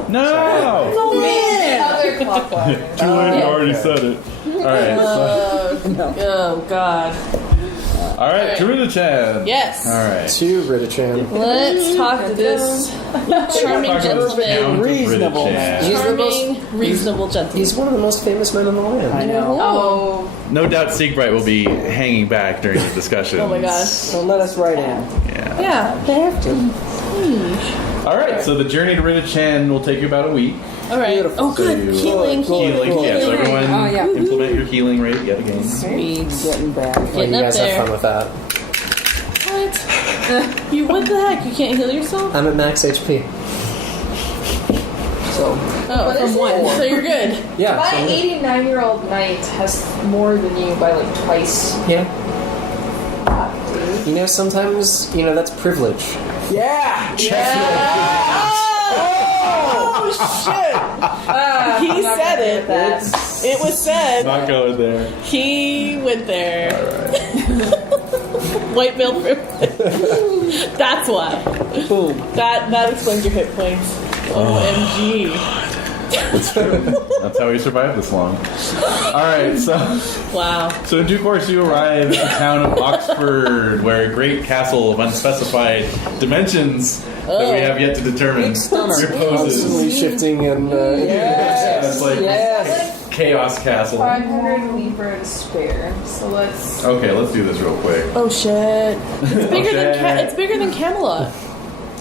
No! Oh man! Counterclockwise. Too late, you already said it. Alright, Oh, God. alright, to Ridichan. Yes. Alright. To Ridichan. Let's talk to this charming Talk about the gentleman. Count of Reasonable Ridichan. man. He's the most- Charming, reasonable gentleman. He's one of the most famous men in the land. I know. Oh, No doubt Siegbright will be hanging back during the discussion. Oh my gosh. So let us right in. Yeah. Yeah. They have to. Alright, so the journey to Ridichan will take you about a week. All right. Beautiful. Oh, good. So you- Healing. Healing, yes. Everyone Oh, yeah. implement your healing rate yet again. Sweet. Getting back. Well, Getting you up guys there. have fun with that. What? You what the heck? You can't heal yourself? I'm at max HP. So Oh, What from is one. it? So you're good. Yeah. my so I'm good. 89-year-old knight has more than you by like twice. Yeah. Fuck, dude. You know, sometimes, that's privilege. yeah. Oh shit! He I'm not said gonna it. do that. It was said. Not going there. He went there. White male privilege. That's why. Boom. That explains your hit points. OMG. That's true. That's how we survived this long. Alright, Wow. So in due course, you arrive at the town of Oxford, where a great castle of unspecified dimensions that we have yet to determine stunner. reposes. Constantly shifting and. It's like Yes. Chaos Castle. 500 Libra to spare. So let's. Okay, let's do this real quick. Oh shit. It's bigger than Okay. it's bigger than Camelot.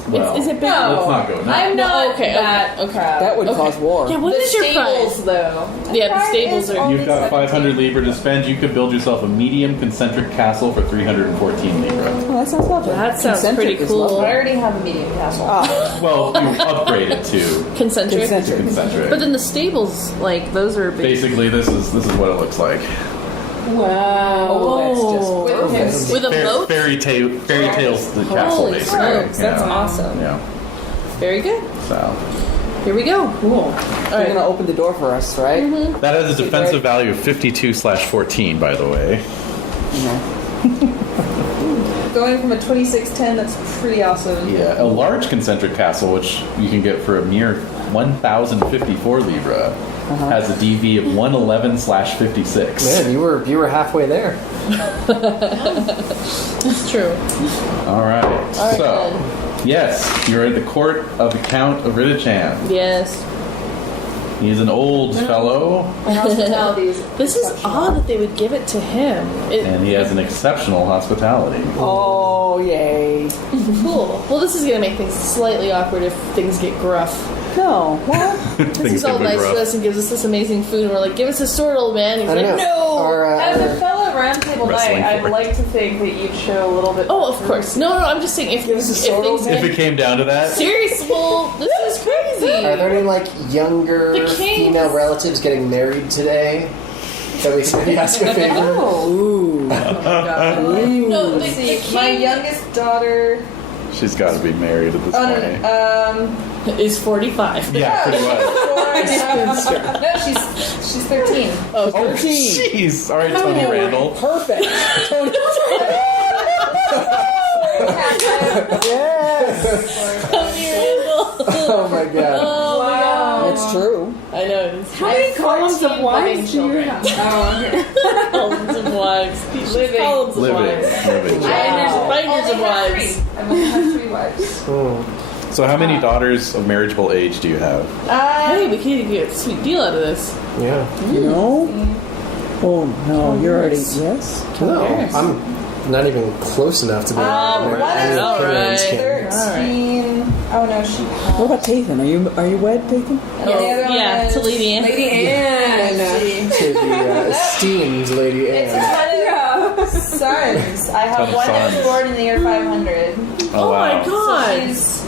Well, Is it bigger? let's not go. No. I'm not okay, that okay. proud. That would cause war. Yeah, what the is your stables, prize? though. Yeah, the prize stables is are- only You've got 500 17. Libra to spend. You could build yourself a medium concentric castle for 314 Libra. Oh, that sounds lovely. That sounds Concentric pretty is cool. lovely. I already have a medium castle. Well, you upgrade it to Concentric. Concentric. concentric. But then the stables, like those are big. Basically, this is what it looks like. Wow. Oh, that's just With perfect. him. With a moat. Fairy tales, the castle, Holy basically. smokes, that's Yeah. awesome. Yeah. Very good. So Here we go. Cool. You're gonna open the door for us, right? that has a defensive value of 52/14, by the way. Going from a 2610, that's pretty awesome. Yeah, a large concentric castle, which you can get for a mere 1,054 Libra, has a DV of 111/56. Man, you were halfway there. It's true. All right. All right, So, yes, you're at the court of the Count of Ridichan. Yes. He's an old fellow, My hospitality is This is odd that they would give it to him. and he has an exceptional hospitality. Oh, yay. Cool. Well, this is going to make things slightly awkward if things get gruff. No. What? Because he's all nice to us and gives us this amazing food, and we're like, give us a sword, old man. And I he's don't like, know. no! As a fellow roundtable Wrestling knight, I'd for it. like to think that you'd show a little bit. Oh, of course. No, I'm just saying if Give us a sword, old things If it came down to that, serious, well, this is crazy. Are there any younger The kings. female relatives getting married today that we can maybe ask a favor? Ooh. No, the See, king my youngest daughter. she's got to be married at this Oh, point. is 45. Yeah, pretty much. No, she's 13. Oh, Oh, jeez. All right, Tony Randall. Perfect. Tony. Yes. Tony Randall. Oh my god. Oh my god. That's true. I know it is. How many columns of 14 wives do you living have? Oh, okay. Columns of wives. Living. Columns of Living. wives. Living. Binders of wives. I've only had 3 wives. So how many daughters of marriageable age do you have? Hey, we can get a sweet deal out of this. Yeah. No? Oh, no. You're already. Yes? No, I'm not even close enough to be what is any all Penguin's right. king. 13. I Oh no, she. What about Tathan? Are you wed, Tathan? And the other one Yeah, is to Lady Anne. Lady Anne. To the esteemed Lady It's a Anne. ton of sons. I have Ton of one that was sons. born in the year 500. Oh, my wow. So god. she's,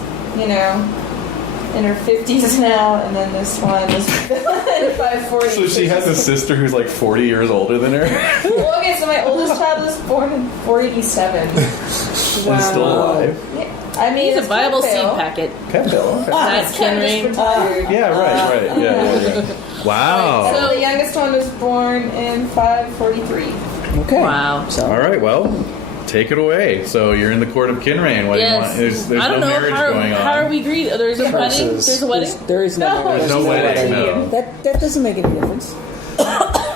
in her 50s now, and then this one is 540. So she has a sister who's like 40 years older than her Well, okay, so my oldest child was born in 47. and still alive. Yeah, I mean, He's a it's viable seed Pale. packet. Okay, Bill. Okay. That's Kinrain. Retired. Yeah, right. Yeah. Wow. So the youngest one was born in 543. Okay. Wow. So, All right, well, take it away. So you're in the court of Kinrain. What do you want? Yes. There's I don't no know. marriage going on. How are we greeted? There's a wedding. Curses. There's a wedding. there is no. No. There's no wedding, no. That doesn't make any difference.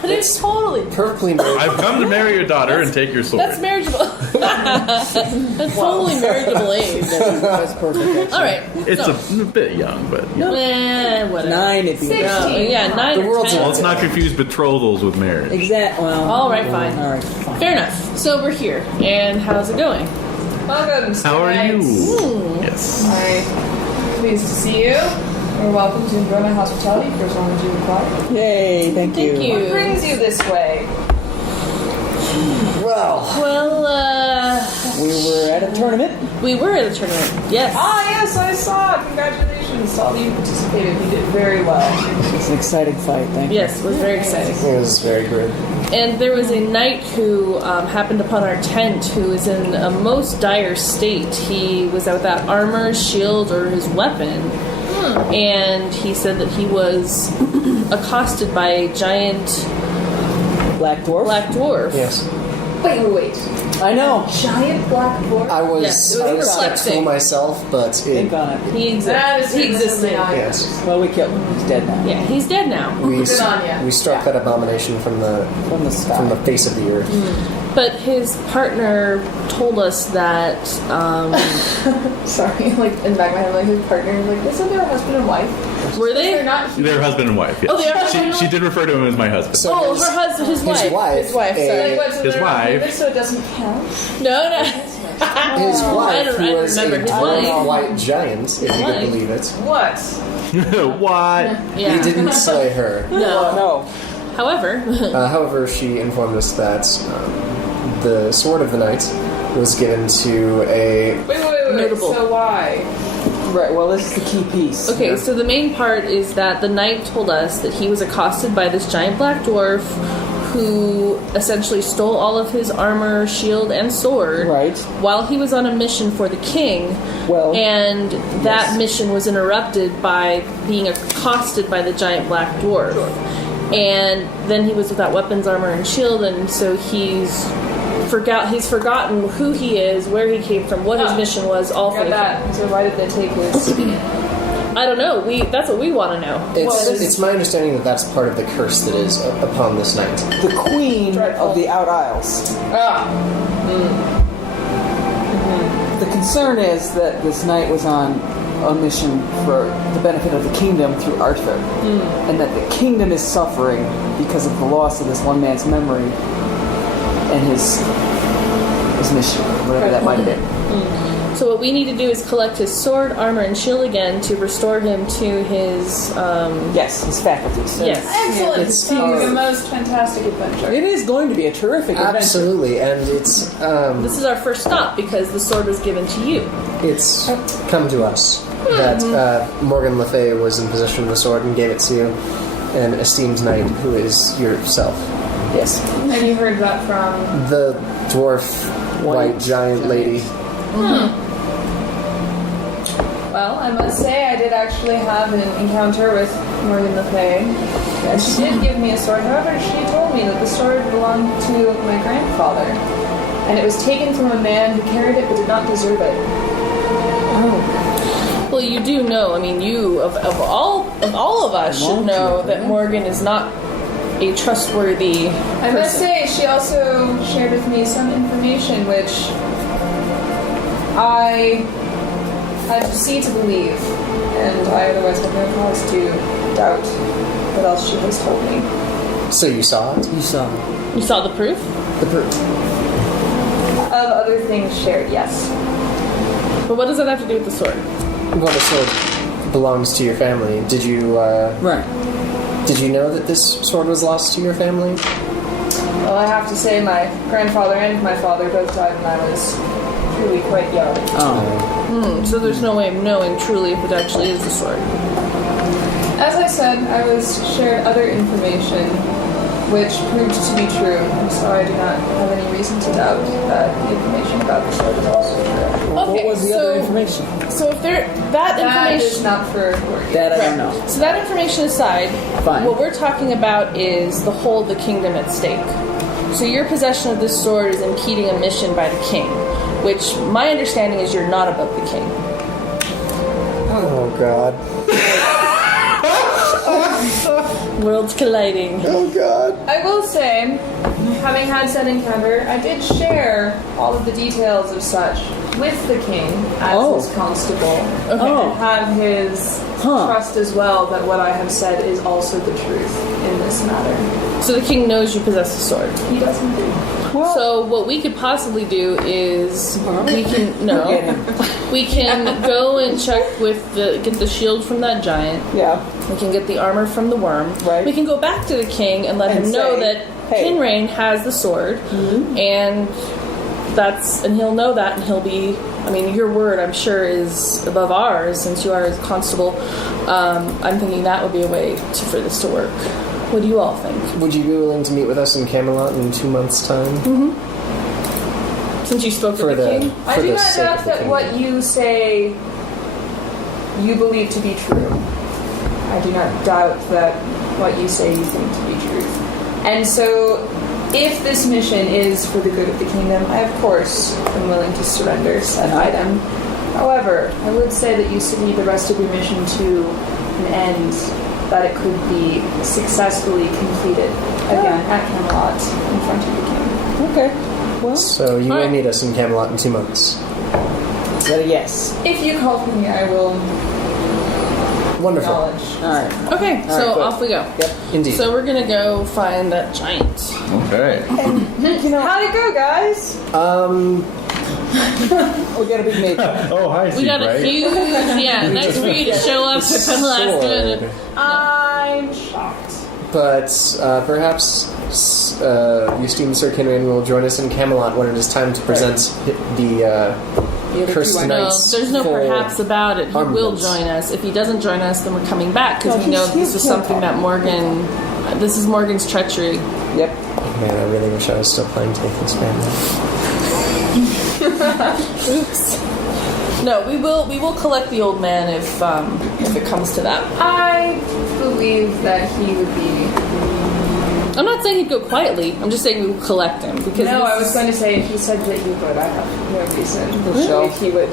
It's totally. Perfectly married. I've come to marry your daughter and take your sword. That's marriageable. That's totally marriageable age. That's perfect. Actually. All right. It's so, a bit young, but... whatever. 9 if you. 16. Yeah, 9 The or world's 10. Well, let's not confuse betrothals with marriage. Exact. Well. All right, fine. All right. Fine. Fair enough. So we're here, and how's it going? Welcome. How are you? Ooh. Yes. I'm pleased to see you. You're welcome to enjoy my hospitality for as long as you require. Yay! Thank you. Thank What you. brings you this way? Well, Well, We were at a tournament. we were at a tournament. Yes. Ah, yes, I saw. Congratulations to all of you who participated. You did very well. It's an exciting fight. Thank you. Yes, it was very exciting. it was very good. And there was a knight who happened upon our tent who was in a most dire state. He was without armor, shield, or his weapon. And he said that he was accosted by a giant Black dwarf. black dwarf. Yes. Wait. I know. Giant black dwarf? I was, Yes, it was I was perplexing. skeptical myself, but Think it, on it. He, That is he existed. yes. Well, we killed him. He's dead now. Yeah, he's dead now. We, Good on ya. we struck that abomination from the From the face of the earth. But his partner told us that Sorry, like in the back of my head, like his partner, like, isn't there a husband and wife? were They're they? not. They're husband and wife, yes. Oh, they are husband and She wife? did refer to him as my husband. So Oh, his, her husband, his wife. his wife, His wife. Sorry. Like, what, so His they're not wife. married, so it doesn't count? No. his I wife, don't who was remember a his dwarf wife. white giant, if you Wife. can believe it. What? What? Yeah. He didn't slay her. No. No. However, However, she informed us that the sword of the knight was given to a... Wait. Notable. So why? Right. Well, this is the key piece. okay, so the main part is that the knight told us that he was accosted by this giant black dwarf who essentially stole all of his armor, shield, and sword Right. while he was on a mission for the king. Well. And that mission was interrupted by being accosted by the giant black dwarf. And then he was without weapons, armor, and shield, and so he's forgotten who he is, where he came from, what his mission was, all for Got the that. So why did they take his... I don't know. That's what we want to know. It's my understanding that that's part of the curse that is upon this knight. The queen Dreadful. of the Out Isles. The concern is that this knight was on a mission for the benefit of the kingdom through Arthur, and that the kingdom is suffering because of the loss of this one man's memory and his mission, whatever that might have been. So what we need to do is collect his sword, armor, and shield again to restore him to his. Yes, his faculties. Yes. Excellent. It's Sounds like a most fantastic adventure. It is going to be a terrific adventure. Absolutely, and it's This is our first stop because the sword was given to you. it's come to us that Morgan Le Fay was in possession of the sword and gave it to an esteemed knight who is yourself. Yes. And you heard that from... The dwarf white giant lady. Well, I must say I did actually have an encounter with Morgan Le Fay. And she did give me a sword. However, she told me that the sword belonged to my grandfather. And it was taken from a man who carried it but did not deserve it. Well, you do know. I mean, you of all of us should know that Morgan is not a trustworthy I must person. say, she also shared with me some information which I proceed to believe, and I otherwise have no cause to doubt what else she has told me. So you saw it? You saw You saw the proof? The proof. Of other things shared, yes. But what does that have to do with the sword? Well, the sword belongs to your family. Did you Right. Did you know that this sword was lost to your family? Well, I have to say my grandfather and my father both died when I was truly quite young. Oh. So there's no way of knowing truly if it actually is the sword. As I said, I was shared other information which proved to be true, and so I do not have any reason to doubt that the information about the sword is also true. What Okay, was the so- other information? So if there that That is information not for work. That I don't Right. know. So that information aside, Fine. what we're talking about is the whole of the kingdom at stake. So your possession of this sword is impeding a mission by the king, which my understanding is you're not above the king. Oh God. Worlds colliding. Oh God. I will say, having had said encounter, I did share all of the details of such with the king as Oh. his constable, Oh. and have his Huh. trust as well that what I have said is also the truth in this matter. So the king knows you possess the sword. He does indeed. So what we could possibly do is we can Get him. we can go and check with get the shield from that giant. Yeah. We can get the armor from the worm. Right. We can go back to the king and let And him know say, that hey. Kinrain has the sword, and he'll know that, and he'll be. I mean, your word, I'm sure, is above ours since you are his constable. I'm thinking that would be a way for this to work. What do you all think? Would you be willing to meet with us in Camelot in 2 months' time? Since you spoke For with the the king? I for do the not sake doubt of the that kingdom. what you say you believe to be true. I do not doubt that what you say you think to be truth. And so, if this mission is for the good of the kingdom, I of course am willing to surrender said item. However, I would say that you should lead the rest of your mission to an end, that it could be successfully completed again at Camelot in front of the king. Okay. Well, So you will Alright. meet us in Camelot in 2 months. is that a yes? If you call for me, I will Wonderful. acknowledge. All right. Okay, so good. off we go. Yep, indeed. So we're gonna go find that giant. Okay. You know, How'd it go, guys? we got a big mage. Oh, hi, We got a huge, nice for you to show up at the last minute. Sword. I'm shocked. But perhaps Justine Sir Kinrain will join us in Camelot when it is time to present the cursed two No, knights. there's no full perhaps about it. He will armaments. join us. If he doesn't join us, then we're coming back because No, we know he's- this he'll is something that Morgan. This is Morgan's treachery. Yep. Man, I really wish I was still playing Tathan's family. Oops. No, we will collect the old man if it comes to that. I believe that he would be. I'm not saying he'd go quietly. I'm just saying we will collect him because No, this I was is- going to say if he said that he would, I have no reason to He'll believe show. he would.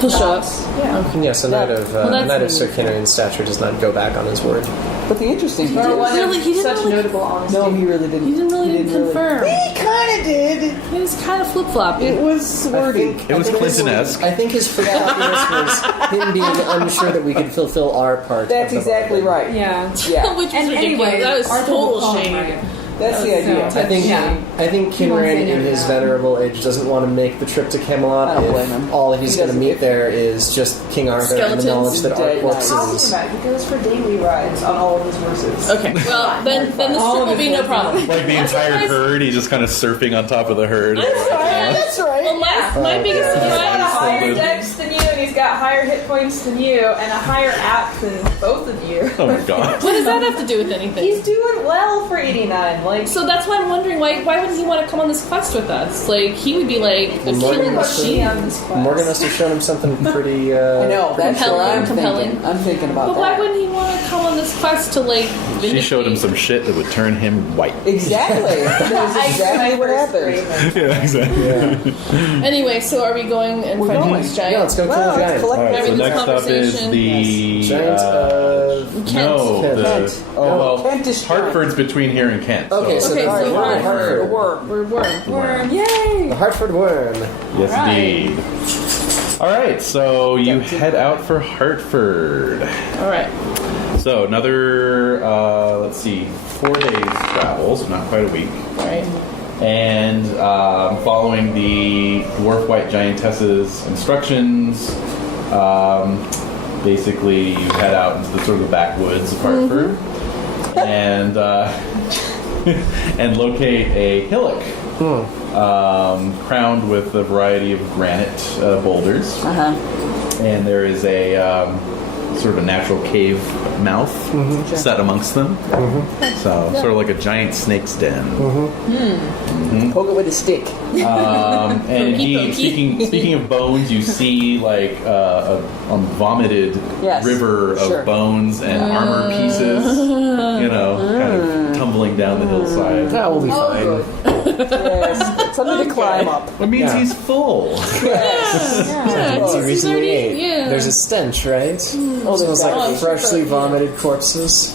he'll show up. Yeah. Yes, a knight of Well, that's a knight of neat. Sir Kinrain's stature does not go back on his word. But the interesting thing Or is, one really- of he didn't such really- notable honesty. no, he really didn't. He didn't really confirm. He kind of did. He was kind of flip floppy. It was wordy. It was Clinton-esque. I think his forgetfulness was him being unsure that we could fulfill our part. That's of the exactly bargain. right. Yeah. Yeah. Which was And ridiculous. anyway, that was Arthur will total call him shade. right. That's the idea. I think Yeah. I think He wants Kinrain, to in know his that. venerable age, doesn't want to make the trip to Camelot. I don't if blame him. all he's He going to doesn't meet get- there is just King Arthur and the Skeletons. knowledge that our Dead Talking corpses. about, he goes for daily rides on all of his horses. Okay, well then this trip All of will it be no was- problem. Like the entire herd, he's just kind of surfing on top of the herd. That's right. Well, my biggest He's got a surprise. higher Folded. dex than you, and he's got higher hit points than you, and a higher app than both of you. Oh my god. What does that have to do with anything? He's doing well for 89. Like, So that's why I'm wondering why would he want to come on this quest with us? Like he would be like a Morgan killing must have- machine. on this quest. Morgan must have shown him something pretty. I know. That's what I'm Compelling. thinking. I'm thinking about But that. why wouldn't he want to come on this quest to like? She showed him vindicate- some shit that would turn him white. Exactly. That's exactly what happened. Yeah, exactly. Yeah. Anyway, so are we going and We're finding going. this Yeah, giant? let's go kill Well, the let's giant. collect All right, so Having this next up is conversation. the Giant of. Kent. no, Kent. the Kent. oh well, Kentish Hartford's between here and Kent. Okay, so Okay, the so Hartford. Hartford. Worm. We're worm. Worm. Yay! The Hartford worm. Yes, Right. indeed. All right, so you head out for Hartford. All right. So another, let's see, 4 days travel, so not quite a week. All right. And following the dwarf white giantess's instructions, Basically, you head out into the sort of the backwoods of Hartford and and locate a hillock crowned with a variety of granite boulders. And there is a sort of a natural cave mouth set amongst them. So sort of like a giant snake's den. Poke it with a stick. And indeed, speaking of bones, you see like a vomited river of bones and armor pieces, kind of tumbling down the hillside. That will be fine. Yes. Something to climb up. It means he's full. It's a recently ate. There's a stench, right? Smells like freshly vomited corpses.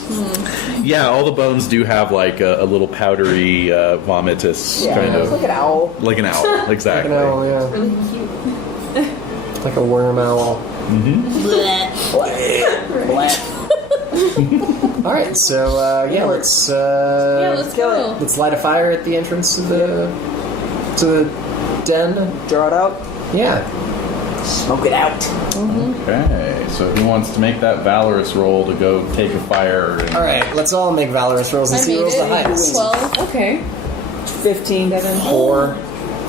Yeah, all the bones do have like a little powdery vomitous kind of. Like an owl. Like an owl, exactly. Like an owl, yeah. Really cute. Like a worm owl. All right, so let's let's go. let's light a fire at the entrance to the den. Draw it out. Yeah. Smoke it out. Okay, so who wants to make that valorous roll to go take a fire? All right, let's all make valorous rolls and see who rolls the highest. 12. Okay. 15. 4.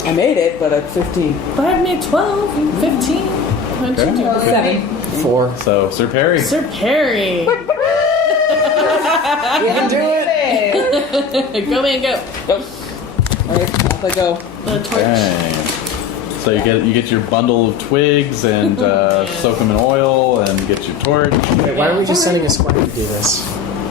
I made it, but at 15. But I made 12. 15. How'd you do? 7. 4. So, Sir Perry. Sir Perry. You can do it. Go, man, go. Alright, off I go. The torch. Okay. So you get your bundle of twigs and soak them in oil and get your torch. Wait, why are we just sending a squad to do this?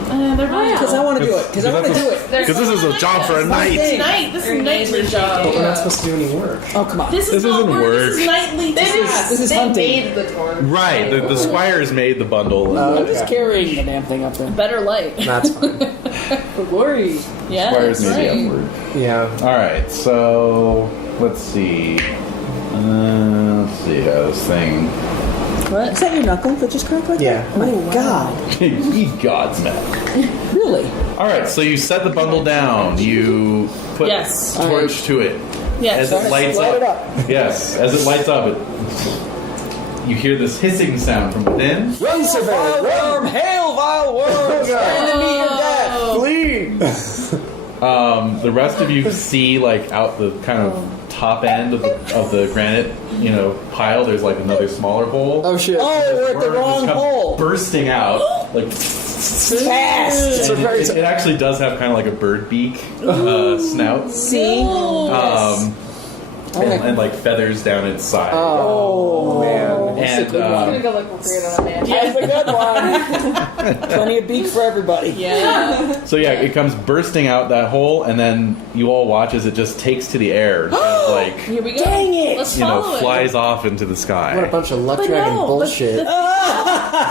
They're really Because I want to do it. Because I want to do it. Because this is a job for a night. This is nightly job. But we're not supposed to do any work. Oh, come on. This is This not isn't work. work. This is nightly. This is hunting. Made the torch. Right, the squires made the bundle. I'm just carrying the damn thing up there. Better light. That's fine. For glory. Yeah, Squires that's may be right. upward. Yeah. Alright, so let's see. Let's see how this thing. What? Is that your knuckle that just cracked like Yeah. that? Oh my god. Ye gods, man. Really? Alright, so you set the bundle down. You put Yes. torch to it. Yes. As it lights Light it up. up. Yes, as it lights up, you hear this hissing sound from within. Run, Sir Perry, run! Worm! Hail, vile worm! Stand to meet your death! Flee! The rest of you see, like, out the kind of top end of the granite, pile. There's like another smaller hole. Oh shit. Oh, we're at the Worm wrong just comes hole! bursting out, like. Fast! So And very it actually does have kind of like a bird beak snout, See? and like feathers down its side. Oh, man. And I'm gonna go look weird on a man. That's a good one. Plenty of beak for everybody. Yeah. so yeah, it comes bursting out that hole, and then you all watch as it just takes to the air, and like Here we go. Dang it. Let's follow it. flies off into the What a sky. bunch of luck But dragon no, bullshit.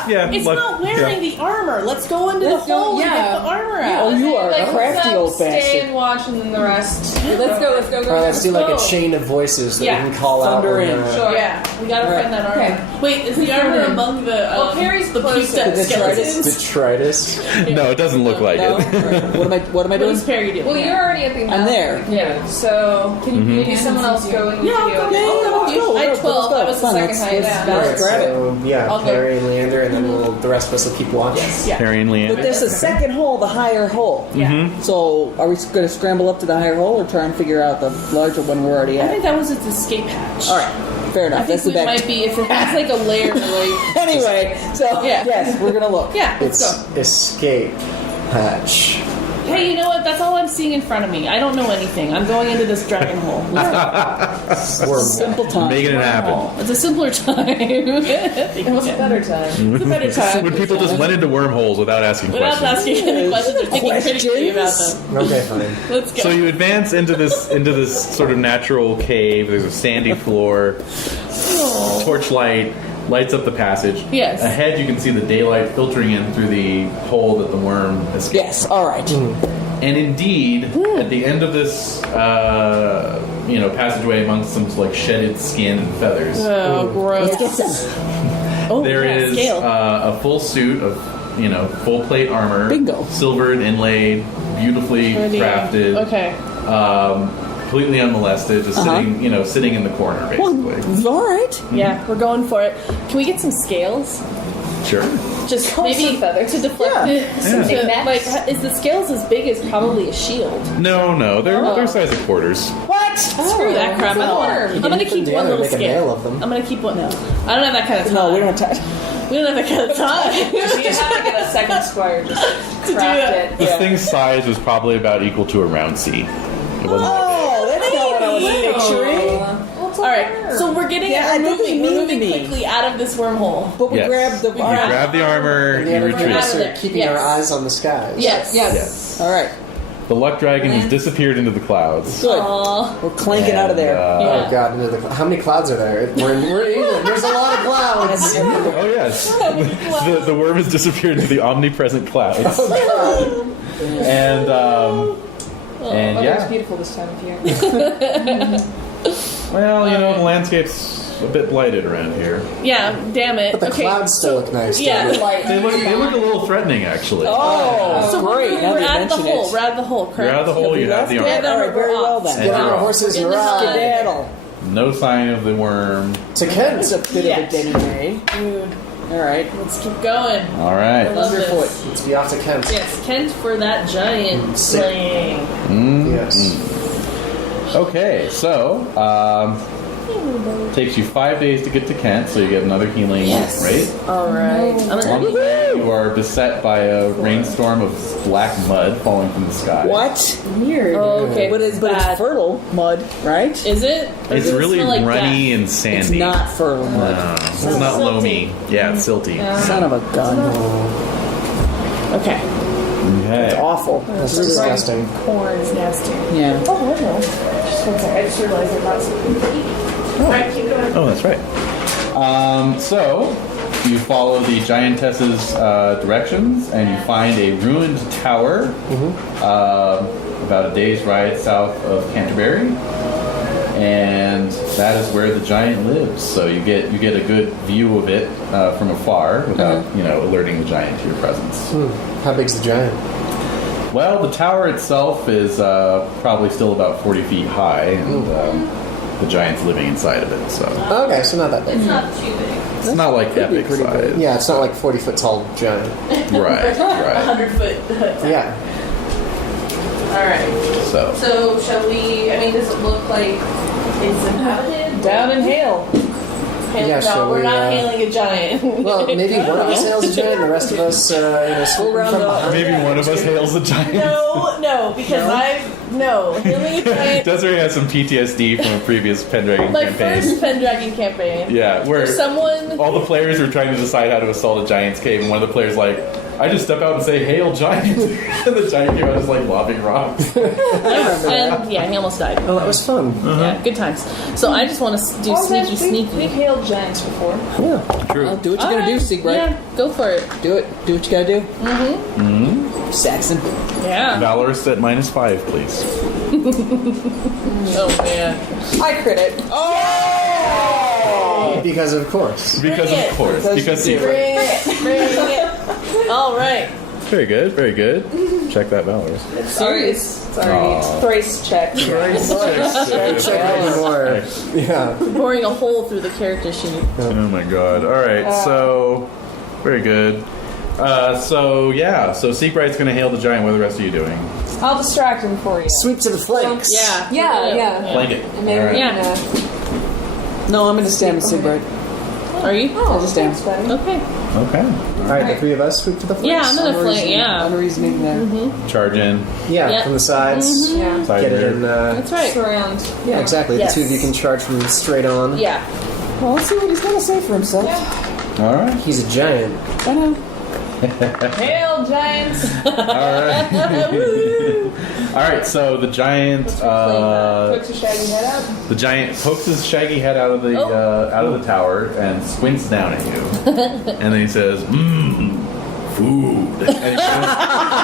Yeah, It's look, not wearing the armor. Let's go into Let's the go, hole and yeah. get the armor out. Oh, you are a crafty old Stay bastard. and watch, and then the rest. Let's go. Let's go. Alright, let's do like a go. chain of voices that Yeah. we can call out. Thunder when, in. Sure. Yeah, we gotta Right. find that armor. Okay. Wait, is the armor among the Well, Perry's the closer. puke The skeletons? Detritus. no, it doesn't look like No? it. What am I What doing? does Perry do? Well, you're already at the I'm there. Yeah. So can maybe someone else go in with Yeah, I'll you? go. Yeah, let's go. I had 12. That was the Fun, second let's- highest. let's- Yeah. let's grab it. So yeah, I'll go. Perry and Leander, and then the rest of us will keep watch. Yeah. Perry and Leander. But there's a second hole, the higher hole. Yeah. So are we going to scramble up to the higher hole or try and figure out the larger one we're already I at? think that was its escape hatch. All right, fair I enough. think That's the we back. might be if it has like a layer like Anyway, so Yeah. yes, we're gonna look. yeah. Let's It's go. escape hatch. Hey, you know what? That's all I'm seeing in front of me. I don't know anything. I'm going into this dragon hole. Simple time. Making it happen. It's a simpler time. It was a better time. It's a better time. When people just went into wormholes without asking Without questions. asking any questions or thinking critically about them. Okay, fine. Let's go. So you advance into this sort of natural cave. There's a sandy floor. Torchlight lights up the passage. Yes. Ahead, you can see the daylight filtering in through the hole that the worm escaped. Yes. All right. And indeed, at the end of this, passageway amongst some like shedded skin and feathers, Oh, gross. Let's get some. Oh, there yeah, is scale. a full suit of full plate armor, Bingo. silvered, inlaid, beautifully Ready. crafted. Okay. Completely unmolested, just sitting in the corner, basically. All right. Yeah, we're going for it. Can Can we get some scales? Sure. Just maybe to deflect it. Yeah. Like, is the scales as big as probably a shield? No, they're size of quarters. What? Screw that crap. I'm gonna keep one little make a nail scale. of them. I'm gonna keep one. No, I don't have that kind of time. No, we don't have time. We don't have that kind of time. You have to get a second squire just to do craft that. it. This thing's size was probably about equal to a round C. It wasn't Oh, that's not what I was picturing. All right, so we're getting Yeah, we're that doesn't moving. We're mean moving to me. quickly out of this wormhole. But we Yes. grabbed the You grab the armor, The you other retreat. thing is Yes. keeping our eyes on the skies. Yes. Yes. All right. The luck dragon has disappeared into the clouds. Good. Aw. We're clanking out of there. Yeah. Oh god, into the how many clouds are there? We're in England. There's a lot of clouds. Oh yes, the worm has disappeared into the omnipresent clouds, and It's yeah. beautiful this time of year. Well, the landscape's a bit blighted around here. Yeah, damn it. But the okay. clouds still look nice. Yeah. don't they? They look a little threatening, actually. Oh, So great. Now we're that you out of the mention hole. it. We're out of the hole, correct? You're out of the hole. You have the Yeah, armor. all right, very well Get then. on our horses In and the ride. sun. Skedaddle. No sign of the worm. To Kent. It's a bit Yes. of a denouement. Dude, All right. let's keep going. All right. Love this. Underfoot. Let's be off to Kent. Yes, Kent for that giant Sick. slaying. Yes. Okay, so takes you 5 days to get to Kent, so you get another healing rate. All right. On the way, you are beset by a rainstorm of black mud falling from the sky. What? Weird. Oh, okay. But it's bad. fertile mud, right? Is it? Or It's does it really smell like runny death? and sandy. It's not fertile mud. No, it's not loamy. Yeah, it's silty. Son of a gun. Okay. Okay. It's awful. That's disgusting. Corn is nasty. Yeah. Oh, I know. Just one second. I just realized I'm not supposed to eat. Alright, keep going. Oh, that's right. So you follow the giantess's directions, and you find a ruined tower about a day's ride south of Canterbury, and that is where the giant lives. So you get a good view of it from afar without alerting the giant to your presence. How big's the giant? Well, the tower itself is probably still about 40 feet high, and the giant's living inside of it. So Okay, so not that big. It's not too big. it's not like epic pretty size. Yeah, it's not like 40-foot tall giant. Right. 100-foot. Yeah. All right. So So shall we? I mean, does it look like it's inhabited? Down and hail. Yeah, no, shall we're we, not hailing a giant. Well, maybe one of us hails a giant, and the rest of us, swoop round from up. behind. maybe one of us hails the giant. no, because hailing a giant. Desiree has some PTSD from a previous Pendragon My campaign. first Pendragon campaign. Yeah, where Someone. all the players were trying to decide how to assault a giant's cave, and one of the players like, I just step out and say, "Hail, giant!" And the giant came out just like lobbing rocks. And yeah, he almost died. Oh, that was fun. Yeah, good times. So I just want to do We've sneaky. hailed giants before. Yeah. True. Do what you gotta do, Siegbright. Yeah, go for it. Do it. Do what you gotta do. Mm-hmm. Saxon. Yeah. Valorous at -5, please. Oh man. I crit it. Because of course. Because of course. Because secret. Bring it. All right. Very good. Very good. Check that Valorous. Sorry, it's thrice checked. Check anymore. Yeah. Boring a hole through the character sheet. Oh my god. All right. So very good. So Seekright's gonna hail the giant. What are the rest of you doing? I'll distract him for you. Sweep to the flanks. Yeah. Yeah. Flank it. Maybe All right. Yeah. No, I'm gonna stand with Siegbright. Are you? Oh, just stand. thanks, buddy. Okay. Okay. All right, the three of us sweep to the flanks. Yeah, I'm gonna flank. Yeah. Unreasoning there. Charge in. Yeah, Yep. from the sides. Yeah. Side Get it rear. in. That's right. Surround. Yeah, exactly. Yes. The two of you can charge from straight on. Yeah. Well, let's see what he's gonna say for himself. All right. He's a giant. I know. Hail, giants! All right. All right. So the giant. Pokes your shaggy head out. The giant pokes his shaggy head out of the tower and squints down at you, and then he says, food," and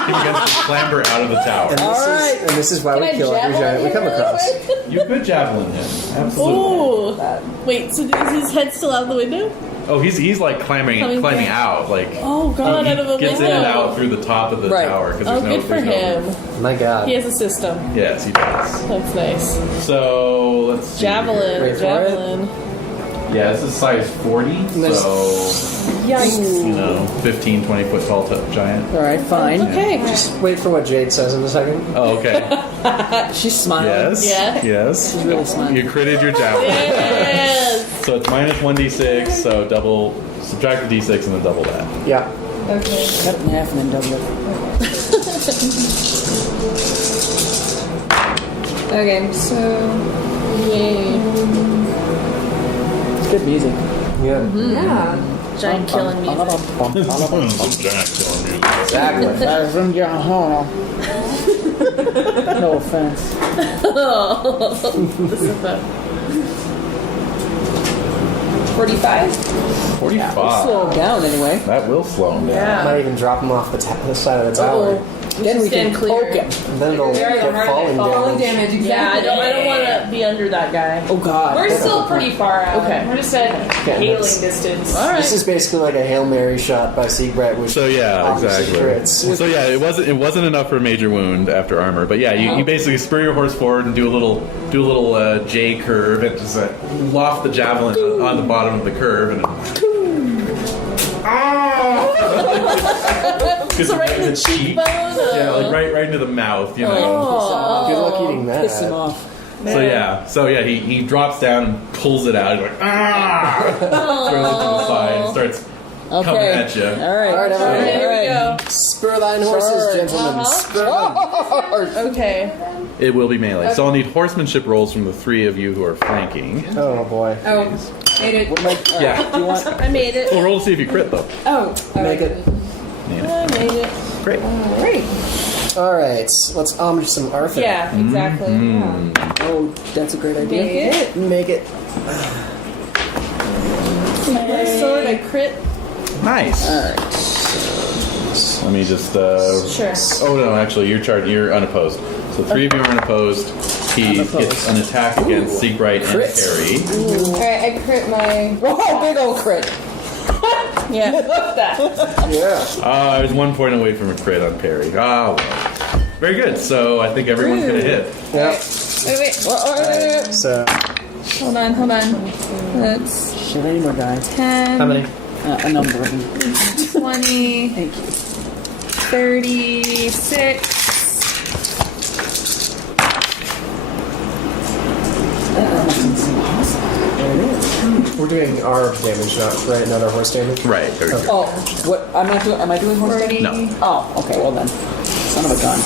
he begins to clamber out of the tower. And this is why we Can I kill every javelin giant we him come really across. quick? You could javelin him, absolutely. Ooh. Wait. So is his head still out the window? Oh, he's like climbing Coming out, like Oh God! he Out of the gets window. in and out through the top of the Right. tower because Oh, there's good for there's him. My God. He has a system. Yes, he does. That's nice. So let's see Javelin. here. Wait for Javelin. Yeah, this is size 40, so Yikes. 15, 20 foot tall giant. All right, fine. Okay. Just wait for what Jade says in a second. Oh, okay. She's smiling. Yes. Yeah. Yes. She's really smiling. You critted your javelin. Yes. So it's minus 1d6, so subtract the d6 and then double that. Yeah. Okay. Cut it in half and then double it. Okay, so Yay. It's good music. Yeah. Yeah. Giant killing music. Exactly. No offense. This is fun. 45. 45. Slow him down anyway. That will slow him down. Yeah. Might even drop him off the side of the tower. Then we can stand clear. poke him. And then it'll Very get hard falling falling damage. damage. Yeah, I Exactly. don't want to be under that guy. Oh God. We're still pretty far out. Okay. We're just at hailing distance. All right. This is basically like a Hail Mary shot by Siegbrett, which So yeah, obviously exactly. crits. So yeah, it wasn't enough for a major wound after armor, but yeah, you basically spur your horse forward and do a little J curve and just loft the javelin on the bottom of the curve and. So right in the cheekbone? Yeah, like right into the mouth, you know. Oh. Good luck eating that. Piss him off. So yeah, he drops down and pulls it out. He's like, ah! Throws it to the side and starts coming Okay. at you. All right. All right, everyone. Here we go. Spur thine horses, gentlemen. Spur them. Okay. It will be melee. So I'll need horsemanship rolls from the three of you who are flanking. Oh boy. Oh, made it. What am I, Yeah. do you want? I made it. Well, roll to see if you crit though. Oh, Make it. Yeah. I made it. Great. Great. All right, let's homage some Arthur. Yeah, exactly. Oh, that's a great idea. Made it. Make it. My sword, I crit. Nice. All right. Let me just. Sure. Oh no, actually, you're unopposed. So three of you are unopposed. He gets an attack against Siegbright and Crit. Perry. Alright, I crit my. Oh, big old crit. Yeah. Love that. Yeah. I was 1 point away from a crit on Perry. Ah, well. Very good. So I think everyone's gonna hit. Yeah. Wait. So, Hold on. That's Shit, any more guys? 10, how many? A number of them. 20, Thank you. 36. There it is. We're doing our damage, not our horse damage. Right. Very good. Oh, what? I'm not doing. Am I doing horse damage? No. Oh, okay. Well then, son of a gun.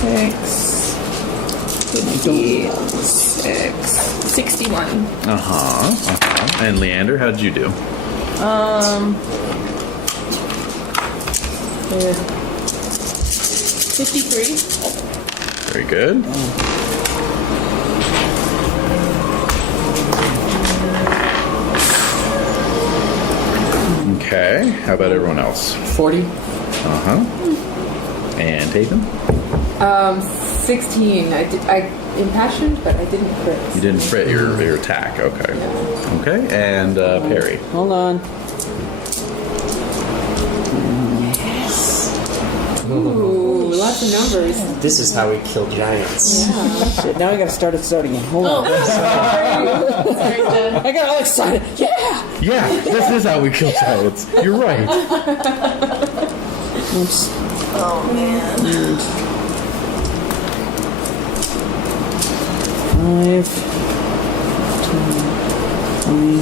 61. And Leander, how did you do? 53. Very good. Okay. How about everyone else? 40. And Tatum? 16. I impassioned, but I didn't crit. You didn't crit your attack. Okay. Okay. And Perry. Hold on. Ooh, lots of numbers. This is how we kill giants. Shit, now I gotta start again. Hold on. Sorry, Jen. I got all excited. Yeah. Yeah, this is how we kill giants. You're right. Oops. Oh, man. 5, 10, 20,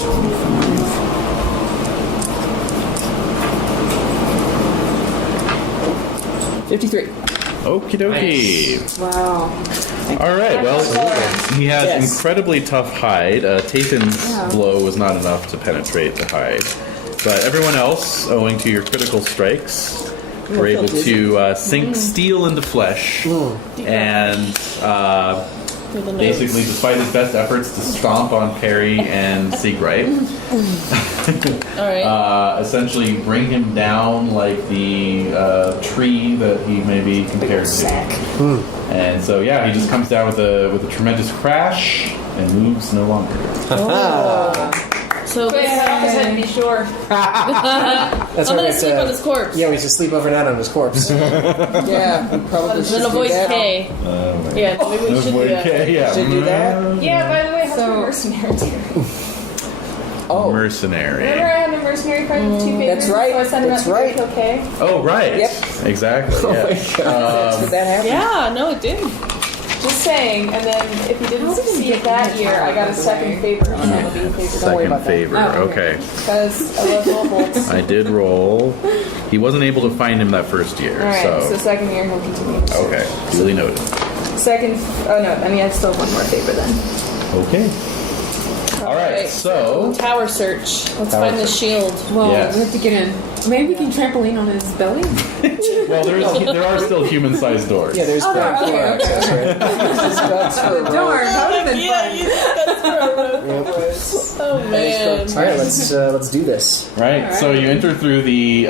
25. 53. Okie dokie. Wow. All right. Well, he has Yes. incredibly tough hide. Tatum's blow was not enough to penetrate the hide, but everyone else, owing to your critical strikes, were able to sink steel into flesh, and basically, despite his best efforts to stomp on Perry and Siegbright, Alright. essentially bring him down like the tree that he may be compared to. And so, yeah, he just comes down with a tremendous crash and moves no longer. So Wait, this, I have to head to be sure. That's I'm why we gonna have sleep on his corpse. Yeah, we should sleep overnight on his corpse. Yeah, we probably should Then do avoid that. K. Yeah, maybe we should do that. Yeah. Should do that. Yeah, by the way, how's So- your mercenary? Oh. mercenary. Remember I had a mercenary friend with 2 favors? That's right, So I sent him that's out to right. go kill Kay. Oh, right. Yep. Exactly. Yes. Did that happen? Yeah, no, it did. Just saying, and then if he didn't succeed that year, I got a second favor. And that'll be a favor. Don't worry Second about that. favor. Oh, Okay. Because I love roll bolts. I did roll. He wasn't able to find him that first year. Alright, so So. second year he'll continue. to serve. Okay. Duly noted. Second, oh no, I mean I still have one more favor then. Okay. All right. So. Tower search. Let's Tower find the search. shield. Well, Yes. we have to get in. Maybe we can trampoline on his belly. Well, there are still human-sized doors. Yeah, there's back door okay. access, right? That's for a roll. Darn, that would have been Yeah, fun. you that's for a road. Oh man. All right, let's do this. Right. So you enter through the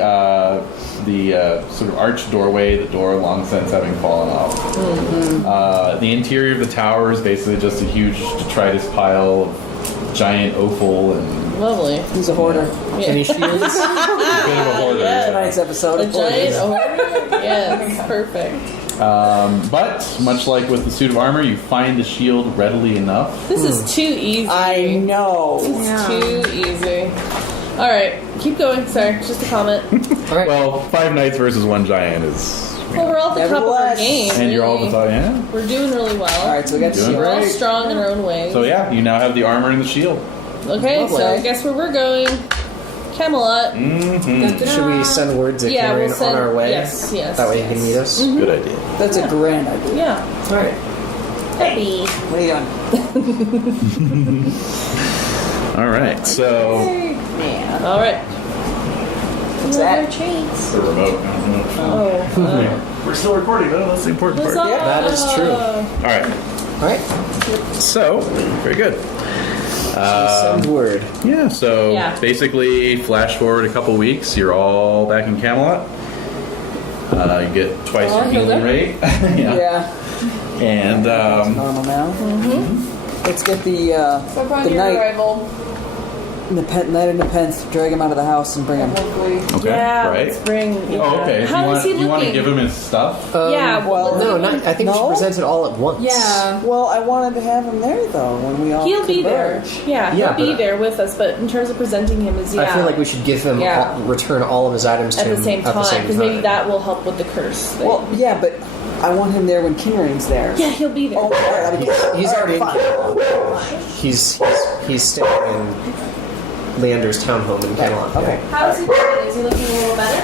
sort of arched doorway. The door long since having fallen off. The interior of the tower is basically just a huge detritus pile of giant offal and Lovely. He's a hoarder. Any shields? a bit of a hoarder. Tonight's episode A of giant Hoarders. order? Yes, perfect. But much like with the suit of armor, you find the shield readily enough. This is too easy. I know. It's too easy. Alright, keep going. Sorry, just a comment. All right. Well, 5 knights versus 1 giant is. Well, we're all at the top of our Nevertheless. game. And you're all really. the top, yeah. We're doing really well. All right, so we got the Doing shield. We're all Right. strong in our own ways. So yeah, you now have the armor and the shield. Okay, Lovely. so guess where we're going? Camelot. Mm-hmm. Should we send word to Yeah, Karen we'll send- on our way? yes, yes, That way yes. he can meet us. Good idea. That's a grand idea. Yeah. All right. Happy. What are you doing? All right. So Man. Alright. What's that? Treats. the remote. Oh. We're still recording though. That's the important part. Huzzah. That is true. All right. All right. So very good. Send word. Yeah. So Yeah. basically, flash forward a couple weeks. You're all back in Camelot. You get twice your healing rate. Yeah. And Normal now. Let's get the So upon the your knight arrival, knight in the pens, drag him out of the house and bring him. hopefully. okay, Yeah, right. let's bring. Yeah. Oh, okay. How is he Do you want to looking? give him his stuff? Yeah, well, No, not. I think we should No? present it all at once. Yeah. Well, I wanted to have him there though when we all He'll be there. converge. Yeah, Yeah, he'll be but- there with us. But in terms of presenting him, is I feel like we should give him Yeah. return all of his items to at the him same at the time same because time. maybe that will help with the curse. Thing. Well, yeah, but I want him there when Kinrain's there. yeah, he'll be there. Oh, all right, that'd be He's all already in fine. Camelot. He's staying in Leander's townhome in Camelot. Okay. How is he doing? Is he looking a little better?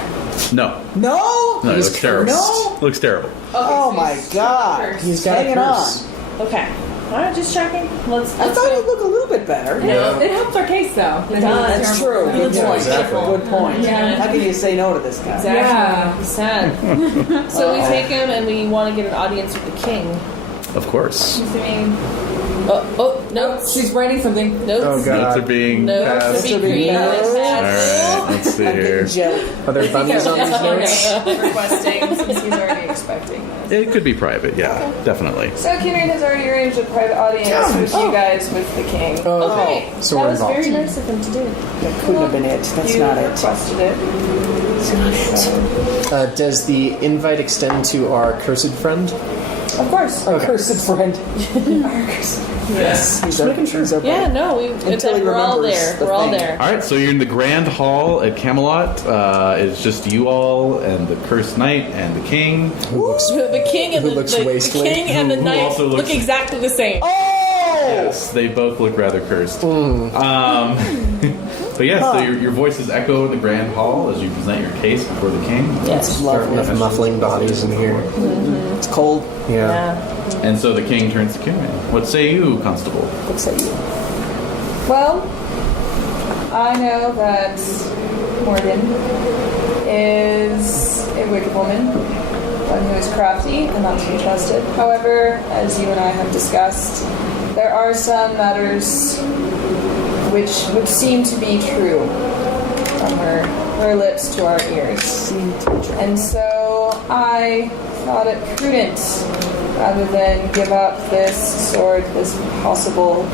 No. No. No, it He's looks terrible. No. Looks terrible. Oh my God. He's got a hanging curse. on. Okay. All right, just checking. Let's. I let's thought go. he'd look a little bit better. Yeah. It helps our case, though. It does. That's true. Good Yeah, point. exactly. Good point. Yeah. How can you say no to this guy? Exactly. Yeah. He's sad. So we take him and we want to get an audience with the king. Of course. He's doing. Oh, notes. She's writing something. Notes. Oh, God. Notes are being Notes to passed. be Notes are being created. passed. All right. Let's see I'm getting here. jelly. Are there bunnies on these notes? requesting since he's already expecting this. It could be private. Yeah, definitely. So Kinrain has already arranged a private audience with you guys with the king. Oh, Okay. so that we're was involved. very nice of him to do. That couldn't have been it. That's you not it. requested it. Does the invite extend to our cursed friend? Of course. Our cursed friend. Yes. He's our, he's our Yeah, no, Until he we're all remembers there. the We're all thing. there. All right, so you're in the grand hall at Camelot. It's just you all and the cursed knight and the king. The king and Who the looks the wasteland. king and the Who knight also look looks- exactly the same. Yes, they both look rather cursed. But yeah, so your voices echo in the grand hall as you present your case before the king. It's There are lovely. enough muffling bodies in here. It's cold. Yeah. Yeah. And so the king turns to Kieran. What say you, constable? Looks at you. Well, I know that Morgan is a wicked woman, one who is crafty and not to be trusted. However, as you and I have discussed, there are some matters which would seem to be true from her lips to our ears. And so I thought it prudent, rather than give up this sword, this possible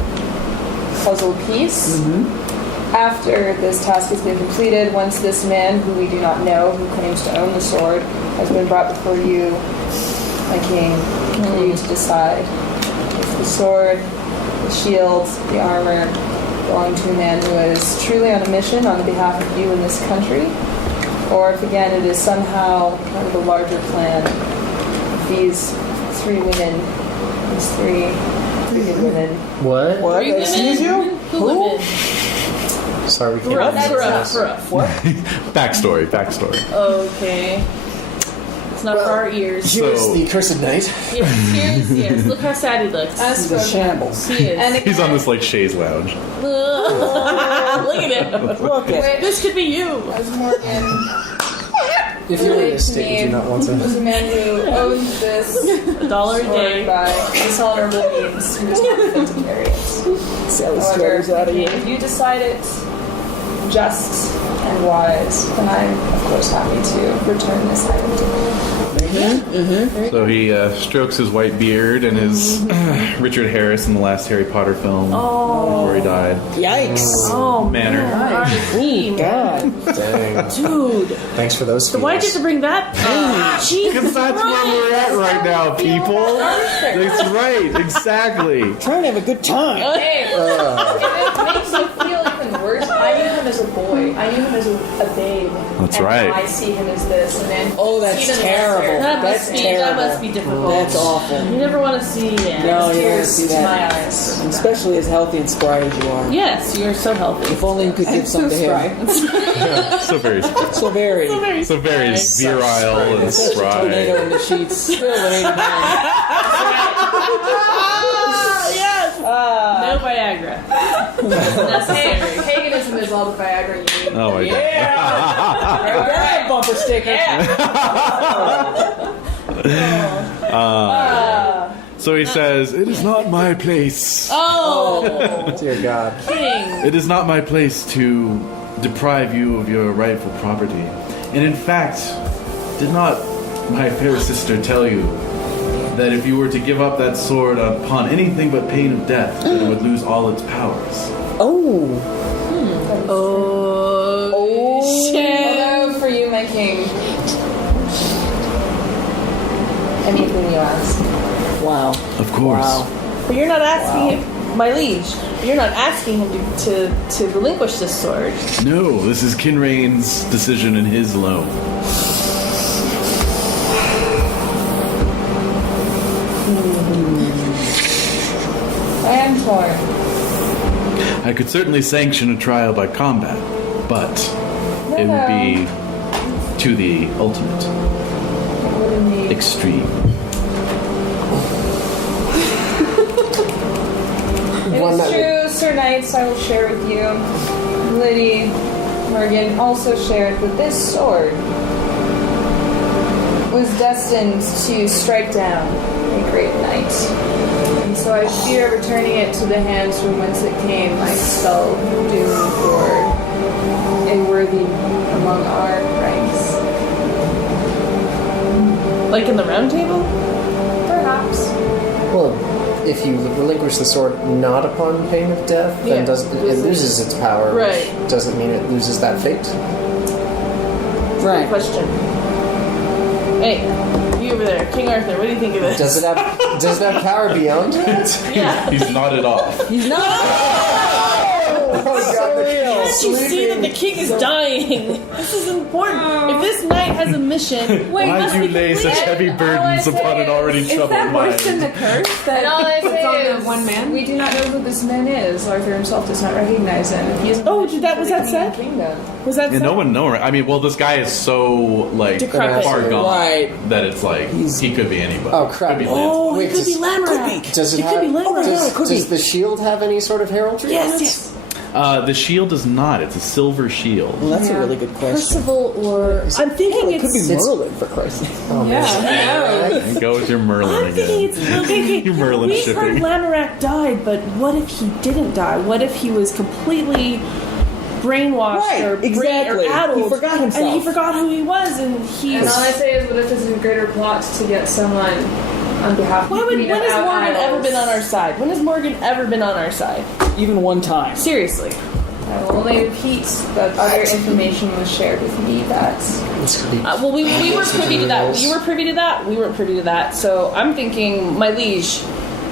puzzle piece, after this task has been completed, once this man, who we do not know, who claims to own the sword, has been brought before you, my king, for you to decide if the sword, the shield, the armor belong to a man who is truly on a mission on behalf of you in this country, or if again it is somehow part of a larger plan. These three women, these three good women. What? What? Three women? Excuse you? Who live in? Sorry, we can't. Rough. What? Backstory. Okay. It's not for our ears. Here's So- the cursed knight. Yes. Look how sad he looks. He's a shambles. He is. And He's on this like chaise lounge. Look at him. Look at This could be you. as Morgan If you're in this state, you do not want was to. a man who owned this $1 a sword day. by dishonorable means. He was not fit to carry it. Sell the However, stories out of you. if you decide it just and wise, then I'm of course happy to return this item to you. So he strokes his white beard and his Richard Harris in the last Harry Potter film before he died. Yikes. Oh, Manner. man. God. Dang. Dude. Thanks for those. So why'd you have to bring that? Jesus Because that's where we're at right now, people. That's right, exactly. Trying to have a good time. Hey, if it makes you feel even worse, I knew him as a boy. I knew him as a babe. That's and right. now I see him as this, and then Oh, that's see them terrible. as That That's must terrible. be difficult. That's awful. You never want to see that. No, you don't tears see to my that. eyes. Especially as healthy and spry as you are. Yes, you're so healthy. If only you could give some to him. So very, So very. so very virile and Such a tornado spry. in the sheets. Still an 89. Yes. No Viagra. Necessary. Paganism is all the Viagra you need. Oh my god. That bumper sticker. So he says, "It is not my place. Oh, Dear God. king. It is not my place to deprive you of your rightful property. And in fact, did not my fair sister tell you that if you were to give up that sword upon anything but pain of death, that it would lose all its powers?" Oh. Oh, shit. Although for you, my king, anything you ask. Wow. Of course. Wow. But you're not asking him, my liege. You're not asking him to relinquish this sword. No, this is Kinrain's decision and his alone. I am torn. I could certainly sanction a trial by combat, but it would be to the ultimate extreme. It One is that true, Sir Knights, I will share with you. Lady Morgan also shared that this sword was destined to strike down a great knight. And so I fear returning it to the hands from whence it came might spell doom for a worthy among our ranks. Like in the round table? Perhaps. Well, if you relinquish the sword not upon pain of death, Yeah. then it loses its power. Right. Which doesn't mean it loses that fate. Good Right. question. Hey, you over there, King Arthur, what do you think of this? Does it have power beyond it? Yeah. He's nodded off. He's not. Oh God, the king is Can't you see that the sleeping. king is dying? This is important. If this knight has a mission, Why'd you lay such heavy burdens upon an already troubled Worse than mind? the curse And all I puts say on is, the one man. we do not know who this man is. Arthur himself does not recognize him. He is Oh, did that- was that said? Kingdom. was that Yeah, so? no one knows. I mean, well, this guy is so like Decrepit. far gone Right. that it's like he could be anybody. Oh, crap. Could be Oh, Wait, he could be does- Lamorak. Does it He have? could be Lamorak. Does the shield have any sort of heraldry? on it? Yes. The shield does not. It's a silver shield. Well, that's a really good question. Percival or... I'm thinking It could be it's... Merlin, for Christ's sake. Oh man. And go with your Merlin I'm thinking again. it's... Okay. You Merlin We've shipping. heard Lamorak died, but what if he didn't die? What if he was completely brainwashed Right, or exactly. or addled? He forgot himself. And he forgot who he was, and he's... And all I say is, what if this is a greater plot to get someone on behalf of When the Queen has of Morgan Idols? ever been on our side? When has Morgan ever been on our side? Even one time. Seriously. I will only repeat that other information was shared with me that This could be. Well, we were privy to that. You were privy to that. We weren't privy to that. So I'm thinking, my liege,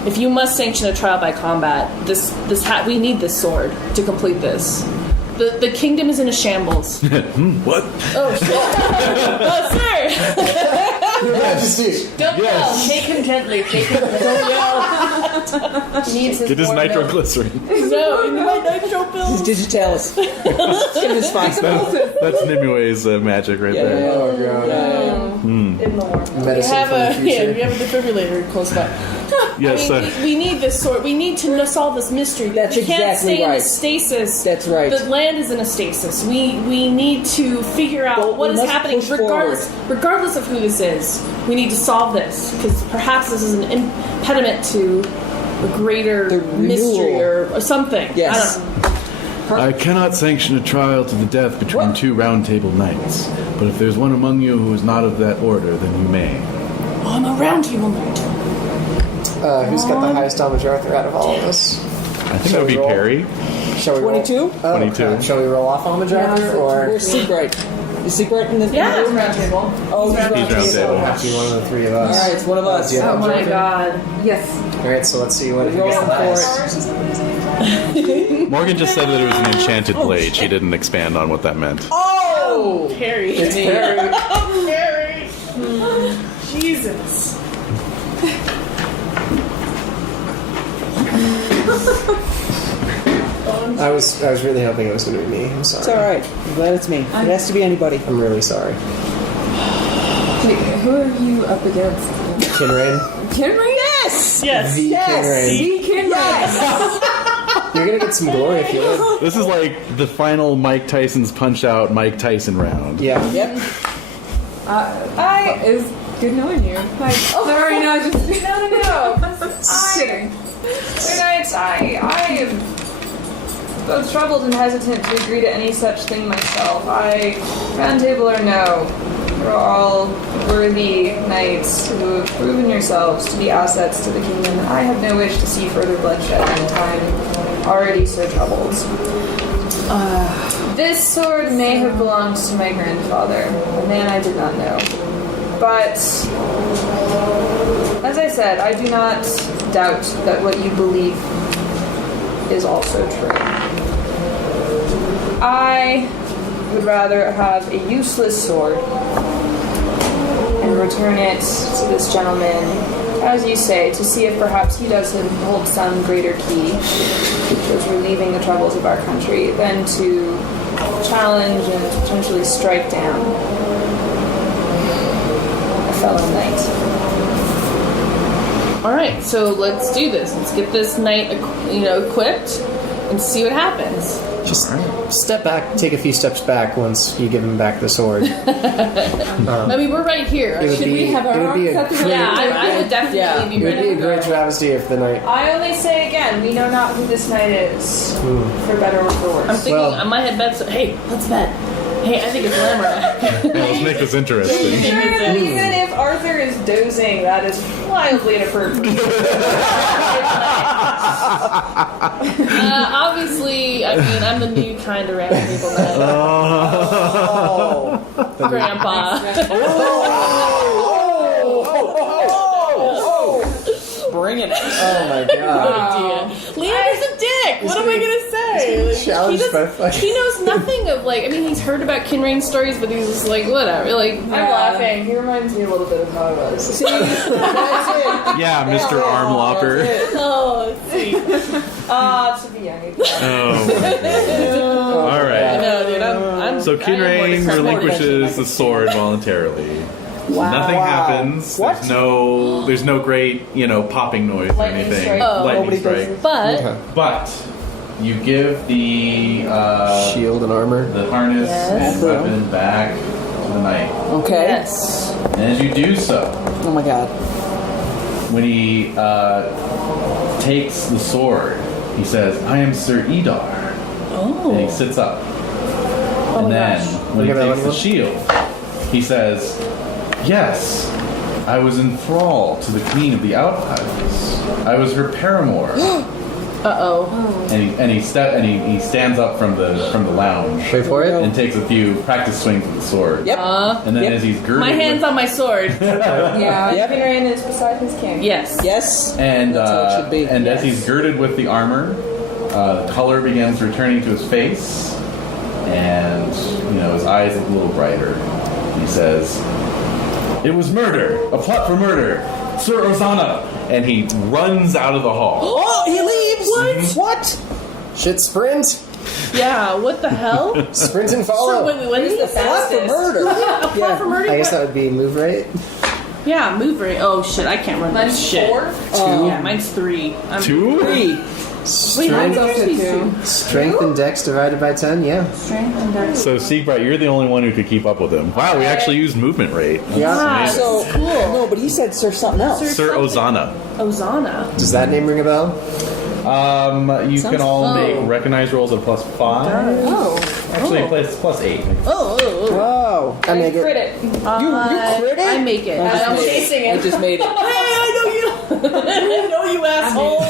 If you must sanction a trial by combat, we need this sword to complete this. The kingdom is in a shambles. What? Oh, sir! Your Majesty. Don't yell. Take him gently. Take him gently. Don't yell. He needs his Get his warm milk. nitroglycerin. No, in my nitro His pills. digitalis. Give him his fine. That's Nimue's magic right there. Oh god. In the warm milk. We Medicine have for the a future. we have a defibrillator close by. Yes, I mean, we need this sword. We need to solve this mystery. That's we can't exactly stay in right. a stasis. That's right. The land is in a stasis. We need to figure out Well, what we is must happening, push regardless of who this is. We need to solve this because perhaps this is an impediment to a greater The mystery renewal. or something. Yes. I don't know. I cannot sanction a trial to the death between two round table knights. But if there's one among you who is not of that order, then you may. Oh, I'm a round table knight. Who's got the highest damage Arthur out of all of us? I think that would be Shall we roll? Perry. Shall we roll? 22? Oh, 22. crap. Shall we roll off homage Arthur? Or Where's Seabright? Is Seabright in the Yeah. room? Round table. Oh, he's He's round it'll table. have to be one of the three of us. Alright, it's one of us. Do you have Oh my Arthur? god. Yes. Alright, so let's see what he Roll gets the for highest. Morgan just said that it was an enchanted blade. She didn't expand on what that meant. Oh! Harry. It's Perry. Harry. Jesus. I was really hoping it was going to be me. I'm sorry. It's alright. I'm glad it's me. It has to be anybody. I'm really sorry. Wait, who are you up against? Kinrain. Kinrain? Yes! Yes. The Kinrain. See, Kinrain. You're going to get some glory if you live. This is like the final Mike Tyson's Punch Out Mike Tyson round. Yeah. Yep. It's good knowing you. Like, sorry, no, just No. just kidding. Good night. I am both troubled and hesitant to agree to any such thing myself. Round table or no, you're all worthy knights who have proven yourselves to be assets to the kingdom. I have no wish to see further bloodshed in a time already so troubled. This sword may have belonged to my grandfather, a man I did not know. But, as I said, I do not doubt that what you believe is also true. I would rather have a useless sword and return it to this gentleman, as you say, to see if perhaps he does hold some greater key towards relieving the troubles of our country, than to challenge and potentially strike down a fellow knight. All right, so let's do this. Let's get this knight, equipped, and see what happens. Just step back, take a few steps back once you give him back the sword. I mean, we're right here. It would Should be, we have our it would be a arms great, up? Yeah, I would definitely Yeah. be it would ready be a to great go. travesty if the knight. I only say again, we know not who this knight is, for better or for I'm worse. thinking Well- I might have bet. Hey, let's bet. Hey, I think it's Lamra. Yeah, let's make this interesting. Even if Arthur is dozing, that is wildly inappropriate. Obviously, I mean, I'm the new kind of round table knight. Grandpa. Bring it. Oh my god. Leander's a dick. What am I gonna say? Like, challenged by fucking- he knows nothing of he's heard about Kinrain's stories, but he's just like whatever. Like I'm laughing. He reminds me a little bit of how I was. See? That's it. Yeah, Mr. Arm Lopper. oh, let's see. To be anything. Oh. All right. No, dude, I'm So I am Kinrain more relinquishes the sword voluntarily. Wow. Nothing happens. What? There's no great, Lightning popping noise or anything. strike. Oh. Lightning Nobody does strike. But But you give the Shield and armor. the harness Yes. and weapon back to the knight. Okay. yes, And as you do so, Oh my god. when he takes the sword, he says, "I am Sir Edar." And he sits up. And then when he Look at that takes the one. shield, he says, "Yes, I was enthralled to the Queen of the Outlands. I was her paramour And he stands up from the lounge. Wait for it. And takes a few practice swings with the sword. Yep. And then as he's girded, My hand's on my sword. Yeah, Yep. Pendragon is beside his king. Yes. Yes. and That's how it should be. and as he's girded with the armor, color begins returning to his face, and his eyes look a little brighter. He says, "It was murder, a plot for murder, Sir Ozana," and he runs out of the hall. Oh, he leaves. What? Shit, sprint! Yeah, what the hell? Sprint and Sure, follow! wait, what is the Plot for fastest? murder. A plot for murder? I guess that would be move rate. Yeah, move rate. Oh shit, I can't run Mine's this shit. 4. Yeah, mine's 3. I'm 2? 3. Wait, Mine's how also many are 2. these Strength and dex divided by 10, yeah. Strength and dex. So Siegbright, you're the only one who could keep up with him. Wow, we actually used movement rate. Yeah. Ah, So cool. No, but he said Sir something else. Sir Ozana. Ozana. Does that name ring a bell? You can all make recognize rolls at +5. Oh. Actually, plus 8. Wow. I make it. Crit it. You crit it? I make it. I'm chasing I it. just made it. Hey, I know you. I know you, asshole.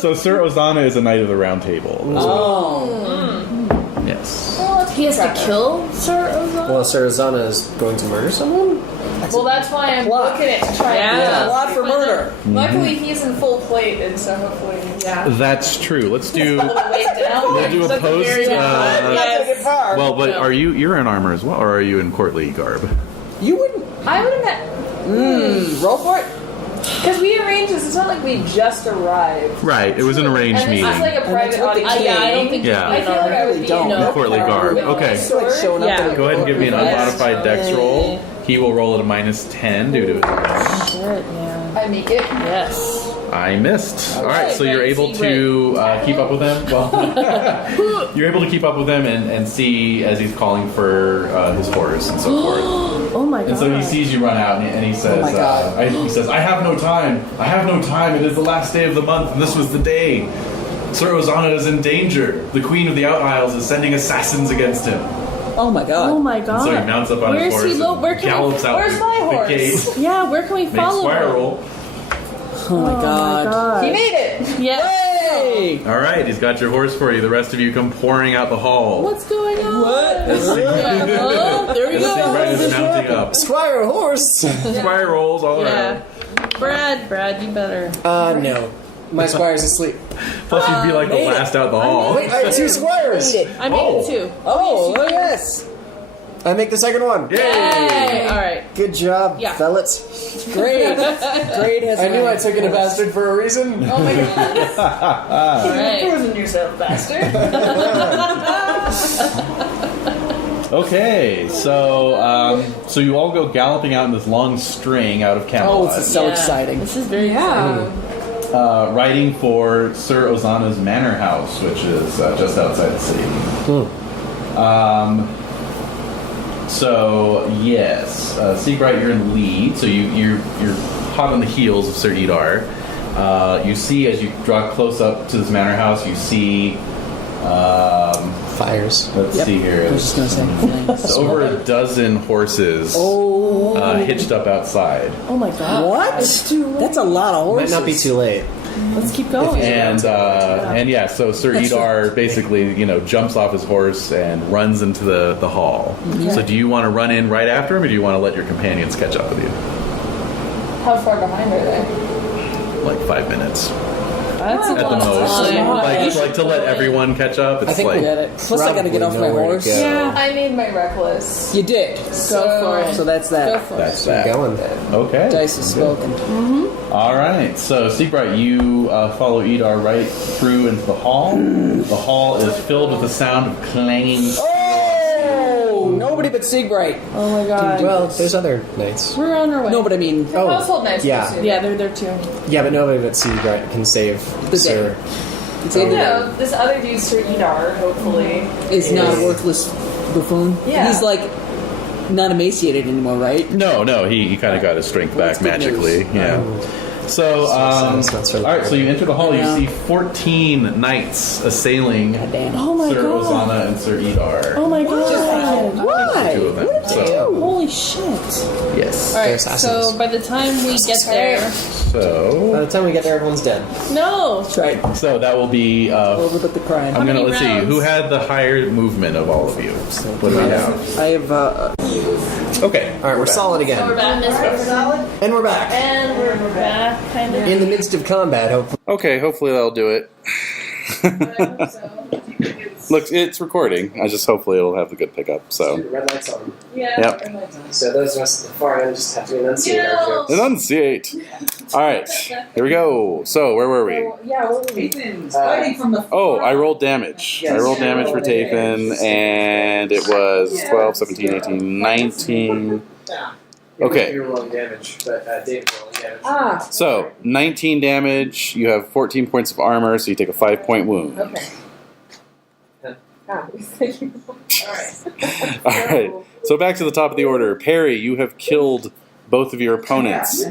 So Sir Ozana is a knight of the Round Table. Oh. Yes. He has to kill Sir Ozana? Well, Sir Ozana is going to murder someone? Well, that's why I'm Plot. looking at to try and Yeah. do Plot for murder. Luckily, he's in full plate, and so hopefully, yeah. That's true. Let's do. Wait down. We'll do a That's a post. very good one. Yes. Well, but No. you're in armor as well, or are you in courtly garb? You wouldn't. I would have met. Roll for it. Because we arranged this, it's not like we just arrived. Right. It was an arranged And this meeting. is like a private what they audience. Yeah, I don't think Yeah. I feel like I would be don't. in a Courtly garb. Okay. It's like showing up. Yeah. in a Go ahead and give me an courtroom. unmodified dex roll. He will roll at a -10 due to his advantage. Shit, yeah. I make it. Yes. I missed. All right, so right, you're able see, to keep up with him. Well, you're able to keep up with him and see as he's calling for his horse and so forth. Oh my god. And so he sees you run out, and he says, my God. he says, "I have no time. I have no time. It is the last day of the month, and this was the day. Sir Ozana is in danger. The Queen of the Out Isles is sending assassins against him." Oh my god. Oh my god. So he mounts up on Where's his horse he and where can gallops out where's my the horse? gate. Yeah, where can we Makes follow squire him? roll. Oh my god. He made it. Yes. Hey! All right, he's got your horse for you. The rest of you come pouring out the hall. What's going on? What? Oh, there we Siegbright is go. mounting up. Squire horse! Squire rolls all Yeah. around. Brad, you better. No. My squire's asleep. Plus, you'd be like the made it. last out the hall. Wait, I have 2 squires! I made Oh. it too. Oh, yes. I make the second one. Yay! Hey, all right. Good job, Yeah. fellas. Great. Great has I knew I won. took in a bastard for a reason. Oh my god. All right. Frozen yourself, bastard. Okay, so you all go galloping out in this long string out of Oh, Camelot, this is so Yeah. exciting. This is very Yeah. riding for Sir Ozana's manor house, which is just outside the city. So yes, Siegbright, you're in the lead. So you're hot on the heels of Sir Edar. You see as you draw close up to this manor house, you see. Fires. Let's Yep. see here. I was just gonna say. flames. So over a dozen horses hitched up outside. Oh my god. What? That's a lot of Might horses. not be too late. Let's keep going. And yeah, so Sir Edar basically, jumps off his horse and runs into the hall. So do you want to run in right after him, or do you want to let your companions catch up with you? How far behind are they? Like 5 minutes That's a at the lot of most. time. Like to let everyone catch up. It's I think like Get it. Plus, I gotta get off my Probably nowhere horse. to go. Yeah. I made my reckless. You did. Go for it. So that's that. Go for it. that's We're that. going. Okay. Dice is spoken. All right. So Siegbright, you follow Edar right through into the hall. The hall is filled with the sound of clanging. Oh! Nobody but Siegbright. Oh my god. Well, there's other knights. We're on our way. No, but I mean, Oh, Household knights. yeah. too. Yeah, they're there too. Yeah, but nobody but Seabright can save The Sir. it's either No, this other dude, Sir Edar, hopefully. is not a worthless buffoon. Yeah. He's like not emaciated anymore, right? No, he kind of got his strength back That's good magically. news. Yeah. So, sounds not so all right. So you enter the hall. Yeah. You see 14 knights assailing God damn. Oh my Sir god. Ozana and Sir Edar. Oh my god. The two Why? of them. So, Holy shit. Yes. Alright, assassins. so by the time we get there. By So the time we get there, everyone's dead. No! That's right. so that will be. A little bit the crying. I'm gonna many let's see rounds? who had the higher movement of all of you. What do we have? I have, Okay. All right, we're solid So again. we're back. And we're back. And we're back, kind of. In the midst of combat, hopefully. Okay. Hopefully that'll do it. Look, it's recording. I just hopefully it'll have a good pickup. So. Red lights on. Yeah. Yep. So those of us at the far end just have to enunciate our jokes. Enunciate. All right. Here we go. So where were we? yeah, what were we? Fighting from the Oh, I rolled damage. I rolled damage for Tathan, and it was 12, 17, 18, 19. Okay. You're rolling damage, but David rolling damage. So, 19 damage. You have 14 points of armor, so you take a 5-point wound. Okay. All right. So back to the top of the order. Perry, you have killed both of your opponents.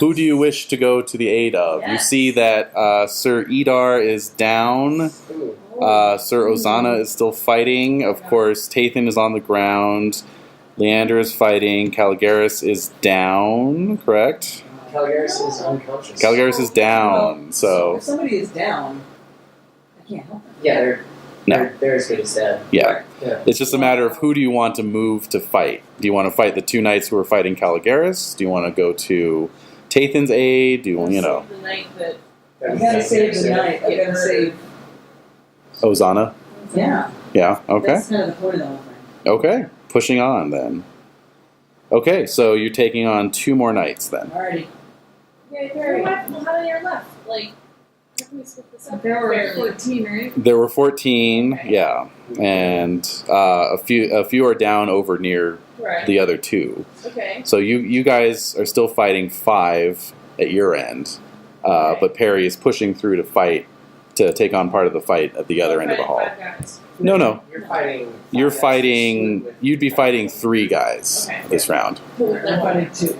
Who do you wish to go to the aid of? You see that Sir Edar is down. Sir Ozana is still fighting. Of course, Tathan is on the ground. Leander is fighting. Caligaris is down, correct? Caligaris is unconscious. Caligaris is down, so... If somebody is down, I can't help them. Yeah, No. they're as good as dead. Yeah. Yeah. It's just a matter of who do you want to move to fight. Do you want to fight the two knights who are fighting Caligaris? Do you want to go to Tathan's aid? Do you know? The night that. I gotta save the night. I gotta save. Ozana? Yeah. Yeah, okay. That's kind of the point of the whole thing. Okay, pushing on then. Okay, so you're taking on 2 more knights then. Alrighty. Yeah, very. How many are left? Like, how can we split this up? There were Barely. 14, right? There were 14, yeah, and a few are down over near Right. the other 2. Okay. So you guys are still fighting 5 at your end, but Perry is pushing through to fight to take on part of the fight at the other end of the hall. 5 guys. No. You're fighting. You're fighting. You'd be fighting 3 guys Okay. this round. I'm fighting 2.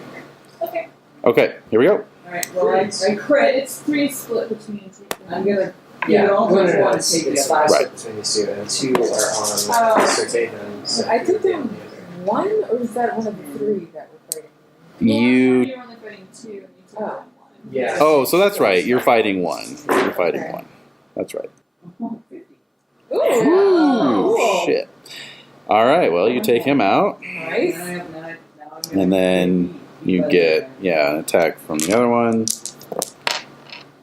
Okay. Okay, here we go. Alright, well, I crit. It's 3 split between you two. I'm gonna give Yeah, it all no, to no, no, one it's, to take it's the other. 5 Right. between these 2, and 2 are on Sir Tathan. So I think you're there on was the other. one, or was that one of the 3 that were fighting? You. You're only fighting 2, and you took Oh. on 1. Yeah. Oh, so that's right. You're fighting 1. You're fighting 1. That's right. Ooh, shit. All right. Well, you take him out, Nice. and then you get an attack from the other one.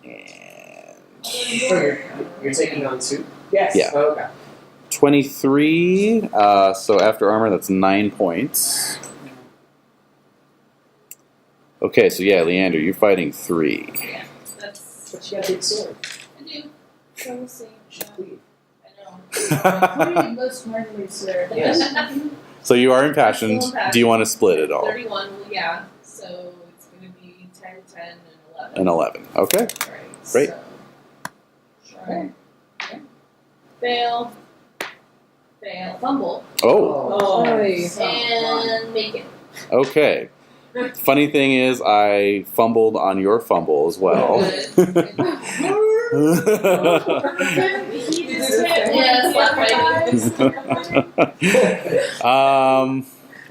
And So you're taking on 2? Yes. Yeah. Oh, okay. 23. So after armor, that's 9 points. Okay, so yeah, Leander, you're fighting 3. Yeah. That's. But you got a big sword. I do. So we'll see. I know. Most markedly, sir. Yes. So you are impassioned. Do you want to split it all? 31, well, yeah. So it's going to be 10, 10, and 11. An 11. Okay. Right. Great. So, try. Fail. Fail. Fumble. Oh, Oh. Nice. And make it. okay. Funny thing is, I fumbled on your fumble as well.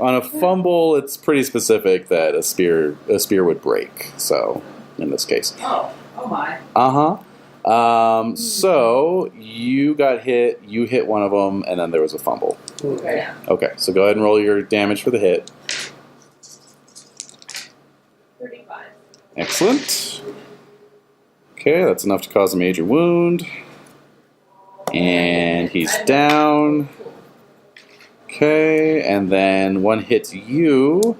On a fumble, it's pretty specific that a spear would break. So, in this case, Oh my. so you got hit. You hit one of them, and then there was a fumble. Okay. Yeah. Okay, so go ahead and roll your damage for the hit. 35. Excellent. Okay, that's enough to cause a major wound. And he's down. Okay, and then one hits you.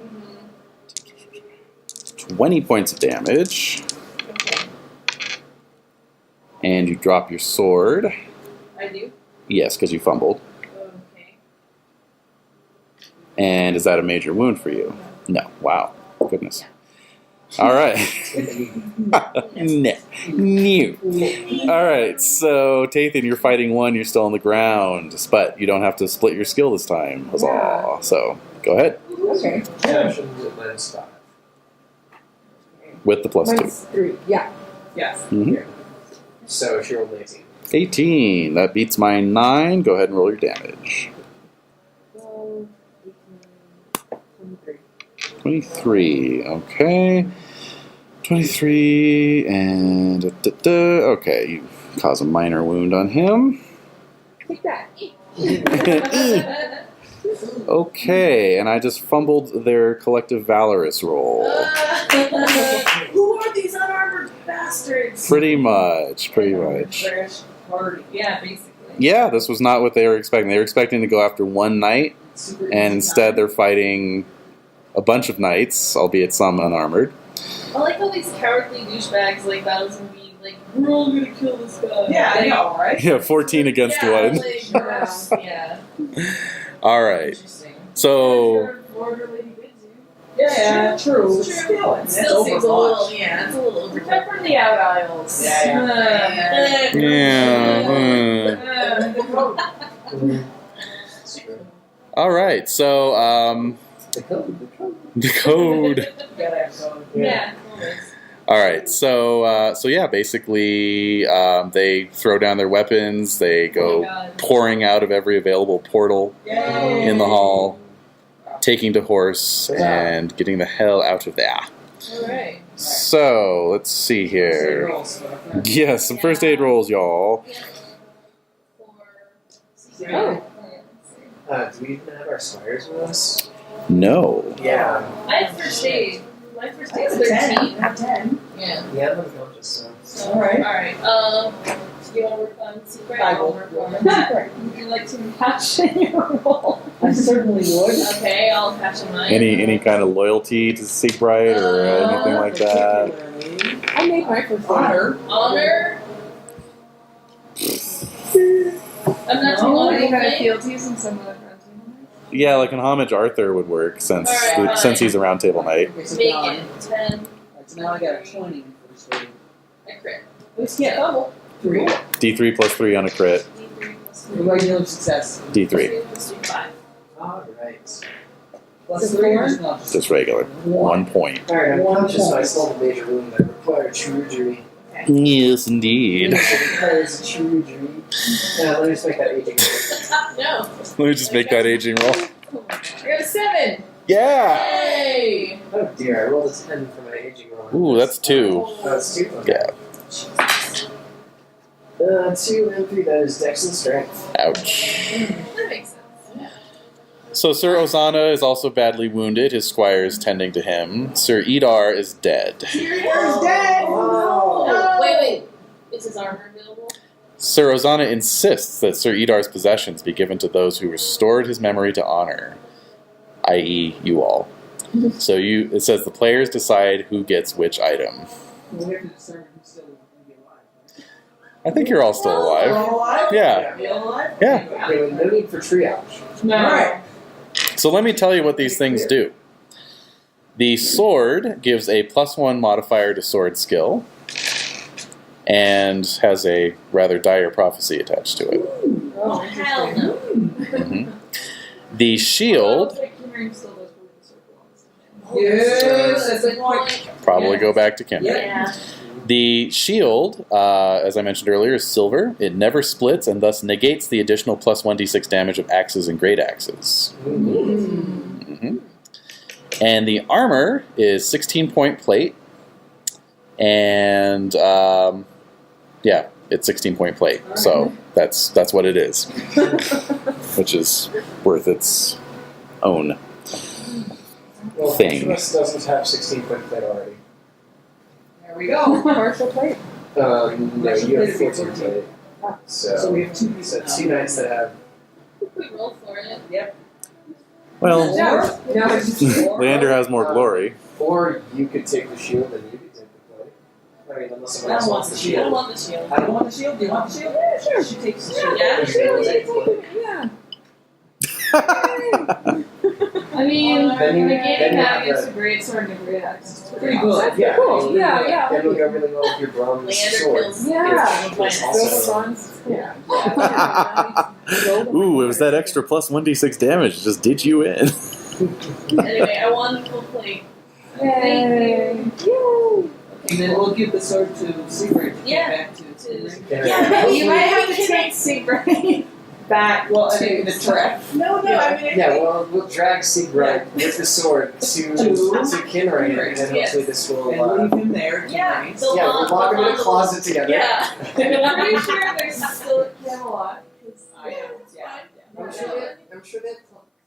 20 points of damage. And you drop your sword. I do. Yes, because you fumbled. Okay. And is that a major wound for you? No. Wow. Goodness. All right. No. All right. So, Tathan, you're fighting 1. You're still on the ground, but you don't have to split your skill this time. Huzzah. So, go ahead Okay. Passion with -5. with the +2. -3. Yeah. Yes. Mhm. So she rolled 18. 18. That beats my 9. Go ahead and roll your damage. 12, 18, 23. Okay. 23 and... Okay, you cause a minor wound on him. Take that. Okay, and I just fumbled their collective valorous roll. Who are these unarmored bastards? Pretty much. Yeah, basically. Yeah, this was not what they were expecting. They were expecting to go after one knight, and instead they're fighting a bunch of knights, albeit some unarmored. I like how these cowardly douchebags like battles and be like, we're all gonna kill this guy. Yeah, I know, right? Yeah, 14 against yeah, one. Like, yeah. All right. Interesting. So, Yeah, true. It's true. It still seems a little, it's a little overkill from the out aisles. all right. So, the code. Yeah. All right. So yeah, basically, they throw down their weapons. They go pouring out of every available portal in the hall, taking to horse and getting the hell out of there. Alright. So let's see here. Yes, some first aid rolls, y'all. Do we even have our squires with us? No. Yeah. I have first aid. My first aid is 13. I'm 10. Yeah. Yeah, I'm unconscious, so. Alright. Alright. Do you want to work on secret? I will. Work on Would you like to patch in your roll? I certainly would. Okay, I'll patch in mine. Any kind of loyalty to Seekbright or anything like that? I made my first honor. Honor? I'm not too long Any kind of to fealties and some of the friends. Yeah, like an homage Arthur would work since Alright, since he's a round table knight. Make it 10. So now I got a 20 in first aid. I crit. Let's get double. 3. D3 plus 3 on a crit. D3 plus 3. Regular success. D3. Plus 3, 5. Alright. Plus 3 or not? Just regular. 1 point. Alright, I'm conscious, so I still have a major wound that requires surgery. Yes, indeed. It requires surgery. Yeah, let me just make that aging roll. No. Let me just make that aging roll. I got a 7. Yeah! Hey! Oh dear, I rolled a 10 for my aging roll. Ooh, that's 2. Oh, that's 2? Okay. Yeah. 2 and 3, that is dex and strength. Ouch. That makes sense. So Sir Ozana is also badly wounded. His squire is tending to him. Sir Edar is dead. dead! Oh. Wait. Is his armor available? Sir Ozana insists that Sir Edar's possessions be given to those who restored his memory to honor, i.e. you all. So it says the players decide who gets which item. We have to determine who's still going to be alive. I think you're all still alive. alive? Yeah. Yeah. Okay, no need for triage. No. Alright. So let me tell you what these things do. The sword gives a +1 modifier to sword skill and has a rather dire prophecy attached to it. Oh, hell no. Mhm. The shield, Yes, that's a point. probably go back to Kimber. Yeah. The shield, as I mentioned earlier, is silver. It never splits and thus negates the additional +1d6 damage of axes and great axes. Mhm. And the armor is 16-point plate. And, yeah, it's 16-point plate. So that's what it is. Which is worth its own Well, thing. This doesn't have 16-foot plate already. There we go. Partial plate. No, you have 14 14. plate. So So, we have 2 pieces. 2 knights that have. We roll for it. Yep. Well, Now it's just 4. Leander has more glory. Or you could take the shield and you could take the plate. I mean, unless someone else wants the I don't shield. want the shield. I don't want the shield. Do you want the shield? Yeah, sure. She takes the shield. Yeah, sure. Yeah. I mean, Then you- negating then you that have gives the- a great sword and a great axe. It's Pretty good. awesome. Yeah, Cool. Yeah. It'll go really well with your bronze Leander sword. kills. Yeah. kills Also- finest. Yeah. Ooh, it was that extra +1d6 damage. It just did you in. Anyway, I won the full plate. Yay. And then we'll give the sword to Sigrid to Yeah. get back to. To- Yeah. Yeah, You might have to take Secret. back Well, I to think the trap. No, Yeah. I mean, Yeah, we'll drag Siegfried with the sword to Kinraid, and then hopefully this will. And leave him there. Yeah, Nice. the Yeah, we'll lock him in a closet together. Yeah, I'm pretty sure there's still a Camelot. I'm sure they have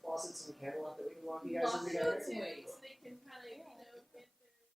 closets in Camelot that we can lock you guys in together. So they can kind of